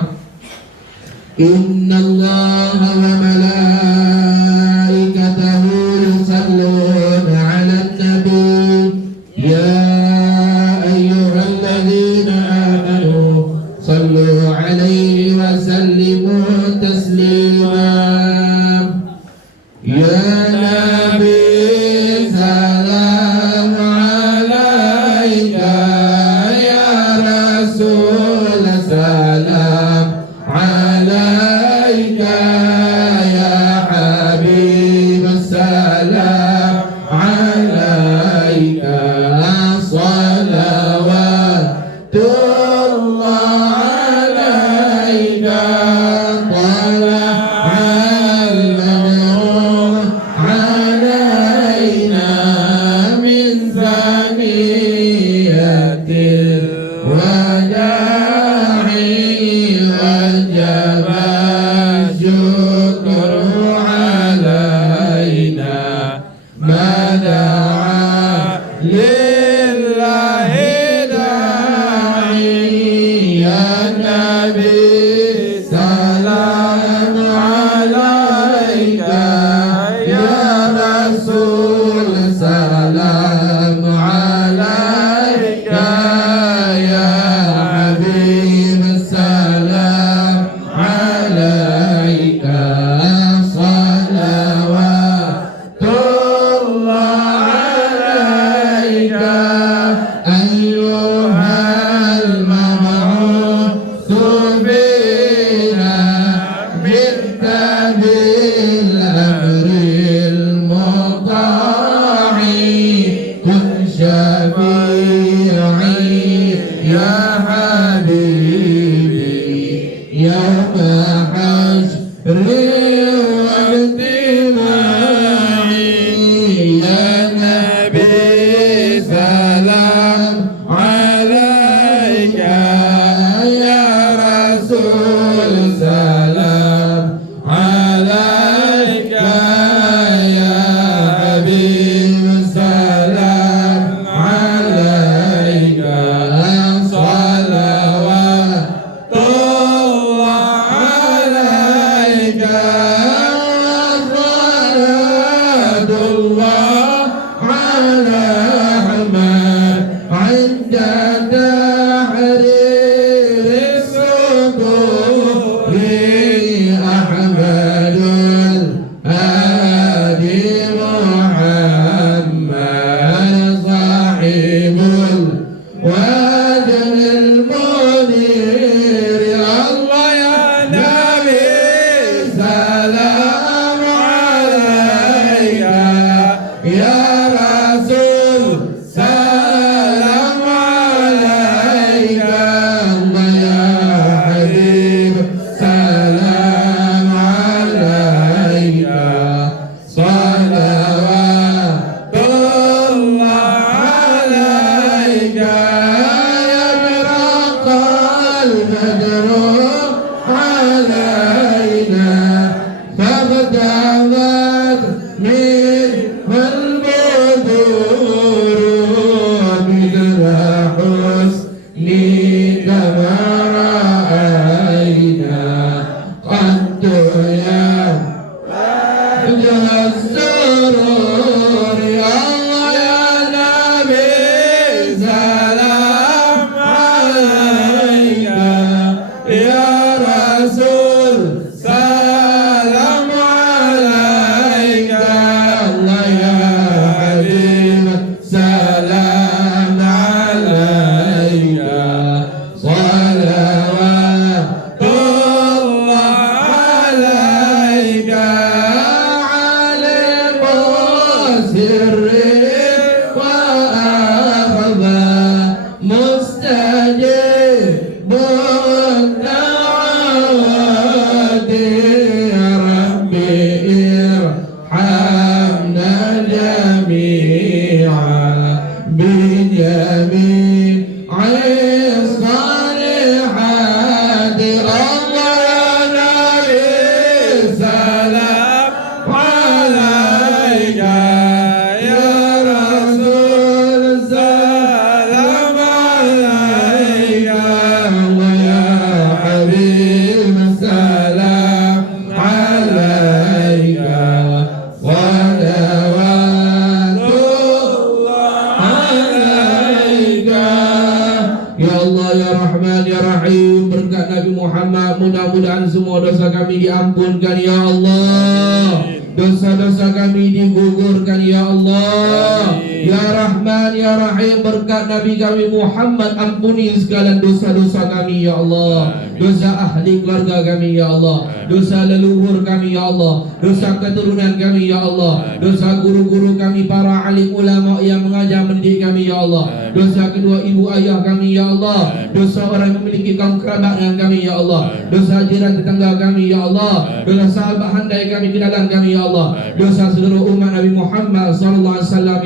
Inna Allah wa malaikatahu yusalluna 'alan nabi ya ayyuhalladzina amanu sallu 'alaihi wa sallimu taslima. Ya Nabi salam alaika, ya Rasul salam alaika, داعي وجب الشكر علينا ما دعا لله داعي يا نبي سلام عليك يا رسول سلام عليك يا حبيب السلام عليك صلوات الله عليك أيها المبعوث بنا جئت بالأمر المطاع كن شفيعي يا حبيبي يوم حشر واجتماعي يا نبي سلام عليك يا رسول سلام عليك يا حبيب سلام عليك صلوات الله عليك صلوات الله على أحمد عند تحرير الصدور أحمد الهادي محمد صاحب الوجه المنير يا الله يا نبي سلام عليك يا رسول سلام عليك الله يا حبيب سلام عليك صلوات الله عليك يا برق المجروح علينا فاغتابت منه البذور مثل حسنك ما رأينا قد يا وجه السرور يا الله يا نبي سلام عليك يا رسول سلام عليك الله يا حبيب سلام عليك صلوات الله عليك علم سر وأخفى مستجيب الدعوات يا ربي ارحمنا جميعا بجميع الصالحات الله يا نبي سلام عليك يا رسول سلام عليك الله يا حبيب سلام عليك صلوات الله عليك ya Allah ya Rahman ya Rahim berkat Nabi Muhammad mudah-mudahan semua dosa kami diampunkan ya Allah dosa-dosa kami digugurkan ya Allah ya Rahman ya Rahim berkat Nabi kami Muhammad ampuni segala dosa-dosa kami ya Allah dosa ahli keluarga kami ya Allah dosa leluhur kami ya Allah dosa keturunan kami ya Allah dosa guru-guru kami para alim ulama yang mengajar mendidik kami ya Allah dosa kedua ibu ayah kami ya Allah dosa orang yang memiliki kaum kerabat dengan kami ya Allah dosa jiran tetangga kami ya Allah dosa sahabat handai kami kenalan kami ya Allah dosa seluruh umat Nabi Muhammad sallallahu alaihi wasallam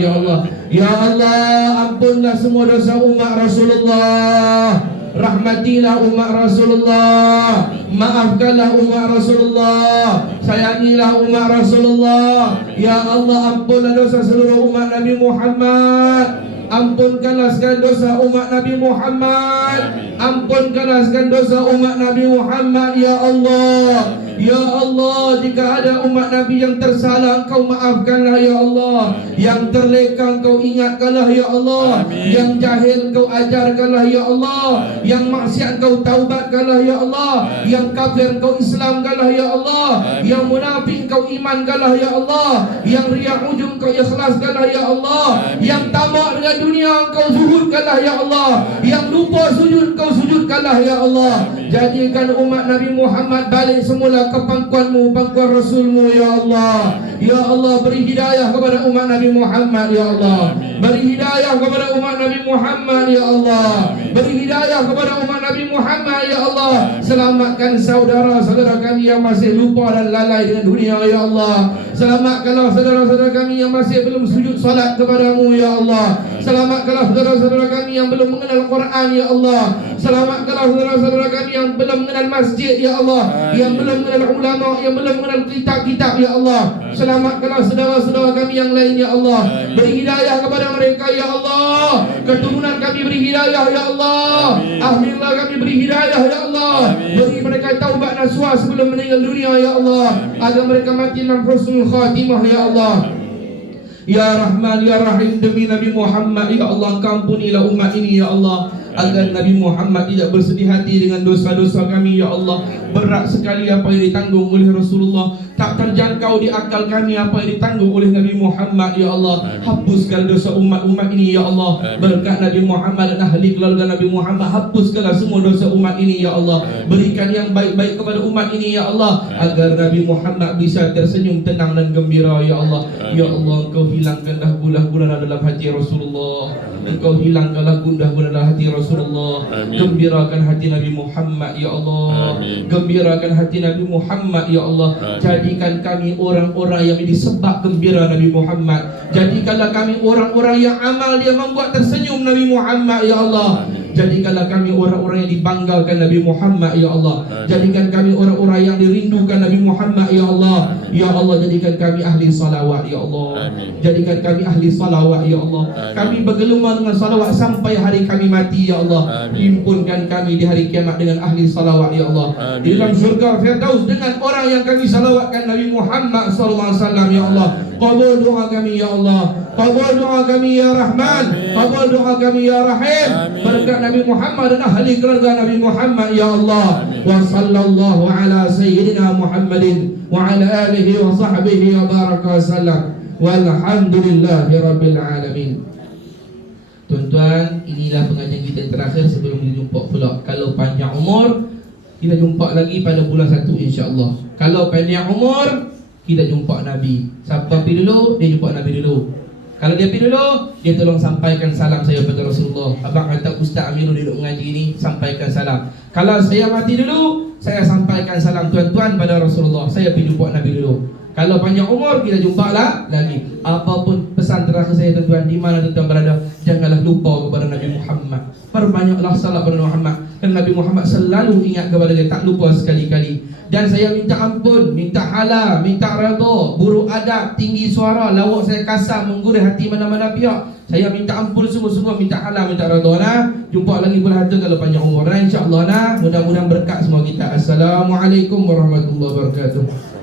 ya Allah ampunlah semua dosa umat Rasulullah Rahmatilah umat Rasulullah, maafkanlah umat Rasulullah, sayangilah umat Rasulullah. Ya Allah, ampunlah dosa seluruh umat Nabi Muhammad. Ampunkanlah segala dosa umat Nabi Muhammad. Ampunkanlah segala dosa umat Nabi Muhammad. Ya Allah, ya Allah, jika ada umat Nabi yang tersalah, Engkau maafkanlah ya Allah. Yang terleka Engkau ingatkanlah ya Allah. Yang jahil Engkau ajarkanlah ya Allah. Yang maksiat Engkau taubatkanlah ya Allah. Yang kafir Engkau Islamkanlah ya Allah. Yang munafik Engkau imankanlah ya Allah. Yang riya ujub Engkau ikhlaskanlah ya Allah. Yang tamak dengan dunia Engkau zuhudkanlah ya Allah. Yang lupa sujud Engkau sujudkanlah ya Allah. Jadikan umat Nabi Muhammad balik semula ke pangkuanmu, pangkuan Rasulmu ya Allah. Ya Allah, beri hidayah kepada umat Nabi Muhammad ya Allah. Beri hidayah kepada umat Nabi Muhammad ya Allah. Beri hidayah kepada umat Nabi Muhammad ya Allah. Selamatkan saudara-saudara kami yang masih lupa dan lalai dengan dunia ya Allah. Selamatkanlah saudara-saudara kami yang masih belum sujud salat kepadamu ya Allah. Selamatkanlah saudara-saudara kami yang belum mengenal Quran ya Allah. Selamatkanlah saudara-saudara kami yang belum mengenal masjid ya Allah. Yang belum mengenal ulama, yang belum mengenal kitab-kitab ya Allah. Selamatkanlah saudara-saudara kami yang lain ya Allah. Beri hidayah kepada mereka ya Allah. Keturunan kami beri hidayah ya Allah. Ahlilah kami beri hidayah ya Allah. Beri mereka taubat nasuha sebelum meninggal dunia ya Allah. Agar mereka mati dalam husnul khatimah ya Allah. Ya Rahman ya Rahim, demi Nabi Muhammad ya Allah, ampunilah umat ini ya Allah. Agar Nabi Muhammad tidak bersedih hati dengan dosa-dosa kami ya Allah. Berat sekali apa yang ditanggung oleh Rasulullah. Tak terjangkau di akal kami apa yang ditanggung oleh Nabi Muhammad ya Allah. Hapuskan dosa umat-umat ini ya Allah. Berkat Nabi Muhammad dan ahli keluarga Nabi Muhammad, hapuskanlah semua dosa umat ini ya Allah. Berikan yang baik-baik kepada umat ini ya Allah. Agar Nabi Muhammad bisa tersenyum tenang dan gembira ya Allah. Ya Allah, Engkau hilangkanlah gundah-gulana dalam hati Rasulullah. Engkau hilangkanlah gundah-gulana dalam hati Rasulullah. Gembirakan hati Nabi Muhammad ya Allah. Gembirakan hati Nabi Muhammad ya Allah. Jadikan kami orang-orang yang disebab gembira Nabi Muhammad. Jadikanlah kami orang-orang yang amal dia membuat tersenyum Nabi Muhammad ya Allah. Jadikanlah kami orang-orang yang dibanggakan Nabi Muhammad ya Allah. Jadikan kami orang-orang yang dirindukan Nabi Muhammad ya Allah. Ya Allah, jadikan kami ahli salawat ya Allah. Jadikan kami ahli salawat ya Allah. Kami bergelumang dengan salawat sampai hari kami mati ya Allah. Himpunkan kami di hari kiamat dengan ahli salawat ya Allah. Di dalam surga Firdaus dengan orang yang kami salawatkan Nabi Muhammad sallallahu alaihi wasallam ya Allah. Qabul doa kami ya Allah. Qabul doa kami ya Rahman. Qabul doa kami ya Rahim. Berkat Nabi Muhammad dan ahli keluarga Nabi Muhammad ya Allah. Wa sallallahu ala sayyidina Muhammadin wa ala alihi wa sahbihi wa baraka wasallam. Walhamdulillahi rabbil alamin. Tuan-tuan, inilah pengajian kita terakhir sebelum dijumpa pula. Kalau panjang umur, kita jumpa lagi pada bulan 1 insya-Allah. Kalau panjang umur, kita jumpa Nabi. Siapa pergi dulu, dia jumpa Nabi dulu. Kalau dia pergi dulu, dia tolong sampaikan salam saya kepada Rasulullah. Abang kata Ustaz Aminul duduk mengaji ini, sampaikan salam. Kalau saya mati dulu, saya sampaikan salam tuan-tuan pada Rasulullah. Saya pergi jumpa Nabi dulu. Kalau panjang umur, kita jumpa lah lagi. Apapun pesan terakhir saya tuan-tuan, di mana tuan-tuan berada, janganlah lupa kepada Nabi Muhammad. Perbanyaklah salat kepada Muhammad. Dan Nabi Muhammad selalu ingat kepada dia, tak lupa sekali-kali. Dan saya minta ampun, minta hala, minta redha, buruk adab, tinggi suara, lawak saya kasar, menggurih hati mana-mana pihak. Saya minta ampun sungguh-sungguh, minta hala, minta redha nah. Jumpa lagi bulan hati kalau panjang umur nah, insya-Allah nah. Mudah-mudahan berkat semua kita. Assalamualaikum warahmatullahi wabarakatuh.